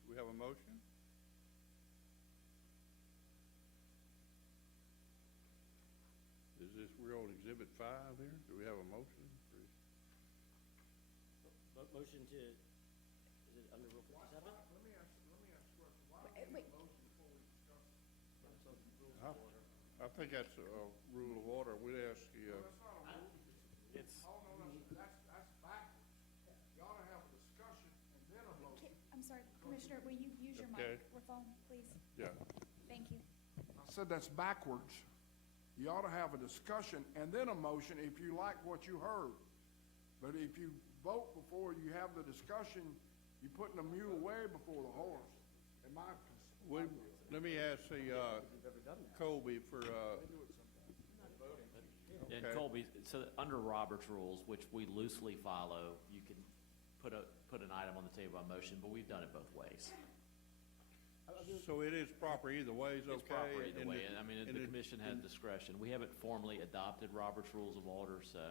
We have a motion? We're on exhibit 5 here. Do we have a motion? Motion to, is it under Rule 57? Let me ask a question. Why don't we Wait. have a motion before we discuss? I think that's a rule of order. We'd ask you. No, that's not a rule. That's backwards. You ought to have a discussion and then a motion. I'm sorry, Commissioner, will you use your microphone, please? Yeah. Thank you. I said that's backwards. You ought to have a discussion and then a motion if you like what you heard. But if you vote before you have the discussion, you're putting the mule way before the horse. In my Let me ask Colby for. And Colby, so under Robert's rules, which we loosely follow, you can put an item on the table by motion, but we've done it both ways. so it is proper either way, is okay? It's proper either and way, it- and I mean, and the it- commission had and- discretion. We haven't formally adopted Robert's Rules of Order, so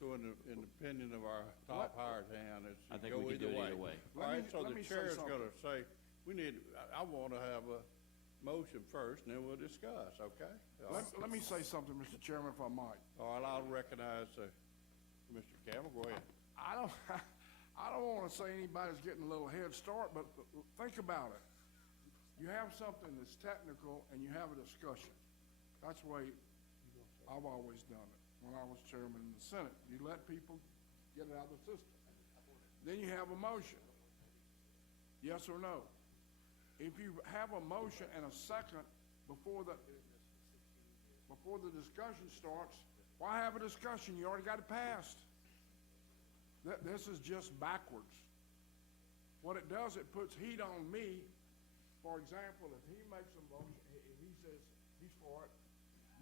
So in the opinion of our top hired hand, it's I think go we can do it either way. All right, so Let the me say chair's something. gonna say, we need, I wanna have a motion first, and then we'll discuss, okay? All right. Let me say something, Mr. Chairman, if I might. All right, I'll recognize, Mr. Campbell, go ahead. I don't want to say anybody's getting a little head start, but think about it. You have something that's technical and you have a discussion. That's the way I've always done it when I was chairman in the Senate. You let people get it out of the system. Then you have a motion. Yes or no? If you have a motion and a second before the discussion starts, why have a discussion? You already got it passed. This is just backwards. What it does, it puts heat on me. For example, if he makes a motion, if he says he's for it,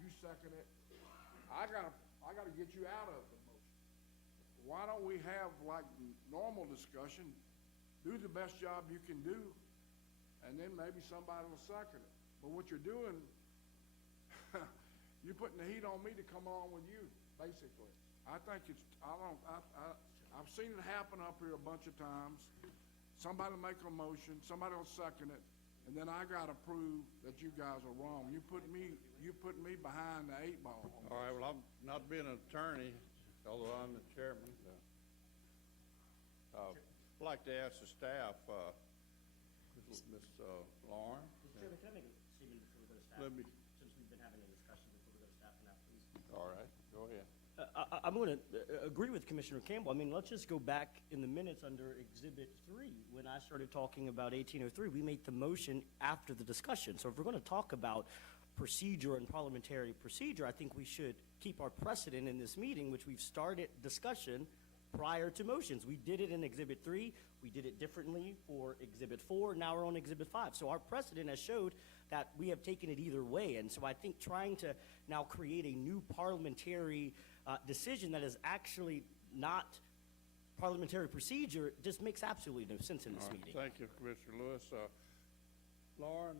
you second it, I gotta get you out of the motion. Why don't we have like normal discussion, do the best job you can do, and then maybe somebody will second it. But what you're doing, you're putting the heat on me to come on with you, basically. I think it's, I've seen it happen up here a bunch of times. Somebody will make a motion, somebody will second it, and then I gotta prove that you guys are wrong. You put me behind the 8 ball. All right, well, I'm not being an attorney, although I'm the chairman. I'd like to ask the staff, Ms. Lauren. Mr. Chairman, can I make a statement before we go to staff? Let me- Since we've been having a discussion before we go to staff on that, please. All right, go ahead. I'm going to agree with Commissioner Campbell. I mean, let's just go back in the minutes under Exhibit 3. When I started talking about 1803, we made the motion after the discussion. So if we're going to talk about procedure and parliamentary procedure, I think we should keep our precedent in this meeting, which we've started discussion prior to motions. We did it in Exhibit 3. We did it differently for Exhibit 4. Now we're on Exhibit 5. So our precedent has showed that we have taken it either way. And so I think trying to now create a new parliamentary decision that is actually not parliamentary procedure just makes absolutely no sense in this All right, meeting. thank you, Commissioner Lewis. Lauren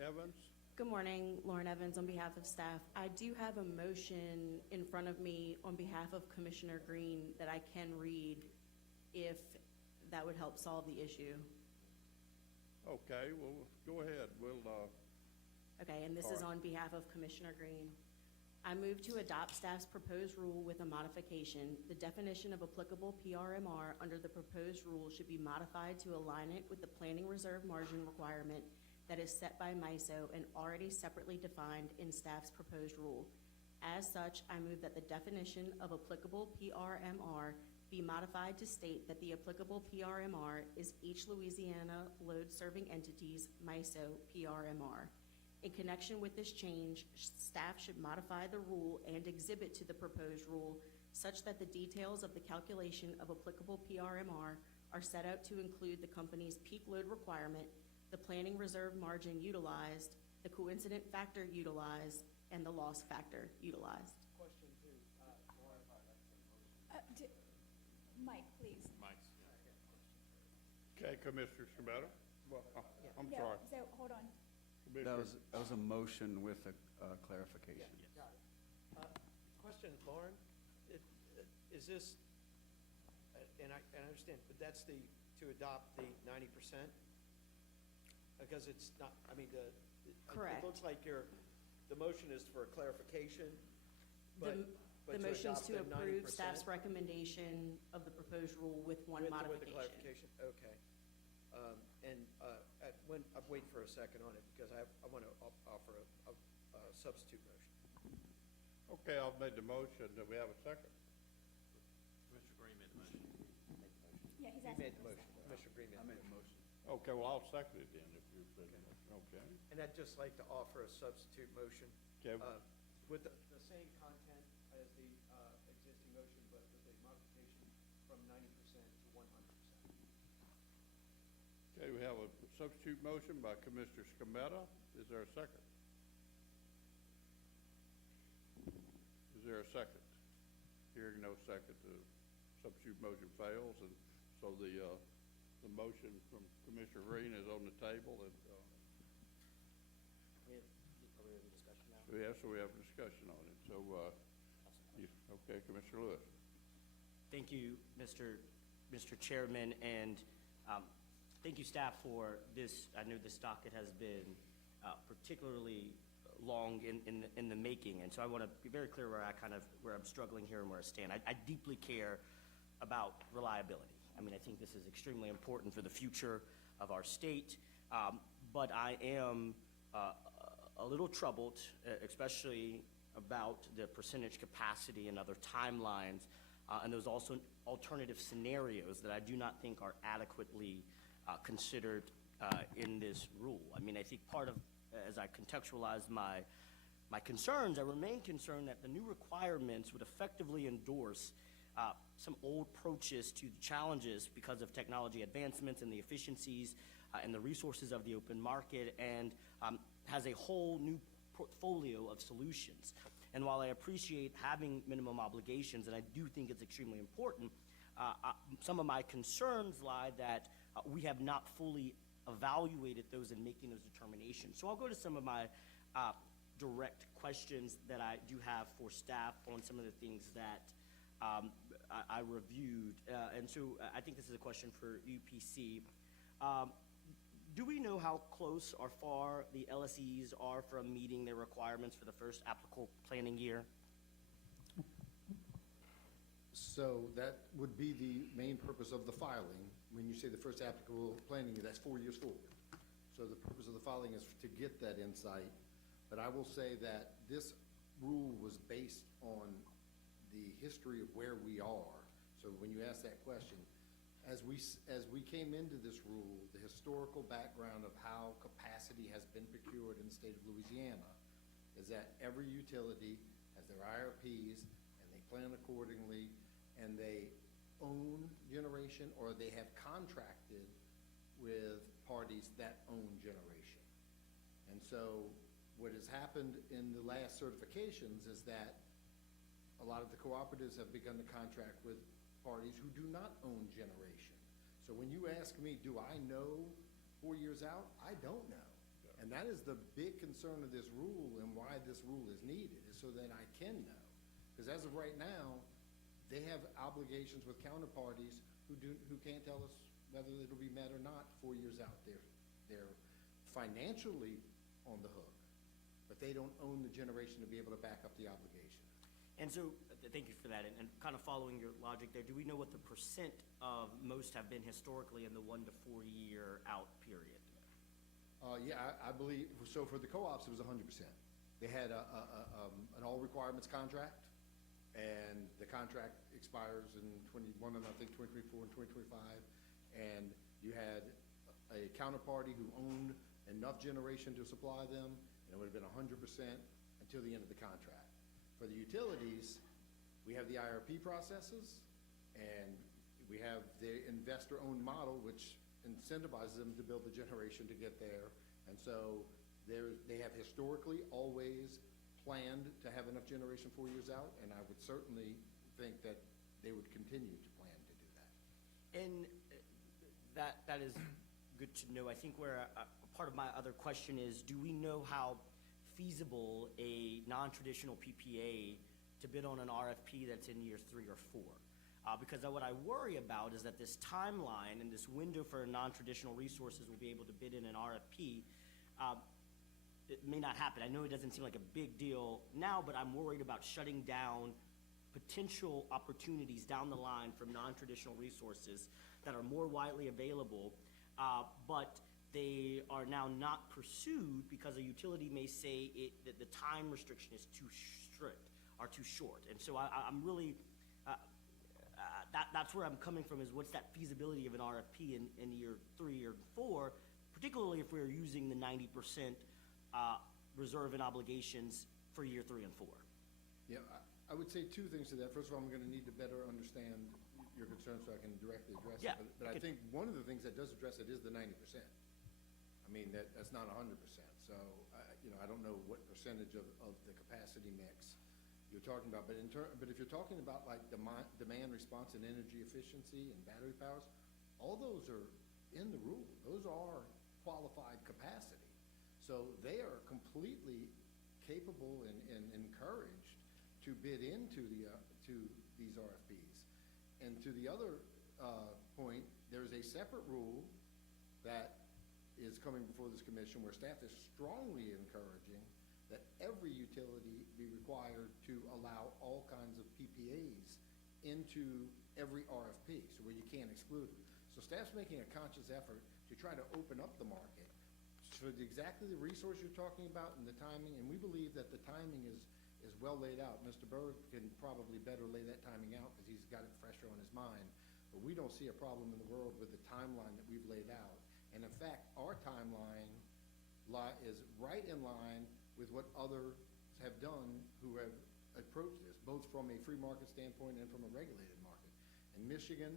Evans? Good morning, Lauren Evans on behalf of staff. I do have a motion in front of me on behalf of Commissioner Green that I can read if that would help solve the issue. Okay, well, go ahead. We'll, Okay, and this is on behalf of Commissioner Green. I move to adopt staff's proposed rule with a modification. The definition of applicable PRMR under the proposed rule should be modified to align it with the planning reserve margin requirement that is set by MISO and already separately defined in staff's proposed rule. As such, I move that the definition of applicable PRMR be modified to state that the applicable PRMR is each Louisiana load-serving entity's MISO PRMR. In connection with this change, staff should modify the rule and exhibit to the proposed rule such that the details of the calculation of applicable PRMR are set out to include the company's peak load requirement, the planning reserve margin utilized, the coincident factor utilized, and the loss factor utilized. Question two, Lauren. Mike, please. Mike's. okay, Commissioner Scibetta? Well, I'm Yeah, sorry. So, hold on. That was a motion with a clarification. Got it. Question, Lauren, is this, and I understand, but that's to adopt the 90%? Because it's not, I mean, Correct. It looks like the motion is for a clarification, The motion is to adopt the approve 90%? staff's recommend of the proposed rule with one With the modification. clarification, okay. I'm waiting for a second on it, because I want to offer a substitute motion. Okay, I've made the motion. Do we have a second? Mr. Green made the motion. Yeah, he's You asking made the for a motion, second. Commissioner Green made the motion. Okay, well, I'll second it then if you're saying that. Okay. And I'd just like to offer a substitute motion. Okay. With the same content as the existing motion, but with a modification from 90% to 100%. Okay, we have a substitute motion by Commissioner Scibetta. Is there a second? Is there a second? Hearing no second, the substitute motion fails, and so the motion from Commissioner Green is on the table, and Yeah, so we have a discussion on it. So, okay, Commissioner Lewis. Thank you, Mr. Chairman, and thank you, staff, for this. I know this docket has been particularly long in the making, and so I want to be very clear where I'm struggling here and where I stand. I deeply care about reliability. I mean, I think this is extremely important for the future of our state, but I am a little troubled, especially about the percentage capacity and other timelines, and those also alternative scenarios that I do not think are adequately considered in this rule. I mean, I think part of, as I contextualize my concerns, I remain concerned that the new requirements would effectively endorse some old approaches to the challenges because of technology advancements and the efficiencies and the resources of the open market, and has a whole new portfolio of solutions. And while I appreciate having minimum obligations, and I do think it's extremely important, some of my concerns lie that we have not fully evaluated those in making those determinations. So I'll go to some of my direct questions that I do have for staff on some of the things that I reviewed. And so I think this is a question for UPC. Do we know how close or far the LSEs are from meeting their requirements for the first applicable planning year? So that would be the main purpose of the filing. When you say the first applicable planning year, that's 4 years forward. So the purpose of the filing is to get that insight. But I will say that this rule was based on the history of where we are. So when you ask that question, as we came into this rule, the historical background of how capacity has been procured in the state of Louisiana is that every utility has their IRPs, and they plan accordingly, and they own generation, or they have contracted with parties that own generation. And so what has happened in the last certifications is that a lot of the cooperatives have begun to contract with parties who do not own generation. So when you ask me, do I know 4 years out? I don't know. And that is the big concern of this rule, and why this rule is needed, is so that I can know. Because as of right now, they have obligations with counterparties who can't tell us whether it'll be met or not 4 years out. They're financially on the hook, but they don't own the generation to be able to back up the obligation. And so, thank you for that. And kind of following your logic there, do we know what the percent of most have been historically in the 1 to 4 year out period? Yeah, I believe, so for the co-ops, it was 100%. They had an all requirements contract, and the contract expires in 21, and I think 2024 and 2025, and you had a counterparty who owned enough generation to supply them, and it would have been 100% until the end of the contract. For the utilities, we have the IRP processes, and we have the investor-owned model, which incentivizes them to build the generation to get there. And so they have historically always planned to have enough generation 4 years out, and I would certainly think that they would continue to plan to do that. And that is good to know. I think where part of my other question is, do we know how feasible a non-traditional PPA to bid on an RFP that's in year 3 or 4? Because what I worry about is that this timeline and this window for non-traditional resources will be able to bid in an RFP, it may not happen. I know it doesn't seem like a big deal now, but I'm worried about shutting down potential opportunities down the line from non-traditional resources that are more widely available, but they are now not pursued because a utility may say that the time restriction is too strict or too short. And so I'm really... That's where I'm coming from, is what's that feasibility of an RFP in year 3 or 4, particularly if we're using the 90% reserve and obligations for year 3 and 4. Yeah, I would say 2 things to that. First of all, I'm going to need to better understand your concern so I can directly address Yeah, it. But I think one of the things that does address it is the 90%. I mean, that's not 100%. So, I don't know what percentage of the capacity mix you're talking about, but if you're talking about like demand response and energy efficiency and battery powers, all those are in the rule. Those are qualified capacity. So they are completely capable and encouraged to bid into to these RFPs. And to the other point, there's a separate rule that is coming before this commission where staff is strongly encouraging that every utility be required to allow all kinds of PPAs into every RFP, so where you can't exclude them. So staff's making a conscious effort to try to open up the market for exactly the resource you're talking about and the timing, and we believe that the timing is well laid out. Mr. Berg can probably better lay that timing out because he's got it fresher on his mind, but we don't see a problem in the world with the timeline that we've laid out. And in fact, our timeline is right in line with what others have done who have approached this, both from a free market standpoint and from a regulated market. In Michigan,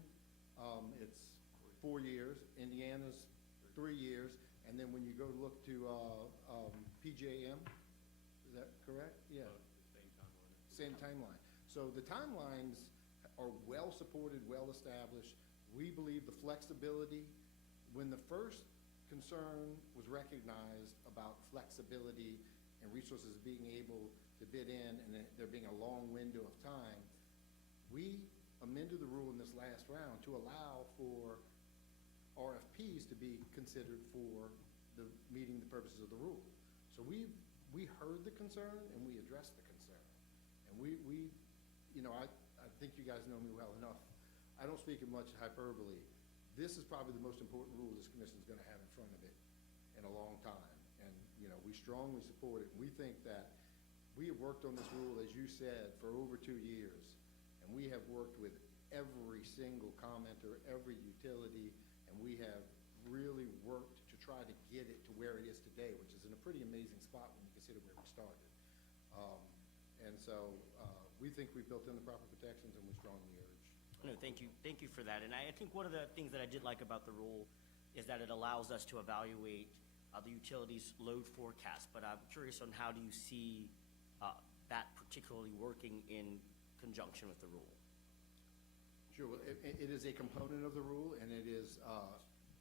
it's 4 years. Indiana's 3 years. And then when you go look to PJM, is that correct? Yeah. Same timeline. So the timelines are well supported, well established. We believe the flexibility, when the first concern was recognized about flexibility and resources being able to bid in and there being a long window of time, we amended the rule in this last round to allow for RFPs to be considered for meeting the purposes of the rule. So we heard the concern and we addressed the concern. And I think you guys know me well enough. I don't speak in much hyperbole. This is probably the most important rule this commission is going to have in front of it in a long time. And, we strongly support it. We think that we have worked on this rule, as you said, for over 2 years. And we have worked with every single commenter, every utility, and we have really worked to try to get it to where it is today, which is in a pretty amazing spot when you consider where we started. And so we think we've built in the proper protections, and we strongly urge. No, thank you. Thank you for that. And I think one of the things that I did like about the rule is that it allows us to evaluate the utilities' load forecast. But I'm curious on how do you see that particularly working in conjunction with the rule? Sure. Well, it is a component of the rule, and it is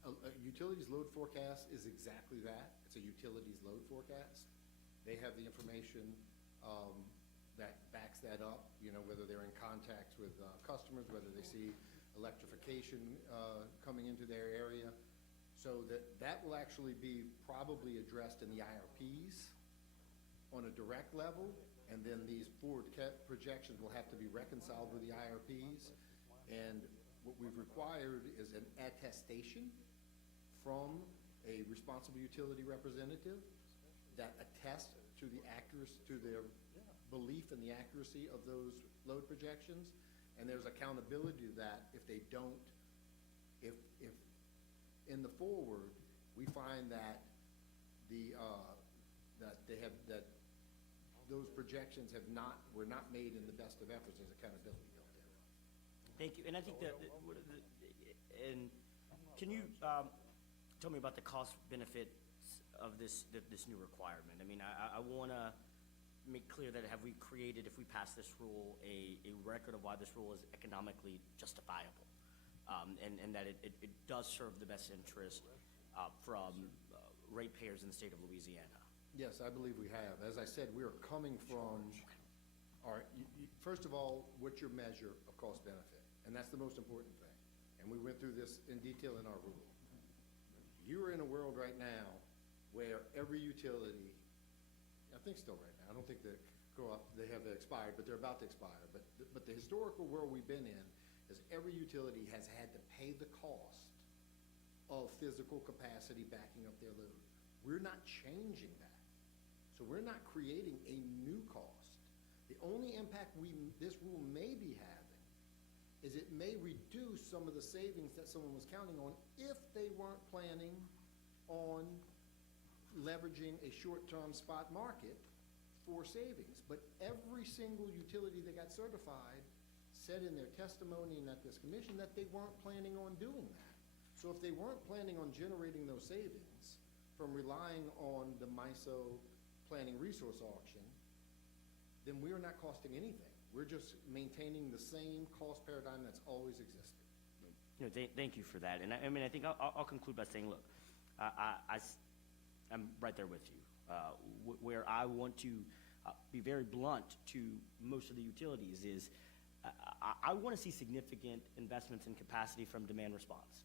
a utilities load forecast is exactly that. It's a utilities load forecast. They have the information that backs that up, whether they're in contact with customers, whether they see electrification coming into their area. So that will actually be probably addressed in the IRPs on a direct level, and then these forward projections will have to be reconciled with the IRPs. And what we've required is an attestation from a responsible utility representative that attests to their belief in the accuracy of those load projections. And there's accountability to that if they don't, if in the forward, we find that those projections were not made in the best of efforts, there's accountability built in. Thank you. And I think and can you tell me about the cost benefits of this new requirement? I mean, I want to make clear that if we pass this rule, a record of why this rule is economically justifiable, and that it does serve the best interest from ratepayers in the state of Louisiana. Yes, I believe we have. As I said, we are coming from first of all, what's your measure of cost benefit? And that's the most important thing. And we went through this in detail in our rule. You are in a world right now where every utility, I think still right now, I don't think they have expired, but they're about to expire. But the historical world we've been in is every utility has had to pay the cost of physical capacity backing up their load. We're not changing that. So we're not creating a new cost. The only impact this rule may be having is it may reduce some of the savings that someone was counting on if they weren't planning on leveraging a short-term spot market for savings. But every single utility that got certified said in their testimony and at this commission that they weren't planning on doing that. So if they weren't planning on generating those savings from relying on the MISO planning resource auction, then we are not costing anything. We're just maintaining the same cost paradigm that's always existed. Thank you for that. And I mean, I think I'll conclude by saying, look, I I'm right there with you. Where I want to be very blunt to most of the utilities is I want to see significant investments in capacity from demand response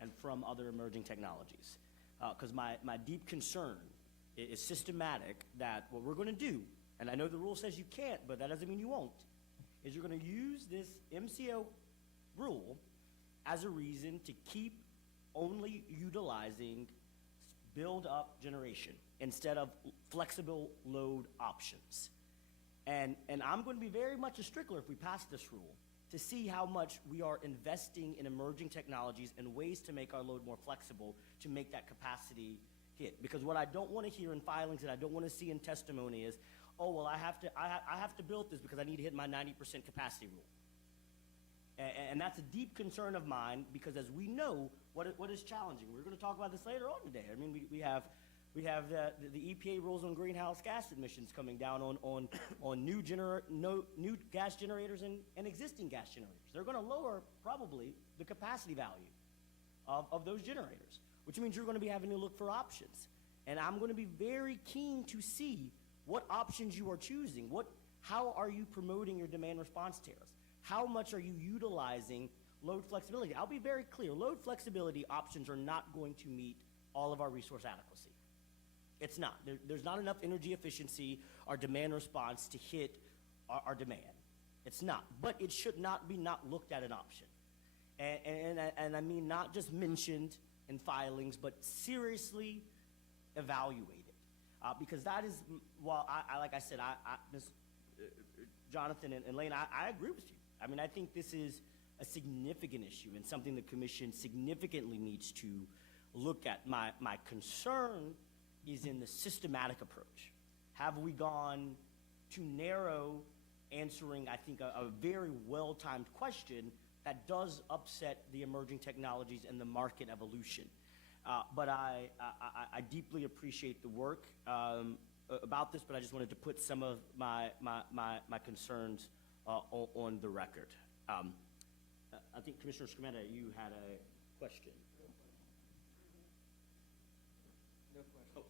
and from other emerging technologies. Because my deep concern is systematic that what we're going to do, and I know the rule says you can't, but that doesn't mean you won't, is you're going to use this MCO rule as a reason to keep only utilizing build-up generation instead of flexible load options. And I'm going to be very much a stickler if we pass this rule to see how much we are investing in emerging technologies and ways to make our load more flexible to make that capacity hit. Because what I don't want to hear in filings and I don't want to see in testimony is, oh, well, I have to build this because I need to hit my 90% capacity rule. And that's a deep concern of mine because as we know, what is challenging. We're going to talk about this later on today. I mean, we have the EPA rules on greenhouse gas emissions coming down on new gas generators and existing gas generators. They're going to lower probably the capacity value of those generators, which means you're going to be having to look for options. And I'm going to be very keen to see what options you are choosing. How are you promoting your demand response tariffs? How much are you utilizing load flexibility? I'll be very clear. Load flexibility options are not going to meet all of our resource adequacy. It's not. There's not enough energy efficiency or demand response to hit our demand. It's not. But it should not be not looked at an option. And I mean not just mentioned in filings, but seriously evaluated. Because that is, well, like I said, Ms. Jonathan and Lane, I agree with you. I mean, I think this is a significant issue and something the commission significantly needs to look at. My concern is in the systematic approach. Have we gone too narrow answering, I think, a very well-timed question that does upset the emerging technologies and the market evolution? But I deeply appreciate the work about this, but I just wanted to put some of my concerns on the record. I think Commissioner Scametta, you had a question. No question.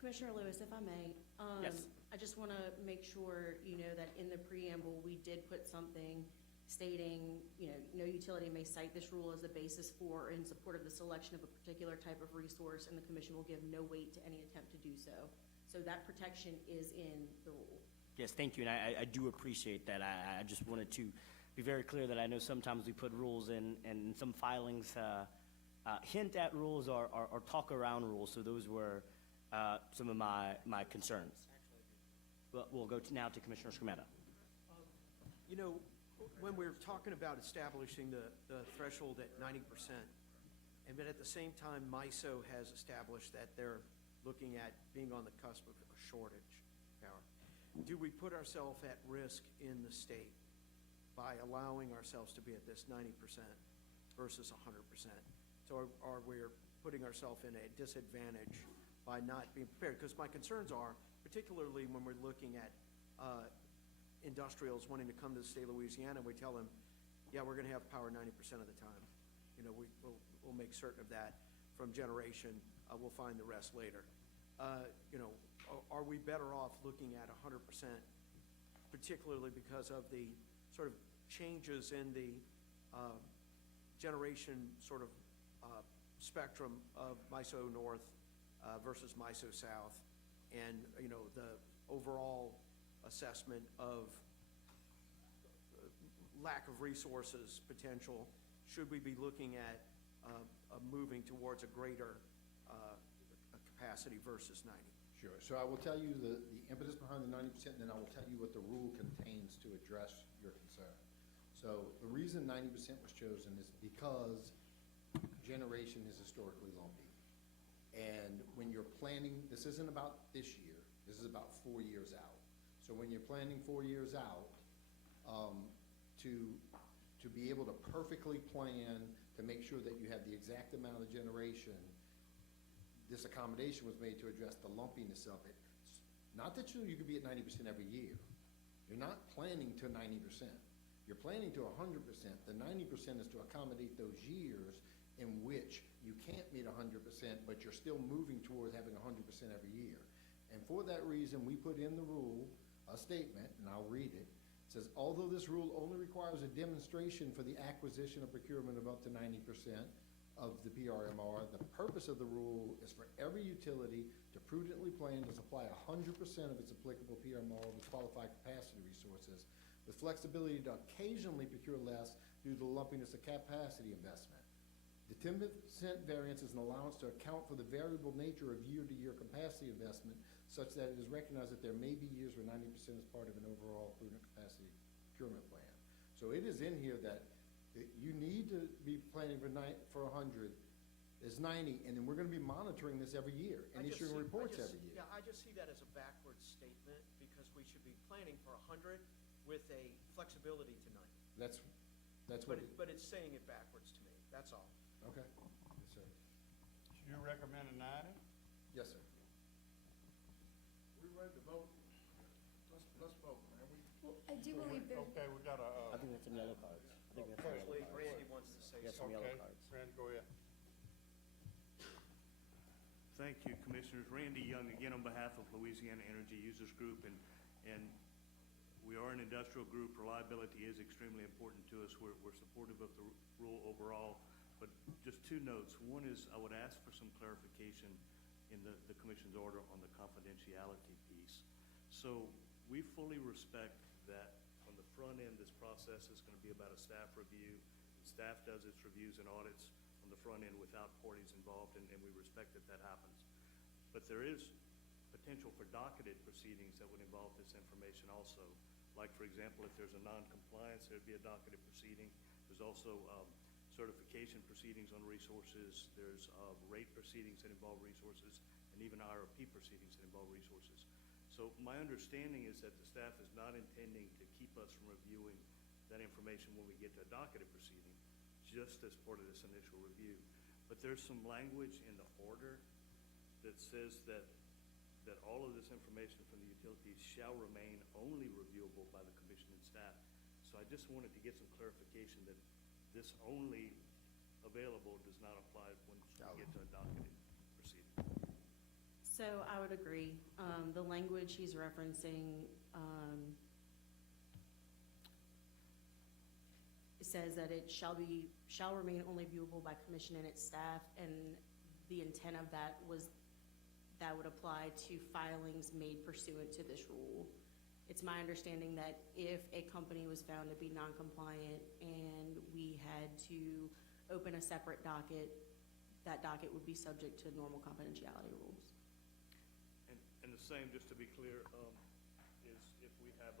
Commissioner Lewis, if I may. Yes. I just want to make sure you know that in the preamble, we did put something stating, no utility may cite this rule as the basis for or in support of the selection of a particular type of resource, and the commission will give no weight to any attempt to do so. So that protection is in the rule. Yes, thank you, and I do appreciate that. I just wanted to be very clear that I know sometimes we put rules in, and some filings hint at rules or talk around rules, so those were some of my concerns. But we'll go now to Commissioner Scametta. When we're talking about establishing the threshold at 90%, but at the same time, MISO has established that they're looking at being on the cusp of a shortage power. Do we put ourselves at risk in the state by allowing ourselves to be at this 90% versus 100%? So are we putting ourselves in a disadvantage by not being prepared? Because my concerns are, particularly when we're looking at industrials wanting to come to the state of Louisiana, we tell them, yeah, we're going to have power 90% of the time. We'll make certain of that from generation. We'll find the rest later. Are we better off looking at 100%, particularly because of the sort of changes in the generation sort of spectrum of MISO North versus MISO South, and the overall assessment of lack of resources potential? Should we be looking at moving towards a greater capacity versus 90? Sure. So I will tell you the impetus behind the 90%, and then I will tell you what the rule contains to address your concern. So the reason 90% was chosen is because generation is historically lumpy. And when you're planning, this isn't about this year, this is about 4 years out. So when you're planning 4 years out, to be able to perfectly plan to make sure that you have the exact amount of generation, this accommodation was made to address the lumpiness of it. Not that you could be at 90% every year. You're not planning to 90%. You're planning to 100%. The 90% is to accommodate those years in which you can't meet 100%, but you're still moving towards having 100% every year. And for that reason, we put in the rule a statement, and I'll read it. It says, although this rule only requires a demonstration for the acquisition or procurement of up to 90% of the PRMR, the purpose of the rule is for every utility to prudently plan to supply 100% of its applicable PRMR with qualified capacity resources, with flexibility to occasionally procure less due to the lumpiness of capacity investment. The 10% variance is an allowance to account for the variable nature of year-to-year capacity investment, such that it is recognized that there may be years where 90% is part of an overall prudent capacity procurement plan. So it is in here that you need to be planning for 100, is 90, and then we're going to be monitoring this every year and issuing reports every year. Yeah, I just see that as a backwards statement, because we should be planning for 100 with a flexibility to 90. That's what But it's saying it backwards to me, that's all. Okay. Yes, sir. You recommend a 90? Yes, sir. We ready to vote? Let's vote, man. Well, I do believe there's, Okay, we got a, I think that's some yellow cards. I think that's some yellow Actually, cards. Randy wants to say Yeah, some something. yellow okay, cards. Randy, go ahead. Thank you, Commissioners. Randy Young, again, on behalf of Louisiana Energy Users Group, and we are an industrial group. Reliability is extremely important to us. We're supportive of the rule overall, but just two notes. One is I would ask for some clarification in the Commission's order on the confidentiality piece. So we fully respect that on the front end, this process is going to be about a staff review. Staff does its reviews and audits on the front end without parties involved, and we respect that that happens. But there is potential for docketed proceedings that would involve this information also. Like, for example, if there's a non-compliance, there'd be a docketed proceeding. There's also certification proceedings on resources. There's rate proceedings that involve resources, and even IRP proceedings that involve resources. So my understanding is that the staff is not intending to keep us from reviewing that information when we get to a docketed proceeding, just as part of this initial review. But there's some language in the order that says that all of this information from the utilities shall remain only reviewable by the commission and staff. So I just wanted to get some clarification that this only available does not apply when we get to a docketed proceeding. So I would agree. The language he's referencing says that it shall remain only viewable by commission and its staff, and the intent of that was that would apply to filings made pursuant to this rule. It's my understanding that if a company was found to be non-compliant and we had to open a separate docket, that docket would be subject to normal confidentiality rules. And the same, just to be clear, is if we have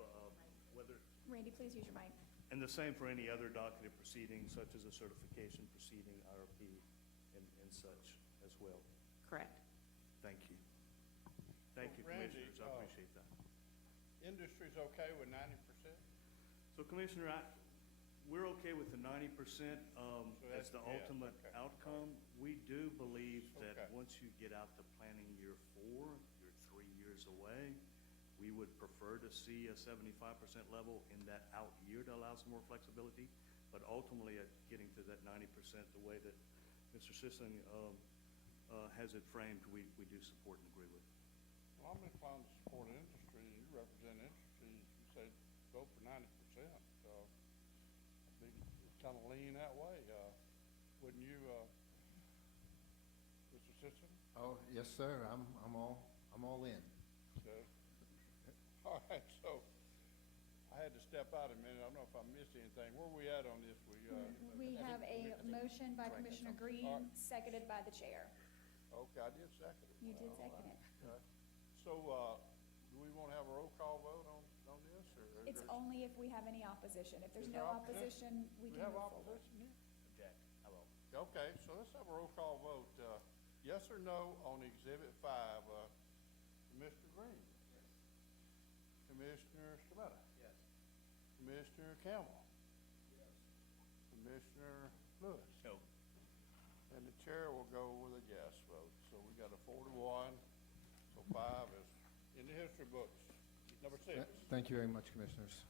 whether. Randy, please use your mic. And the same for any other docketed proceedings, such as a certification proceeding, IRP, and such as well. Correct. Thank you. Thank you, Randy, Commissioners. I appreciate that. Industry's okay with 90%? So, Commissioner, we're okay with the 90% as the yeah, ultimate okay. outcome. We do believe that Okay. once you get out to planning year 4, you're 3 years away. We would prefer to see a 75% level in that out year to allow some more flexibility. But ultimately, at getting to that 90%, the way that Mr. Sisson has it framed, we do support and agree with. Well, I'm inclined to support industry, and you represent industry, you say vote for 90%, so I think it's kind of lean that way. Wouldn't you, Mr. Sisson? Oh, yes, sir. I'm all in. So, all right, so I had to step out a minute. I don't know if I missed anything. Where are we at on this? We have a motion by Commissioner Green, seconded by the chair. Okay, I did second it. You did second it. Okay. So, do we want to have a roll call vote on this, or? It's only if we have any opposition. If there's Is there no opposition? opposition, we We can have move forward. opposition here? Object. I will. Okay, so let's have a roll call vote. Yes or no on Exhibit 5, Mr. Green? Commissioner Scametta? Yes. Commissioner Campbell? Yes. Commissioner Lewis? No. And the chair will go with a yes vote. So we got a 4-1, so 5 is in the history books. Number 6. Thank you very much, Commissioners.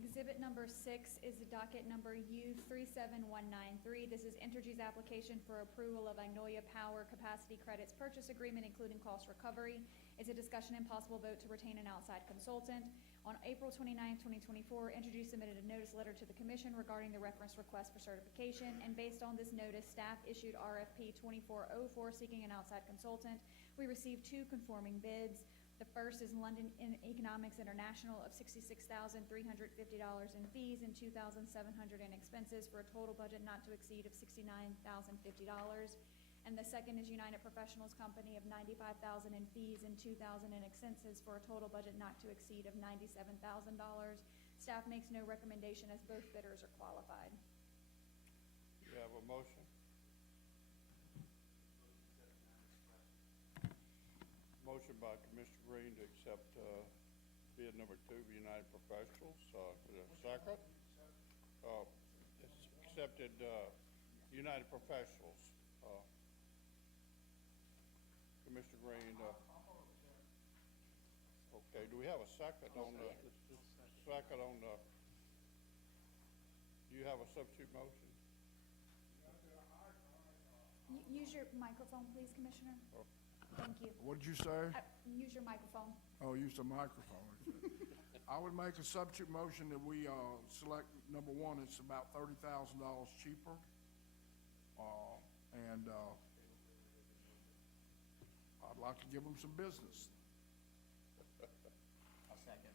Exhibit number 6 is the docket number U37193. This is Entergy's application for approval of Agnolia Power Capacity Credits Purchase Agreement, including cost recovery. It's a discussion and possible vote to retain an outside consultant. On April 29, 2024, Entergy submitted a notice letter to the Commission regarding the reference request for certification, and based on this notice, staff issued RFP 2404 seeking an outside consultant. We received 2 conforming bids. The first is London Economics International of $66,350 in fees and $2,700 in expenses for a total budget not to exceed of $69,050. And the second is United Professionals Company of $95,000 in fees and $2,000 in expenses for a total budget not to exceed of $97,000. Staff makes no recommendation as both bidders are qualified. You have a motion? Motion by Commissioner Green to accept bid number 2 for United Professionals. Is there a second? It's accepted United Professionals. Commissioner Green. Okay, do we have a second on the do you have a substitute motion? Use your microphone, please, Commissioner. Oh. Thank you. What did you say? Use your microphone. Oh, use the microphone. I would make a substitute motion that we select number 1. It's about $30,000 cheaper. And I'd like to give them some business. I'll second.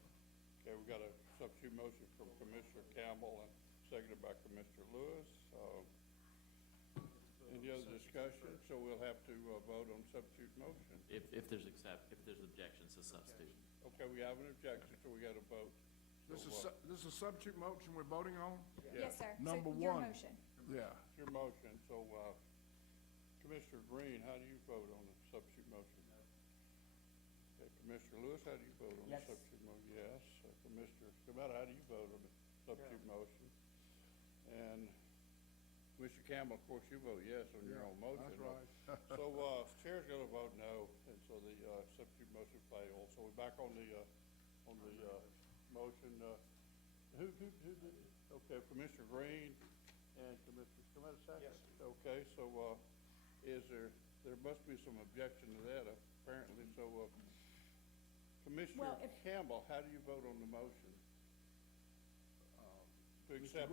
Okay, we got a substitute motion from Commissioner Campbell and seconded by Commissioner Lewis. Any other discussion? So we'll have to vote on substitute motion. If there's objections to substitute. Okay, we have an objection, so we got to vote. This is a substitute motion we're voting on? Yes, sir. Number So your 1. motion. Yeah. It's your motion. So Commissioner Green, how do you vote on the substitute motion? Okay, Commissioner Lewis, how do you vote on the substitute motion? Yes. Commissioner Scametta, how do you vote on the substitute motion? And Mr. Campbell, of course, you vote yes on your own motion. That's right. So chair's going to vote no, and so the substitute motion fails. So we're back on the motion. Who did it? Okay, Commissioner Green and Commissioner Scametta second? Yes. Okay, so there must be some objection to that apparently. So Commissioner Campbell, how do you vote on the motion? To accept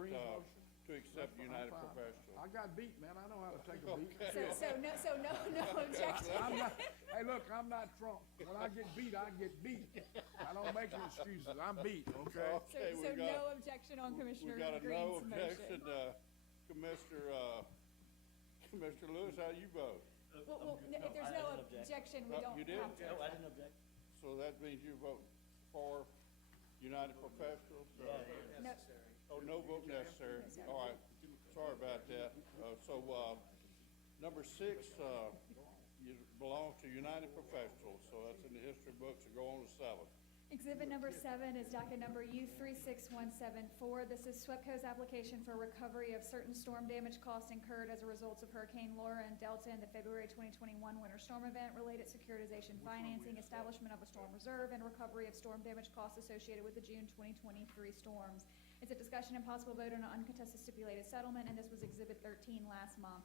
to accept United Professionals. I got beat, man. I know how to take a beat. So no objection. Hey, look, I'm not Trump. When I get beat, I get beat. I don't make any excuses. I'm beat, okay? So no objection on Commissioner Green's motion. We got a no objection. Commissioner Lewis, how do you vote? Well, if there's no objection, we don't You did? have to. No, I didn't object. So that means you vote for United Professionals? No. Oh, no vote necessary. All right. Sorry about that. Number 6 belongs to United Professionals, so that's in the history books. So go on to 7. Exhibit number 7 is docket number U36174. This is SWEPCO's application for recovery of certain storm damage costs incurred as a result of Hurricane Laura and Delta in the February 2021 winter storm event, related securitization financing, establishment of a storm reserve, and recovery of storm damage costs associated with the June 2023 storms. It's a discussion and possible vote on an uncontested stipulated settlement, and this was Exhibit 13 last month.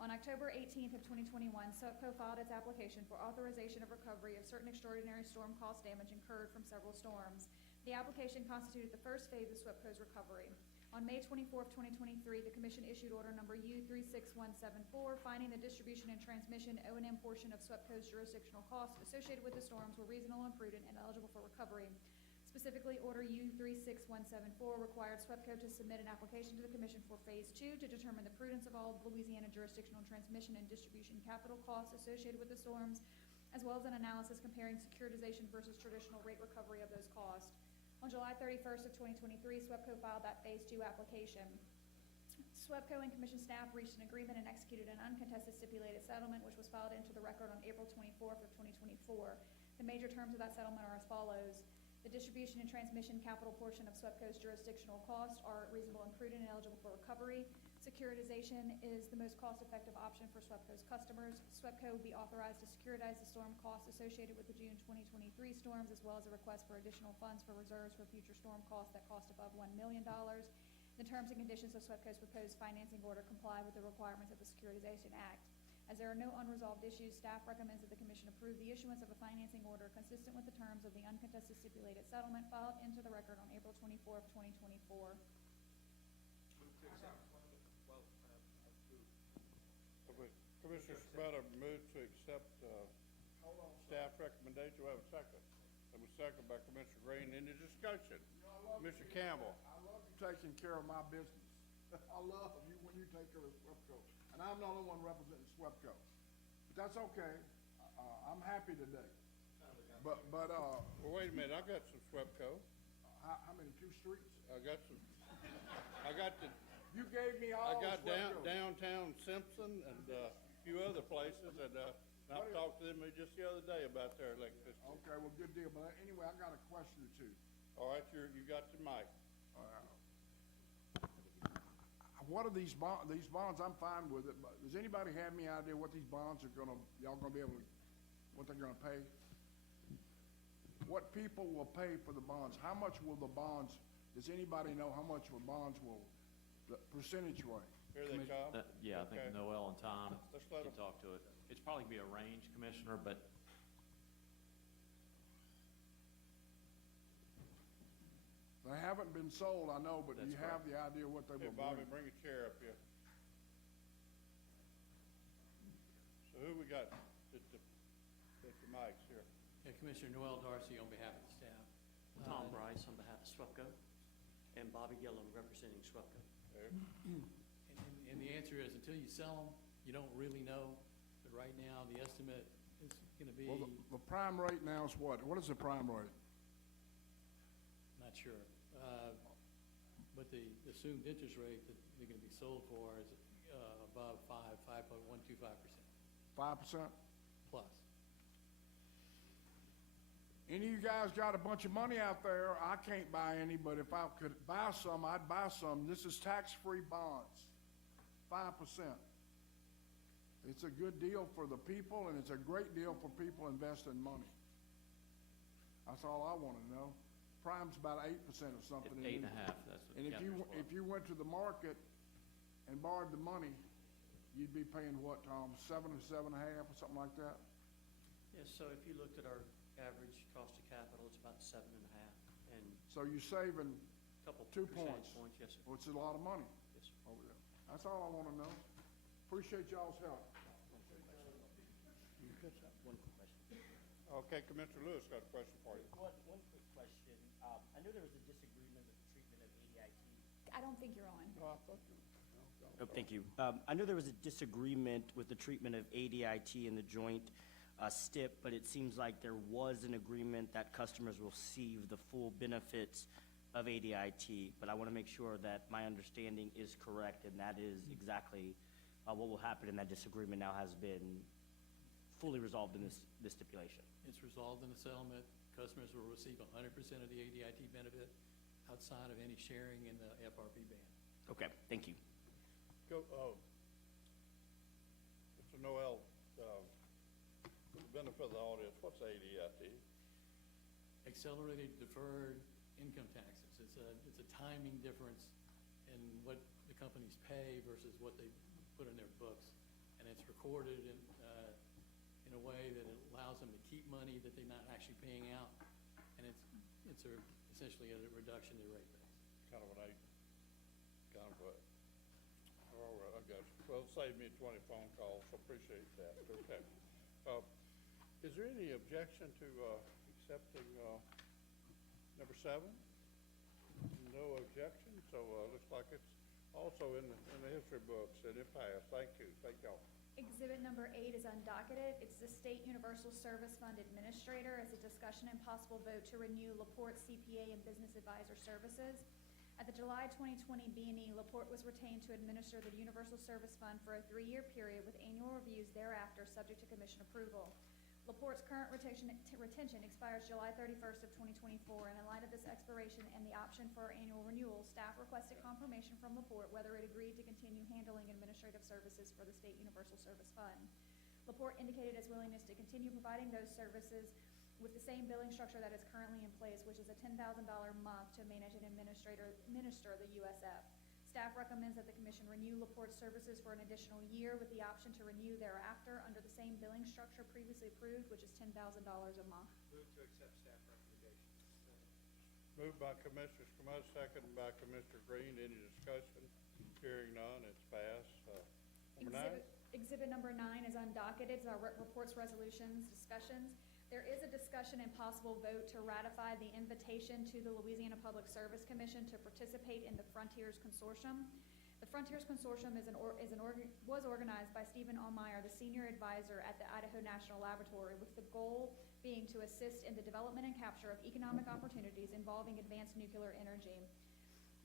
On October 18th of 2021, SWEPCO filed its application for authorization of recovery of certain extraordinary storm cost damage incurred from several storms. The application constituted the first phase of SWEPCO's recovery. On May 24th, 2023, the Commission issued order number U36174, finding the distribution and transmission O&M portion of SWEPCO's jurisdictional costs associated with the storms were reasonable and prudent and eligible for recovery. Specifically, Order U36174 required SWEPCO to submit an application to the Commission for Phase 2 to determine the prudence of all Louisiana jurisdictional transmission and distribution capital costs associated with the storms, as well as an analysis comparing securitization versus traditional rate recovery of those costs. On July 31st of 2023, SWEPCO filed that Phase 2 application. SWEPCO and Commission staff reached an agreement and executed an uncontested stipulated settlement, which was filed into the record on April 24th of 2024. The major terms of that settlement are as follows. The distribution and transmission capital portion of SWEPCO's jurisdictional costs are reasonable and prudent and eligible for recovery. Securitization is the most cost-effective option for SWEPCO's customers. SWEPCO will be authorized to securitize the storm costs associated with the June 2023 storms, as well as a request for additional funds for reserves for future storm costs that cost above $1 million. The terms and conditions of SWEPCO's proposed financing order comply with the requirements of the Securitization Act. As there are no unresolved issues, staff recommends that the Commission approve the issuance of a financing order consistent with the terms of the uncontested stipulated settlement filed into the record on April 24th, 2024. Commissioner Spada moved to accept staff recommendation. We have a second. That was seconded by Commissioner Green. Any discussion? Mr. Campbell. I love you taking care of my business. I love you when you take care of SWEPCO. And I'm the only one representing SWEPCO. But that's okay. I'm happy today. But Well, wait a minute. I got some SWEPCO. how many, 2 streets? I got the. You gave me all I got SWEPCO. downtown Simpson and a few other places, and I talked to them just the other day about their electricity. Okay, well, good deal. But anyway, I got a question or two. All right, you got your mic. What are these bonds? These bonds, I'm fine with it, but does anybody have any idea what these bonds are y'all gonna be able to, what they're gonna pay? What people will pay for the bonds? How much will the bonds, does anybody know how much the bonds will, the percentage rate? Here they come. Yeah, I think Okay. Noel and Tom Let's let can them. talk to it. It's probably gonna be a range, Commissioner, but They haven't been sold, I know, but do you That's have the idea what they Hey, will Bobby, bring? bring a chair up here. So who we got? Just the mics here. Yeah, Commissioner Noel Darcy on behalf of the staff. Tom Bryce on behalf of SWEPCO, and Bobby Gillum representing SWEPCO. There. And the answer is, until you sell them, you don't really know. But right now, the estimate is gonna be, Well, the prime rate now is what? What is the prime rate? not sure. But the assumed interest rate that they're gonna be sold for is above 5.125% 5%? plus. Any of you guys got a bunch of money out there? I can't buy any, but if I could buy some, I'd buy some. This is tax-free bonds, 5%. It's a good deal for the people, and it's a great deal for people investing money. That's all I want to know. Prime's about 8% or something. it's 8.5, that's what And the if you went to the market and borrowed the money, you'd be paying what, Tom, 7 or 7.5 or something like that? Yeah, so if you looked at our average cost of capital, it's about 7.5, and So you're saving a couple 2 percentage points, points, yes, sir. which is a lot of money Yes, sir. over there. That's all I want to know. Appreciate y'all's help. One quick question. Okay, Commissioner Lewis got a question for you. One quick question. I know there was a disagreement with the treatment of ADIT. I don't think you're on. No, I thought you. Oh, thank you. I know there was a disagreement with the treatment of ADIT in the joint STIP, but it seems like there was an agreement that customers will receive the full benefits of ADIT. But I want to make sure that my understanding is correct, and that is exactly what will happen, and that disagreement now has been fully resolved in this stipulation. It's resolved in the settlement. Customers will receive 100% of the ADIT benefit outside of any sharing in the FRP band. Okay, thank you. Go, Mr. Noel, for the benefit of the audience, what's ADIT? Accelerated deferred income taxes. It's a timing difference in what the companies pay versus what they put in their books. And it's recorded in a way that it allows them to keep money that they're not actually paying out. And it's essentially a reduction in rate base. Kind of a, all right, I got you. Well, it saved me 20 phone calls, so appreciate that. Okay. Is there any objection to accepting number 7? No objection, so looks like it's also in the history books, and it passed. Thank you. Thank y'all. Exhibit number 8 is undocketed. It's the State Universal Service Fund Administrator. It's a discussion and possible vote to renew LaPorte CPA and Business Advisor Services. At the July 2020 B&E, LaPorte was retained to administer the Universal Service Fund for a 3-year period with annual reviews thereafter, subject to commission approval. LaPorte's current retention expires July 31st of 2024, and in light of this expiration and the option for annual renewal, staff requested confirmation from LaPorte whether it agreed to continue handling administrative services for the State Universal Service Fund. LaPorte indicated its willingness to continue providing those services with the same billing structure that is currently in place, which is a $10,000 a month to manage and administer the USF. Staff recommends that the Commission renew LaPorte's services for an additional year with the option to renew thereafter under the same billing structure previously approved, which is $10,000 a month. Move to accept staff recommendations. Moved by Commissioner Scamota, seconded by Commissioner Green. Any discussion? Hearing none, it's passed. Number 9? Exhibit number 9 is undocketed. It's our reports, resolutions, discussions. There is a discussion and possible vote to ratify the invitation to the Louisiana Public Service Commission to participate in the Frontiers Consortium. The Frontiers Consortium was organized by Stephen Allmeyer, the senior advisor at the Idaho National Laboratory, with the goal being to assist in the development and capture of economic opportunities involving advanced nuclear energy.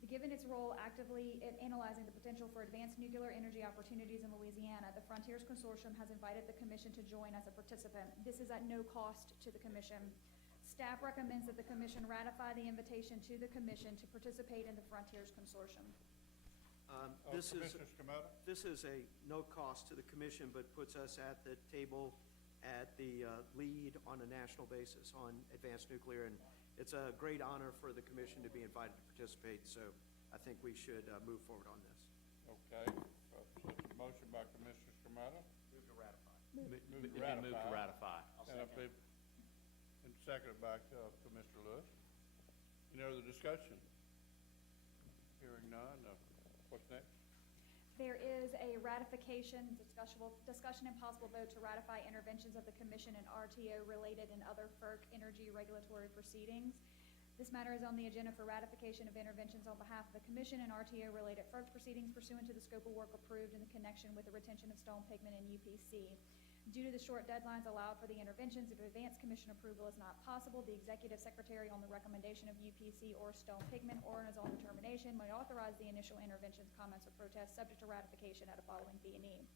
Given its role actively in analyzing the potential for advanced nuclear energy opportunities in Louisiana, the Frontiers Consortium has invited the Commission to join as a participant. This is at no cost to the Commission. Staff recommends that the Commission ratify the invitation to the Commission to participate in the Frontiers Consortium. Commissioner Scamota? This is a no cost to the Commission, but puts us at the table at the lead on a national basis on advanced nuclear, and it's a great honor for the Commission to be invited to participate, so I think we should move forward on this. Okay. Motion by Commissioner Scamota. Move to ratify. Move to ratify. And seconded by Commissioner Lewis. Any other discussion? Hearing none. What's next? There is a ratification, discussion and possible vote to ratify interventions of the Commission in RTO-related and other FERC energy regulatory proceedings. This matter is on the agenda for ratification of interventions on behalf of the Commission and RTO-related FERC proceedings pursuant to the scope of work approved in the connection with the retention of stone pigment in UPC. Due to the short deadlines allowed for the interventions, if advanced Commission approval is not possible, the Executive Secretary, on the recommendation of UPC or stone pigment or on his own determination, may authorize the initial interventions, comments, or protests subject to ratification at a following B&E.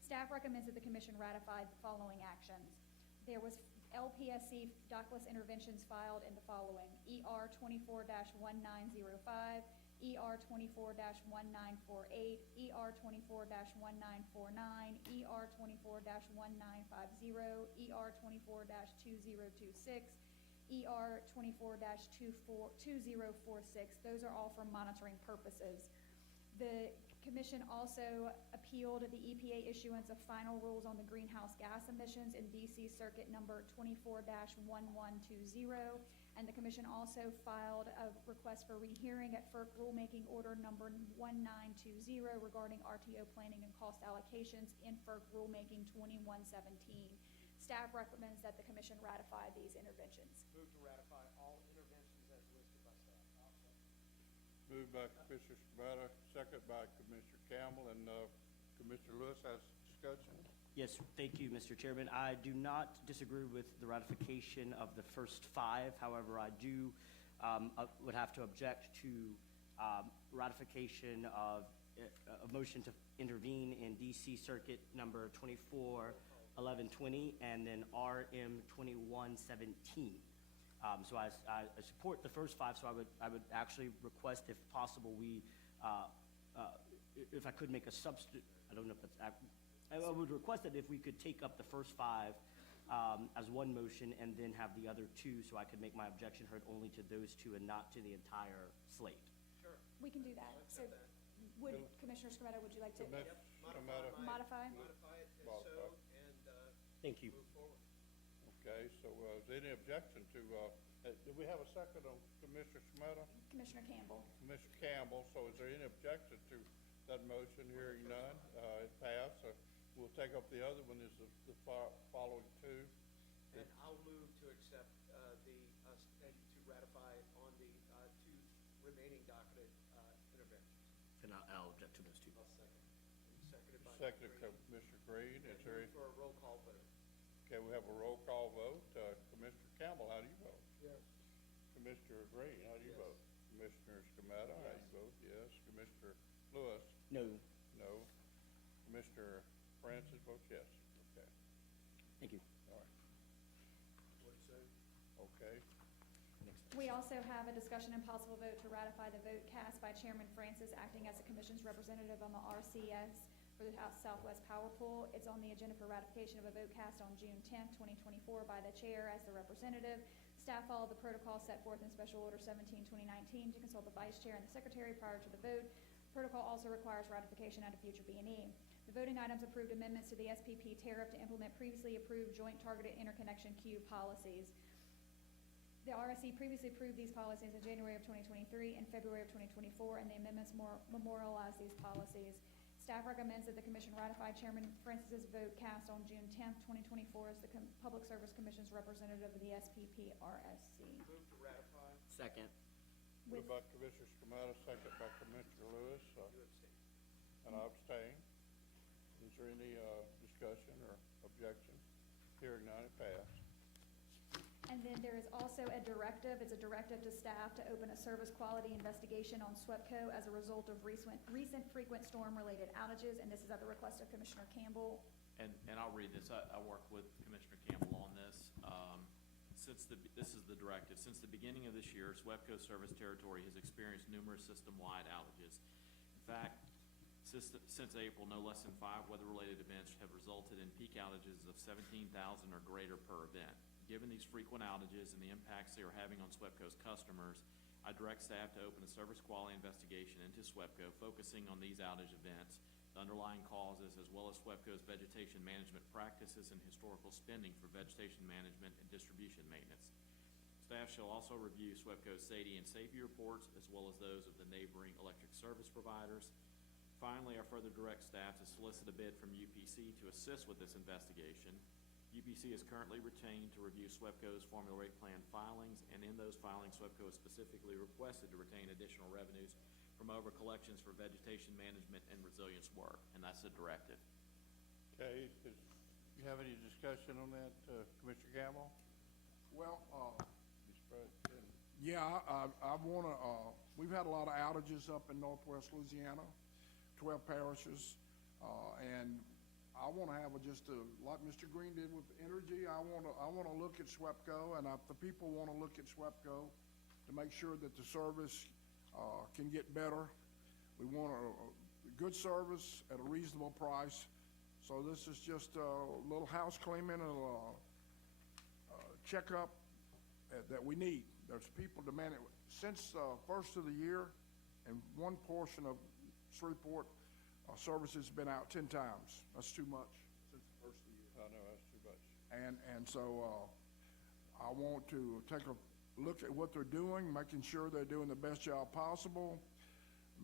Staff recommends that the Commission ratify the following actions. There was LPSC dockless interventions filed in the following: ER 24-1905, ER 24-1948, ER 24-1949, ER 24-1950, ER 24-2026, ER 24-2046. Those are all for monitoring purposes. The Commission also appealed the EPA issuance of final rules on the greenhouse gas emissions in DC Circuit number 24-1120, and the Commission also filed a request for rehearing at FERC rulemaking order number 1920 regarding RTO planning and cost allocations in FERC rulemaking 2117. Staff recommends that the Commission ratify these interventions. Move to ratify all interventions as listed by staff. Moved by Commissioner Scamota, second by Commissioner Campbell, and Commissioner Lewis has discussion. Yes, thank you, Mr. Chairman. I do not disagree with the ratification of the first 5. However, I do would have to object to ratification of a motion to intervene in DC Circuit number 24-1120 and then RM 2117. So I support the first 5. So I would actually request, if possible, if I could make a substitute. I don't know if that's. I would request that if we could take up the first 5 as one motion and then have the other 2, so I could make my objection heard only to those 2 and not to the entire slate. Sure. We can do that. So, would Commissioner Scamota, would you like to modify? Modify it as so, and thank you. Move forward. Okay, so is there any objection to, do we have a second on Commissioner Scamota? Commissioner Campbell. Commissioner Campbell, so is there any objection to that motion? Hearing none, it passed. We'll take up the other one, is the following 2. And I'll move to accept and to ratify on the 2 remaining docketed interventions. And I'll object to those 2. I'll second. Seconded by Commissioner Green. Is there for a roll call vote. Okay, we have a roll call vote. Commissioner Campbell, how do you vote? Yes. Commissioner Green, how do you vote? Commissioner Scamota, how do you vote? Yes. Commissioner Lewis? No. No. Commissioner Francis votes yes. Okay. Thank you. All right. Okay. We also have a discussion and possible vote to ratify the vote cast by Chairman Francis acting as the Commission's representative on the RCS for the Southwest Power Pool. It's on the agenda for ratification of a vote cast on June 10th, 2024 by the Chair as the representative. Staff followed the protocol set forth in Special Order 17-2019 to consult the Vice Chair and the Secretary prior to the vote. Protocol also requires ratification at a future B&E. The voting items approved amendments to the SPP tariff to implement previously approved Joint Targeted Interconnection Queue policies. The RSC previously approved these policies in January of 2023 and February of 2024, and the amendments memorialize these policies. Staff recommends that the Commission ratify Chairman Francis's vote cast on June 10th, 2024 as the Public Service Commission's representative of the SPP-RSC. Move to ratify. Second. Moved by Commissioner Scamatta, second by Commissioner Lewis. And I abstain. Is there any discussion or objection? Hearing none, it passed. And then there is also a directive. It's a directive to staff to open a service quality investigation on SWEPCO as a result of recent frequent storm-related outages, and this is at the request of Commissioner Campbell. And I'll read this. I work with Commissioner Campbell on this. This is the directive. Since the beginning of this year, SWEPCO service territory has experienced numerous system-wide outages. In fact, since April, no less than 5 weather-related events have resulted in peak outages of 17,000 or greater per event. Given these frequent outages and the impacts they are having on SWEPCO's customers, I direct staff to open a service quality investigation into SWEPCO, focusing on these outage events, the underlying causes, as well as SWEPCO's vegetation management practices and historical spending for vegetation management and distribution maintenance. Staff shall also review SWEPCO's SAIDI and safety reports, as well as those of the neighboring electric service providers. Finally, I further direct staff to solicit a bid from UPC to assist with this investigation. UPC is currently retained to review SWEPCO's formula rate plan filings, and in those filings, SWEPCO is specifically requested to retain additional revenues from over collections for vegetation management and resilience work, and that's a directive. Okay, you have any discussion on that, Commissioner Campbell? Well, Mr. President. yeah, I want to, we've had a lot of outages up in northwest Louisiana, 12 parishes, and I want to have like Mr. Green did with energy, I want to look at SWEPCO, and if the people want to look at SWEPCO to make sure that the service can get better. We want a good service at a reasonable price. So this is just a little house cleaning and a checkup that we need. There's people demanding. Since first of the year, in one portion of Shreveport, service has been out 10 times. That's too much since the first of the year. I know, that's too much. And so I want to take a look at what they're doing, making sure they're doing the best job possible,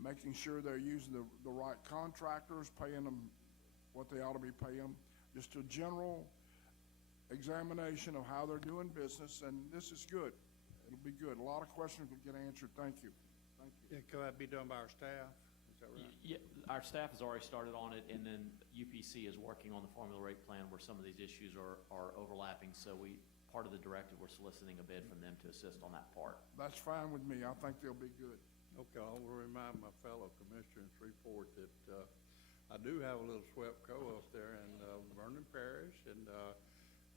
making sure they're using the right contractors, paying them what they ought to be paying. Just a general examination of how they're doing business, and this is good. It'll be good. A lot of questions will get answered. Thank you. Thank you. Yeah, can that be done by our staff? Is that right? Yeah, our staff has already started on it, and then UPC is working on the formula rate plan where some of these issues are overlapping. So part of the directive, we're soliciting a bid from them to assist on that part. That's fine with me. I think they'll be good. Okay, I will remind my fellow commissioner in Shreveport that I do have a little SWEPCO up there in Vernon Parish, and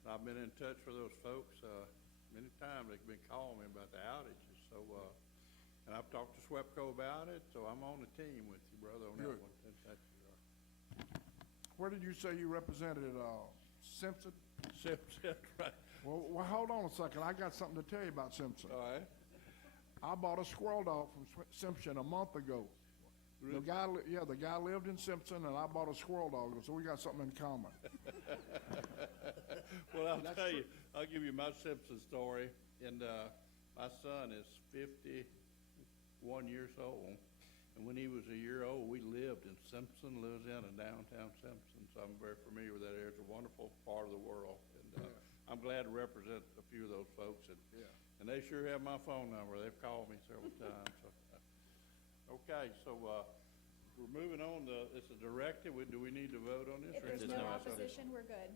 I've been in touch with those folks many times. They've been calling me about the outages. So, and I've talked to SWEPCO about it, so I'm on the team with you, brother, on Good. that one. Where did you say you represented Simpson? Simpson, right. Well, hold on a second. I got something to tell you about Simpson. All right. I bought a squirrel dog from Simpson a month ago. Really? The guy lived in Simpson, and I bought a squirrel dog, so we got something in common. Well, I'll give you my Simpson story. And my son is 51 years old. And when he was a year old, we lived in Simpson, Louisiana, downtown Simpson. So I'm very familiar with that area. It's a wonderful part of the world. And I'm glad to represent a few of those folks. And they sure have my phone number. They've called me several times. So, okay, so we're moving on. It's a directive. Do we need to vote on this? If there's no opposition, we're good.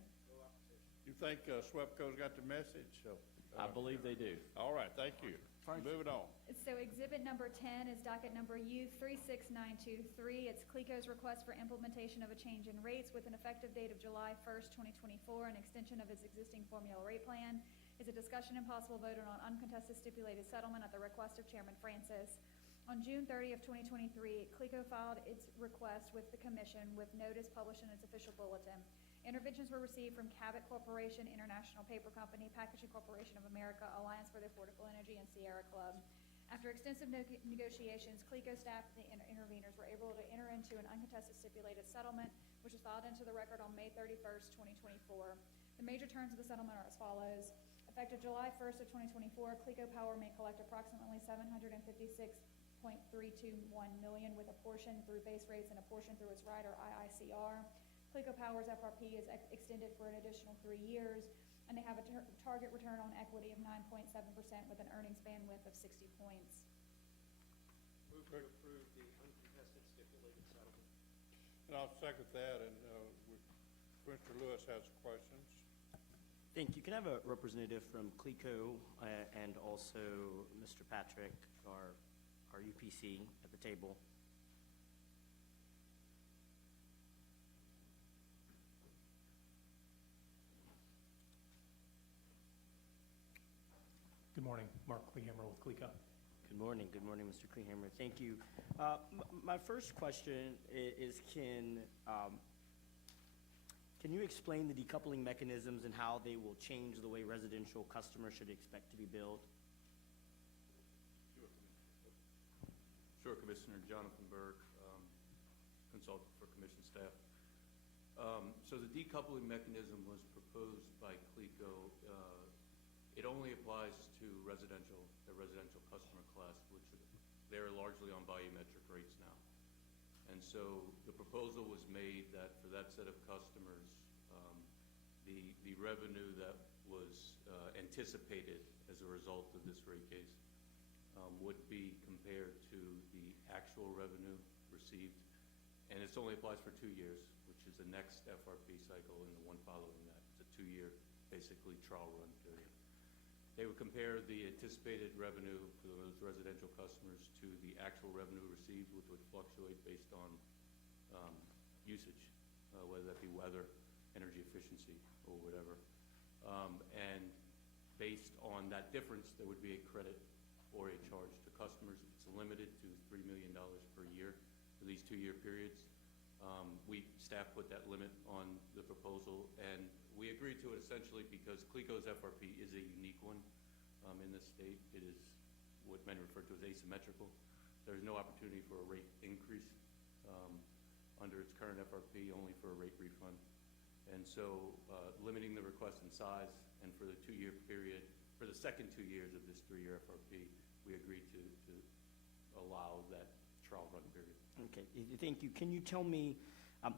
You think SWEPCO's got the message? So, I believe they do. All right, thank you. Moving on. So exhibit number 10 is docket number U36923. It's CLECO's request for implementation of a change in rates with an effective date of July 1st, 2024, an extension of its existing formula rate plan. is a discussion and possible vote on uncontested stipulated settlement at the request of Chairman Francis. On June 30th, 2023, CLECO filed its request with the Commission with notice published in its official bulletin. Interventions were received from Cabot Corporation, International Paper Company, Packaging Corporation of America, Alliance for the Affordable Energy, and Sierra Club. After extensive negotiations, CLECO staff and the interveners were able to enter into an uncontested stipulated settlement, which was filed into the record on May 31st, 2024. The major terms of the settlement are as follows. Effective July 1st of 2024, CLECO Power may collect approximately $756.321 million, with a portion through base rates and a portion through its rider IICR. CLECO Power's FRP is extended for an additional 3 years, and they have a target return on equity of 9.7% with an earnings bandwidth of 60 points. Move to approve the uncontested stipulated settlement. And I'll second that, and Mr. Lewis has questions. Thank you. Can I have a representative from CLECO and also Mr. Patrick, our UPC, at the table? Good morning. Mark Klehammer with CLECO. Good morning, Mr. Klehammer. Thank you. My first question is, can you explain the decoupling mechanisms and how they will change the way residential customers should expect to be billed? Sure, Commissioner Jonathan Burke, consultant for Commission staff. So the decoupling mechanism was proposed by CLECO. It only applies to the residential customer class, which they're largely on volumetric rates now. And so the proposal was made that for that set of customers, the revenue that was anticipated as a result of this rate case would be compared to the actual revenue received. And it only applies for 2 years, which is the next FRP cycle and the one following that. It's a 2-year, basically, trial run period. They would compare the anticipated revenue for those residential customers to the actual revenue received, which would fluctuate based on usage, whether that be weather, energy efficiency, or whatever. And based on that difference, there would be a credit or a charge to customers. It's limited to $3 million per year for these 2-year periods. Staff put that limit on the proposal, and we agreed to it essentially because CLECO's FRP is a unique one in this state. It is what many refer to as asymmetrical. There's no opportunity for a rate increase under its current FRP, only for a rate refund. And so limiting the request in size, and for the 2-year period, for the second 2 years of this 3-year FRP, we agreed to allow that trial run period. Okay, thank you. Can you tell me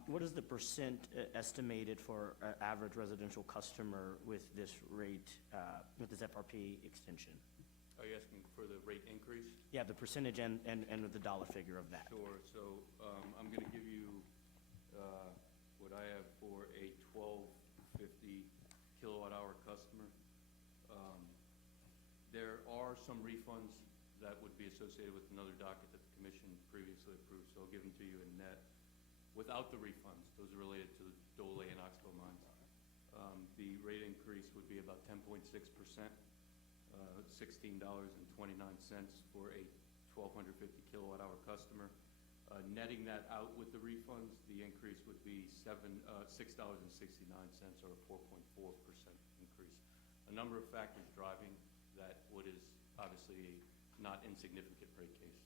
what is the percent estimated for an average residential customer with this rate, with this FRP extension? Are you asking for the rate increase? Yeah, the percentage and the dollar figure of that. Sure. So I'm going to give you what I have for a 1250 kilowatt hour customer. There are some refunds that would be associated with another docket that the Commission previously approved, so I'll give them to you in net. Without the refunds, those are related to the Dole and Oxbow mines. The rate increase would be about 10.6%, $16.29 for a 1250 kilowatt hour customer. Netting that out with the refunds, the increase would be $6.69, or a 4.4% increase. A number of factors driving that, what is obviously a not insignificant rate case.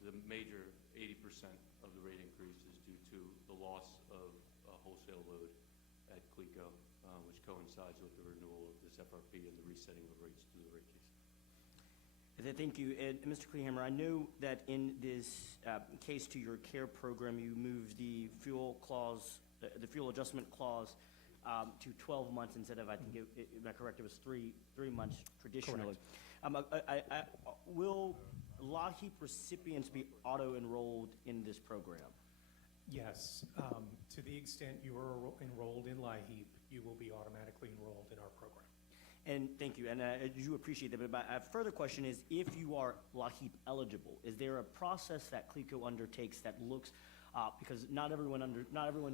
The major 80% of the rate increase is due to the loss of wholesale load at CLECO, which coincides with the renewal of this FRP and the resetting of rates through the rate case. Thank you. And Mr. Klehammer, I know that in this case to your CARE program, you moved the fuel clause, the fuel adjustment clause to 12 months instead of, I think, am I correct, it was three months traditionally. Will LAHEAP recipients be auto-enrolled in this program? Yes. To the extent you are enrolled in LAHEAP, you will be automatically enrolled in our program. And thank you, and I do appreciate that. But a further question is, if you are LAHEAP eligible, is there a process that CLECO undertakes that looks because not everyone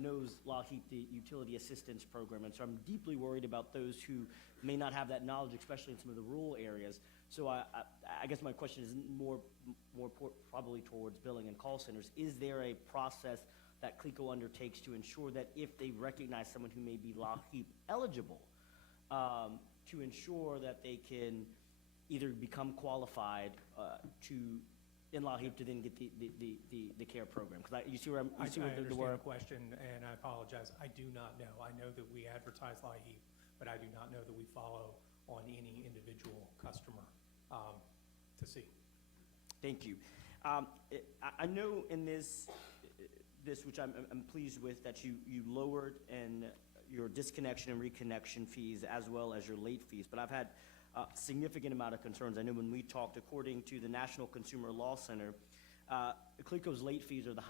knows LAHEAP, the Utility Assistance Program, and so I'm deeply worried about those who may not have that knowledge, especially in some of the rural areas. So I guess my question is probably towards billing and call centers. Is there a process that CLECO undertakes to ensure that if they recognize someone who may be LAHEAP eligible, to ensure that they can either become qualified in LAHEAP to then get the care program? Because you see where I'm, I you see where understand the word. the question, and I apologize. I do not know. I know that we advertise LAHEAP, but I do not know that we follow on any individual customer to see. Thank you. I know in this, which I'm pleased with, that you lowered your disconnection and reconnection fees as well as your late fees, but I've had a significant amount of concerns. I know when we talked, according to the National Consumer Law Center, CLECO's late fees are the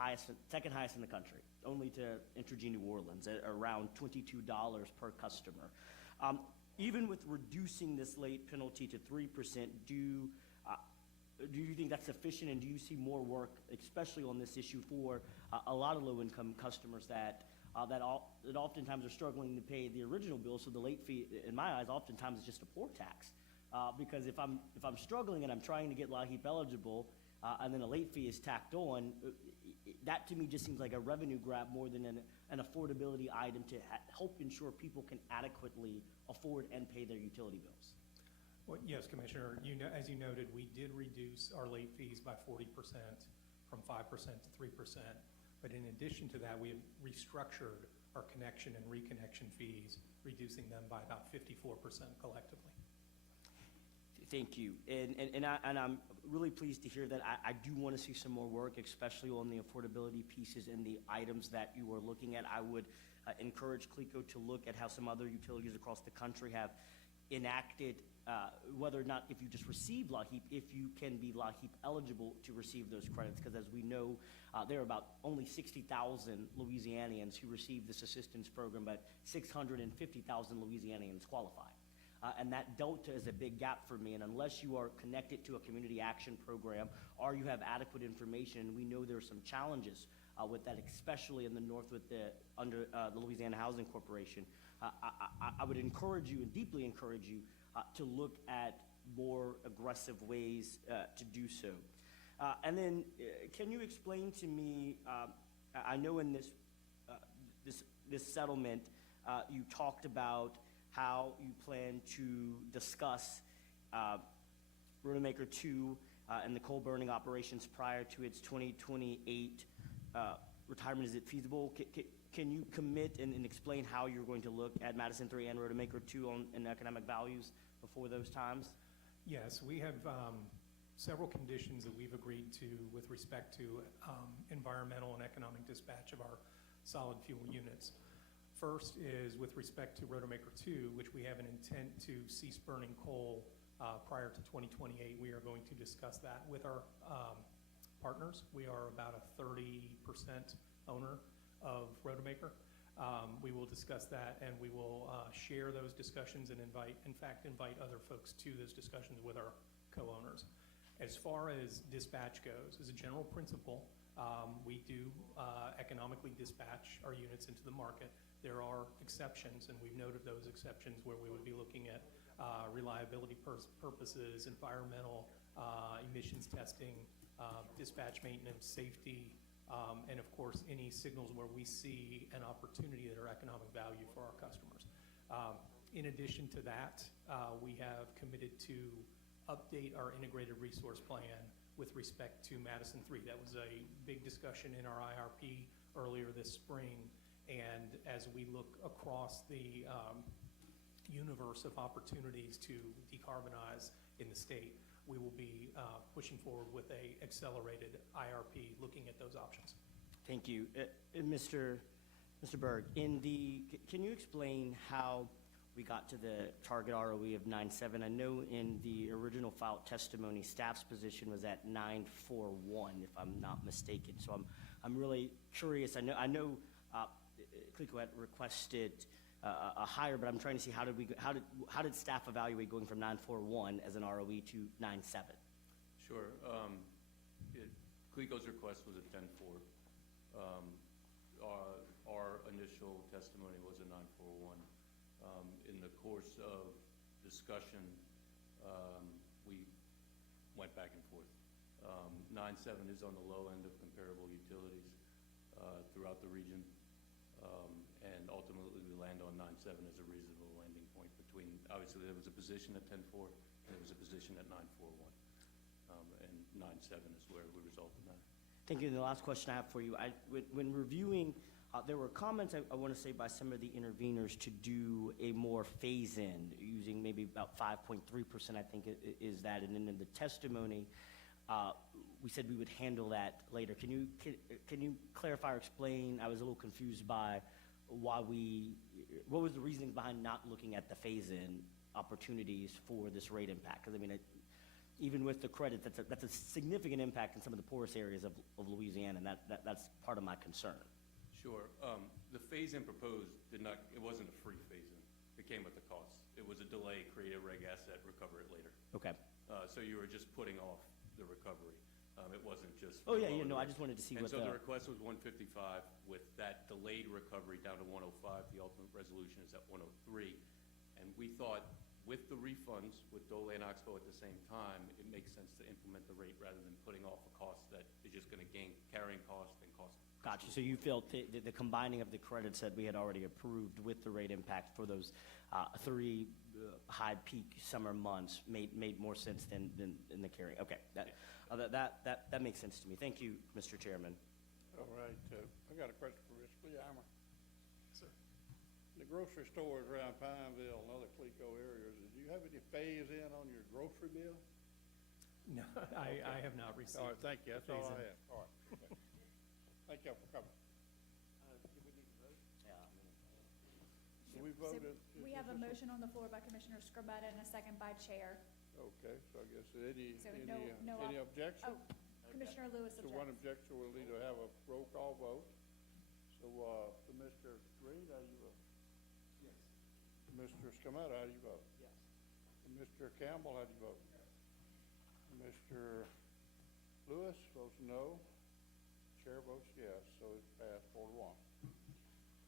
second highest in the country, only to Entergy New Orleans, at around $22 per customer. Even with reducing this late penalty to 3%, do you think that's sufficient, and do you see more work, especially on this issue, for a lot of low-income customers that oftentimes are struggling to pay the original bill? So the late fee, in my eyes, oftentimes is just a poor tax. Because if I'm struggling and I'm trying to get LAHEAP eligible, and then a late fee is tacked on, that to me just seems like a revenue grab more than an affordability item to help ensure people can adequately afford and pay their utility bills. Well, yes, Commissioner, as you noted, we did reduce our late fees by 40%, from 5% to 3%. But in addition to that, we have restructured our connection and reconnection fees, reducing them by about 54% collectively. Thank you. And I'm really pleased to hear that. I do want to see some more work, especially on the affordability pieces and the items that you are looking at. I would encourage CLECO to look at how some other utilities across the country have enacted, whether or not if you just receive LAHEAP, if you can be LAHEAP eligible to receive those credits. Because as we know, there are about only 60,000 Louisianians who receive this assistance program, but 650,000 Louisianians qualify. And that delta is a big gap for me. And unless you are connected to a community action program or you have adequate information, and we know there are some challenges with that, especially in the north under the Louisiana Housing Corporation, I would encourage you, and deeply encourage you, to look at more aggressive ways to do so. And then, can you explain to me, I know in this settlement, you talked about how you plan to discuss Rotomaker 2 and the coal burning operations prior to its 2028 retirement. Is it feasible? Can you commit and explain how you're going to look at Madison 3 and Rotomaker 2 and economic values before those times? Yes, we have several conditions that we've agreed to with respect to environmental and economic dispatch of our solid fuel units. First is with respect to Rotomaker 2, which we have an intent to cease burning coal prior to 2028. We are going to discuss that with our partners. We are about a 30% owner of Rotomaker. We will discuss that, and we will share those discussions and invite other folks to those discussions with our co-owners. As far as dispatch goes, as a general principle, we do economically dispatch our units into the market. There are exceptions, and we've noted those exceptions where we would be looking at reliability purposes, environmental emissions testing, dispatch maintenance, safety, and of course any signals where we see an opportunity that are economic value for our customers. In addition to that, we have committed to update our integrated resource plan with respect to Madison 3. That was a big discussion in our IRP earlier this spring, and as we look across the universe of opportunities to decarbonize in the state, we will be pushing forward with a accelerated IRP looking at those options. Thank you. Mr. Berg, can you explain how we got to the target ROE of 9.7? I know in the original filed testimony, staff's position was at 9.41, if I'm not mistaken. So I'm really curious. I know CLECO had requested a higher, but I'm trying to see how did staff evaluate going from 9.41 as an ROE to 9.7? Sure. CLECO's request was at 10.4. Our initial testimony was a 941. In the course of discussion, we went back and forth. 9.7 is on the low end of comparable utilities throughout the region, and ultimately we land on 9.7 as a reasonable landing point between, obviously there was a position at 10.4 and there was a position at 9.41, and 9.7 is where we resolved the matter. Thank you. And the last question I have for you, when reviewing, there were comments, I want to say, by some of the interveners to do a more phase-in, using maybe about 5.3%, I think is that. And then in the testimony, we said we would handle that later. Can you clarify or explain? I was a little confused by what was the reasoning behind not looking at the phase-in opportunities for this rate impact? Because, I mean, even with the credit, that's a significant impact in some of the poorest areas of Louisiana, and that's part of my concern. Sure. The phase-in proposed it wasn't a free phase-in. It came with a cost. It was a delay, create a reg asset, recover it later. Okay. So you were just putting off the recovery. It wasn't just. Oh, yeah, no, I just wanted to see and what so the request was 155 with that delayed recovery down to 105. The ultimate resolution is at 103. And we thought with the refunds, with Dole and Oxbow at the same time, it makes sense to implement the rate rather than putting off a cost that is just going to gain carrying cost and cost. Gotcha. So you felt the combining of the credits that we had already approved with the rate impact for those 3 high peak summer months made more sense than the carrying. Okay, that makes sense to me. Thank you, Mr. Chairman. All right, I got a question for Mr. Cleamer. Sir. The grocery stores around Pineville and other Clico areas, did you have any phase-in on your grocery bill? No, I have not received. All right, thank you. That's all I phase-in. have. All right. Okay. Thank you for coming. So we voted. We have a motion on the floor by Commissioner Scarpetta and a second by Chair. Okay, so I guess any objection? Oh, Commissioner Lewis So one objects. objection, we'll need to have a roll call vote. So, Mr. Reed, how do you vote? Yes. Mr. Scametta, how do you vote? Yes. And Mr. Campbell, how do you vote? Mr. Lewis votes no. Chair votes yes, so it's passed 4-1.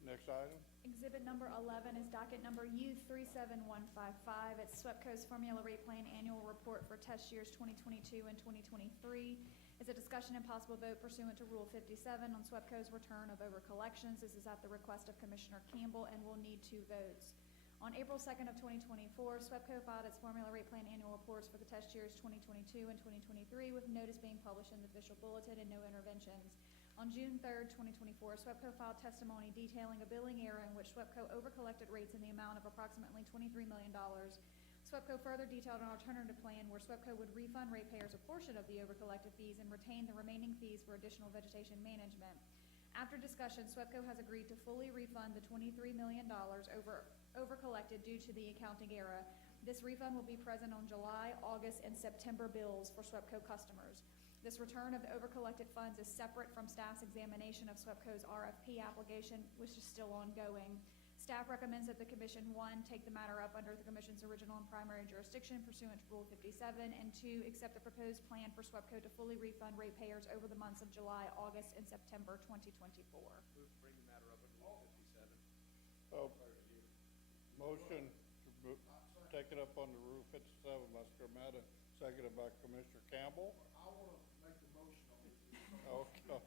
Next item? Exhibit number 11 is docket number U37155. It's SWEPCO's Formula Rate Plan Annual Report for test years 2022 and 2023. It's a discussion and possible vote pursuant to Rule 57 on SWEPCO's return of over collections. This is at the request of Commissioner Campbell and will need 2 votes. On April 2nd of 2024, SWEPCO filed its Formula Rate Plan Annual Reports for the test years 2022 and 2023 with notice being published in the official bulletin and no interventions. On June 3rd, 2024, SWEPCO filed testimony detailing a billing error in which SWEPCO overcollected rates in the amount of approximately $23 million. SWEPCO further detailed an alternative plan where SWEPCO would refund ratepayers a portion of the overcollected fees and retain the remaining fees for additional vegetation management. After discussion, SWEPCO has agreed to fully refund the $23 million overcollected due to the accounting error. This refund will be present on July, August, and September bills for SWEPCO customers. This return of the overcollected funds is separate from staff's examination of SWEPCO's RFP application, which is still ongoing. Staff recommends that the Commission, 1, take the matter up under the Commission's original and primary jurisdiction pursuant to Rule 57, and 2, accept the proposed plan for SWEPCO to fully refund ratepayers over the months of July, August, and September 2024. Move to bring the matter up under Rule 57. Motion to take it up under Rule 57 by Scarmetta, seconded by Commissioner Campbell. I want to make the motion on this. Okay,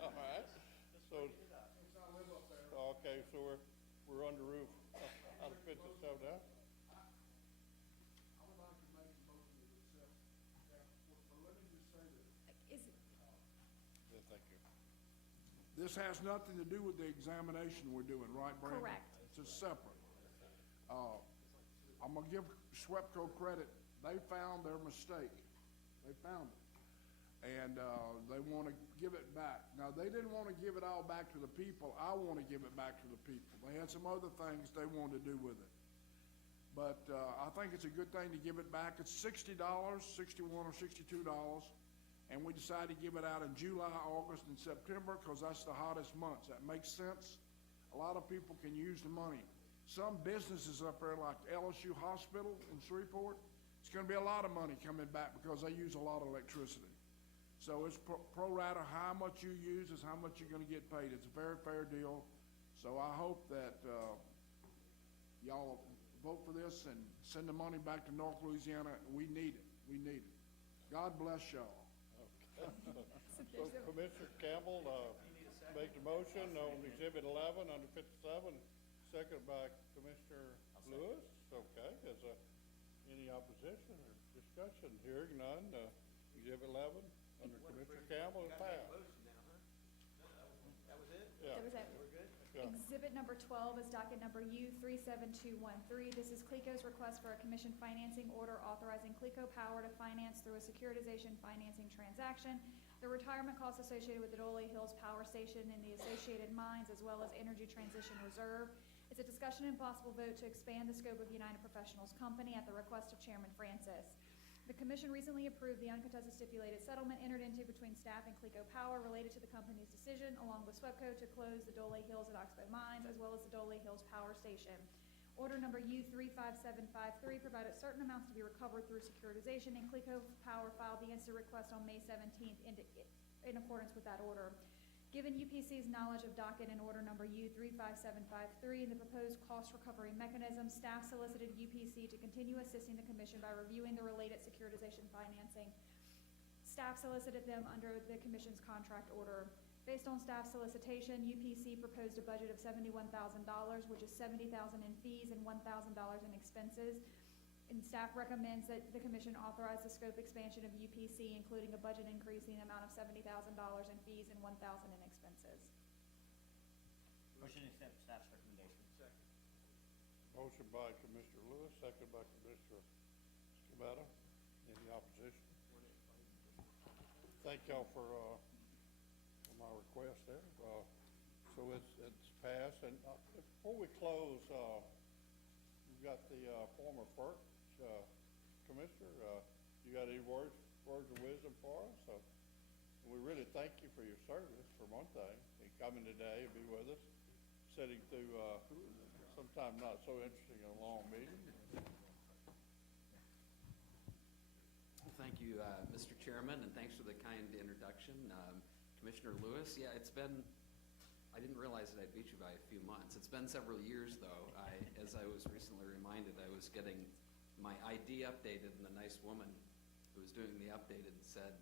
all right. So, Since I live up there. okay, so we're under roof out of 57 now? I would like to make a motion to accept that, but let me just say this. Yeah, thank you. This has nothing to do with the examination we're doing, right, Brandon? Correct. It's a separate. I'm gonna give SWEPCO credit. They found their mistake. They found it. And they want to give it back. Now, they didn't want to give it all back to the people. I want to give it back to the people. They had some other things they wanted to do with it. But I think it's a good thing to give it back. It's $60, $61 or $62, and we decided to give it out in July, August, and September because that's the hottest months. That makes sense. A lot of people can use the money. Some businesses up there like LSU Hospital in Shreveport, it's going to be a lot of money coming back because they use a lot of electricity. So it's pro rata, how much you use is how much you're gonna get paid. It's a very fair deal. So I hope that, y'all vote for this and send the money back to North Louisiana. We need it. We need it. God bless y'all. So Commissioner Campbell, make the motion on Exhibit 11 under 57, second by Commissioner Lewis. Okay, is there any opposition or discussion? Hearing none, Exhibit 11 under Commissioner Campbell is passed. That was it? Yeah. That was it. We're good? Yeah. Exhibit number 12 is docket number U37213. This is CLECO's request for a commission financing order authorizing CLECO Power to finance through a securitization financing transaction the retirement costs associated with the Dole Hills Power Station and the associated mines, as well as Energy Transition Reserve. It's a discussion and possible vote to expand the scope of United Professionals Company at the request of Chairman Francis. The commission recently approved the uncontested stipulated settlement entered into between staff and CLECO Power related to the company's decision, along with SWEPCO, to close the Dole Hills and Oxbow mines, as well as the Dole Hills Power Station. Order number U35753 provided certain amounts to be recovered through securitization, and CLECO Power filed the instant request on May 17th in accordance with that order. Given UPC's knowledge of docket and order number U35753 and the proposed cost recovery mechanism, staff solicited UPC to continue assisting the commission by reviewing the related securitization financing. Staff solicited them under the commission's contract order. Based on staff solicitation, UPC proposed a budget of $71,000, which is $70,000 in fees and $1,000 in expenses. And staff recommends that the commission authorize the scope expansion of UPC, including a budget increase in the amount of $70,000 in fees and $1,000 in expenses. Motion to accept staff's recommendation. Second. Motion by Commissioner Lewis, second by Commissioner Scametta. Any opposition? Thank y'all for my request there. So it's passed. And before we close, we've got the former FERC commissioner. You got any words of wisdom for us? We really thank you for your service, for one thing, and coming today and be with us, sitting through sometimes not so interesting and long meeting. Thank you, Mr. Chairman, and thanks for the kind introduction. Commissioner Lewis, yeah, I didn't realize that I beat you by a few months. It's been several years, though. As I was recently reminded, I was getting my ID updated, and the nice woman who was doing the updated said,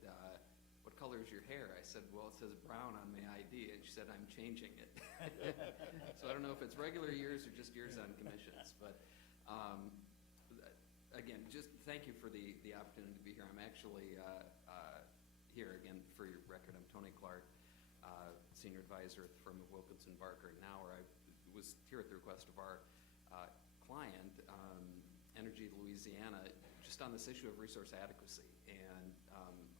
what color is your hair? I said, well, it says brown on my ID, and she said, I'm changing it. So I don't know if it's regular years or just years on commissions, but again, just thank you for the opportunity to be here. I'm actually here, again, for your record, I'm Tony Clark, Senior Advisor at the firm of Wilkinson, Barker & Nauer. I was here at the request of our client, Energy Louisiana, just on this issue of resource adequacy. And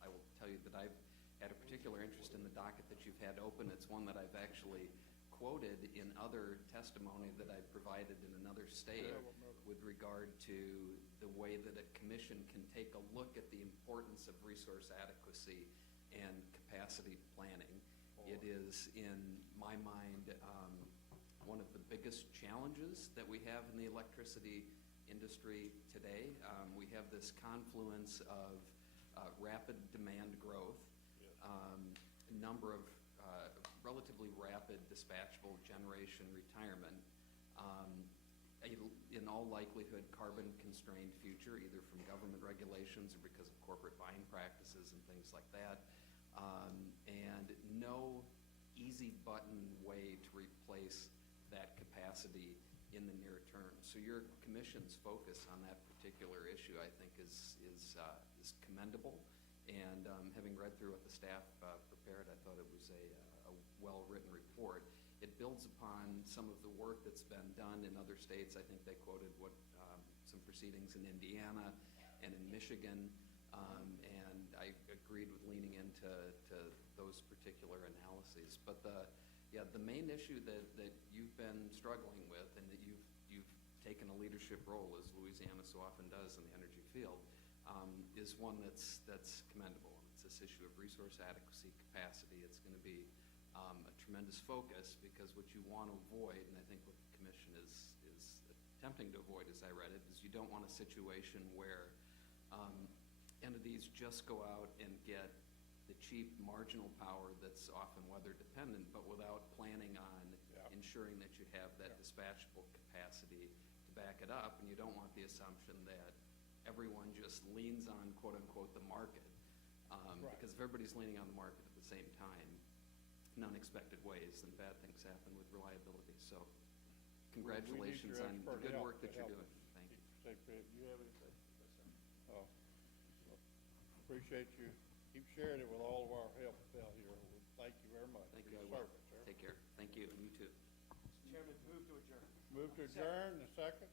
I will tell you that I've had a particular interest in the docket that you've had open. It's one that I've actually quoted in other testimony that I've provided in another state with regard to the way that a commission can take a look at the importance of resource adequacy and capacity planning. It is, in my mind, one of the biggest challenges that we have in the electricity industry today. We have this confluence of rapid demand growth, number of relatively rapid dispatchable generation retirement, in all likelihood carbon-constrained future, either from government regulations or because of corporate buying practices and things like that, and no easy button way to replace that capacity in the near term. So your commission's focus on that particular issue, I think, is commendable. And having read through what the staff prepared, I thought it was a well-written report. It builds upon some of the work that's been done in other states. I think they quoted some proceedings in Indiana and in Michigan, and I agreed with leaning into those particular analyses. But the main issue that you've been struggling with, and that you've taken a leadership role, as Louisiana so often does in the energy field, is one that's commendable. It's this issue of resource adequacy, capacity. It's going to be a tremendous focus, because what you want to avoid, and I think what the commission is attempting to avoid, as I read it, is you don't want a situation where entities just go out and get the cheap marginal power that's often weather dependent, but without planning on ensuring that you have that dispatchable capacity to back it up. And you don't want the assumption that everyone just leans on quote unquote the market. Because if everybody's leaning on the market at the same time, in unexpected ways, then bad things happen with reliability. So congratulations on the good work that you're doing. Thank you. Do you have anything? Appreciate you. Keep sharing it with all of our help out here. Thank you very much. Thank for you. your I will. service, sir. Take care. Thank you, and you too. Mr. Chairman, move to adjourn. Move to adjourn, a second.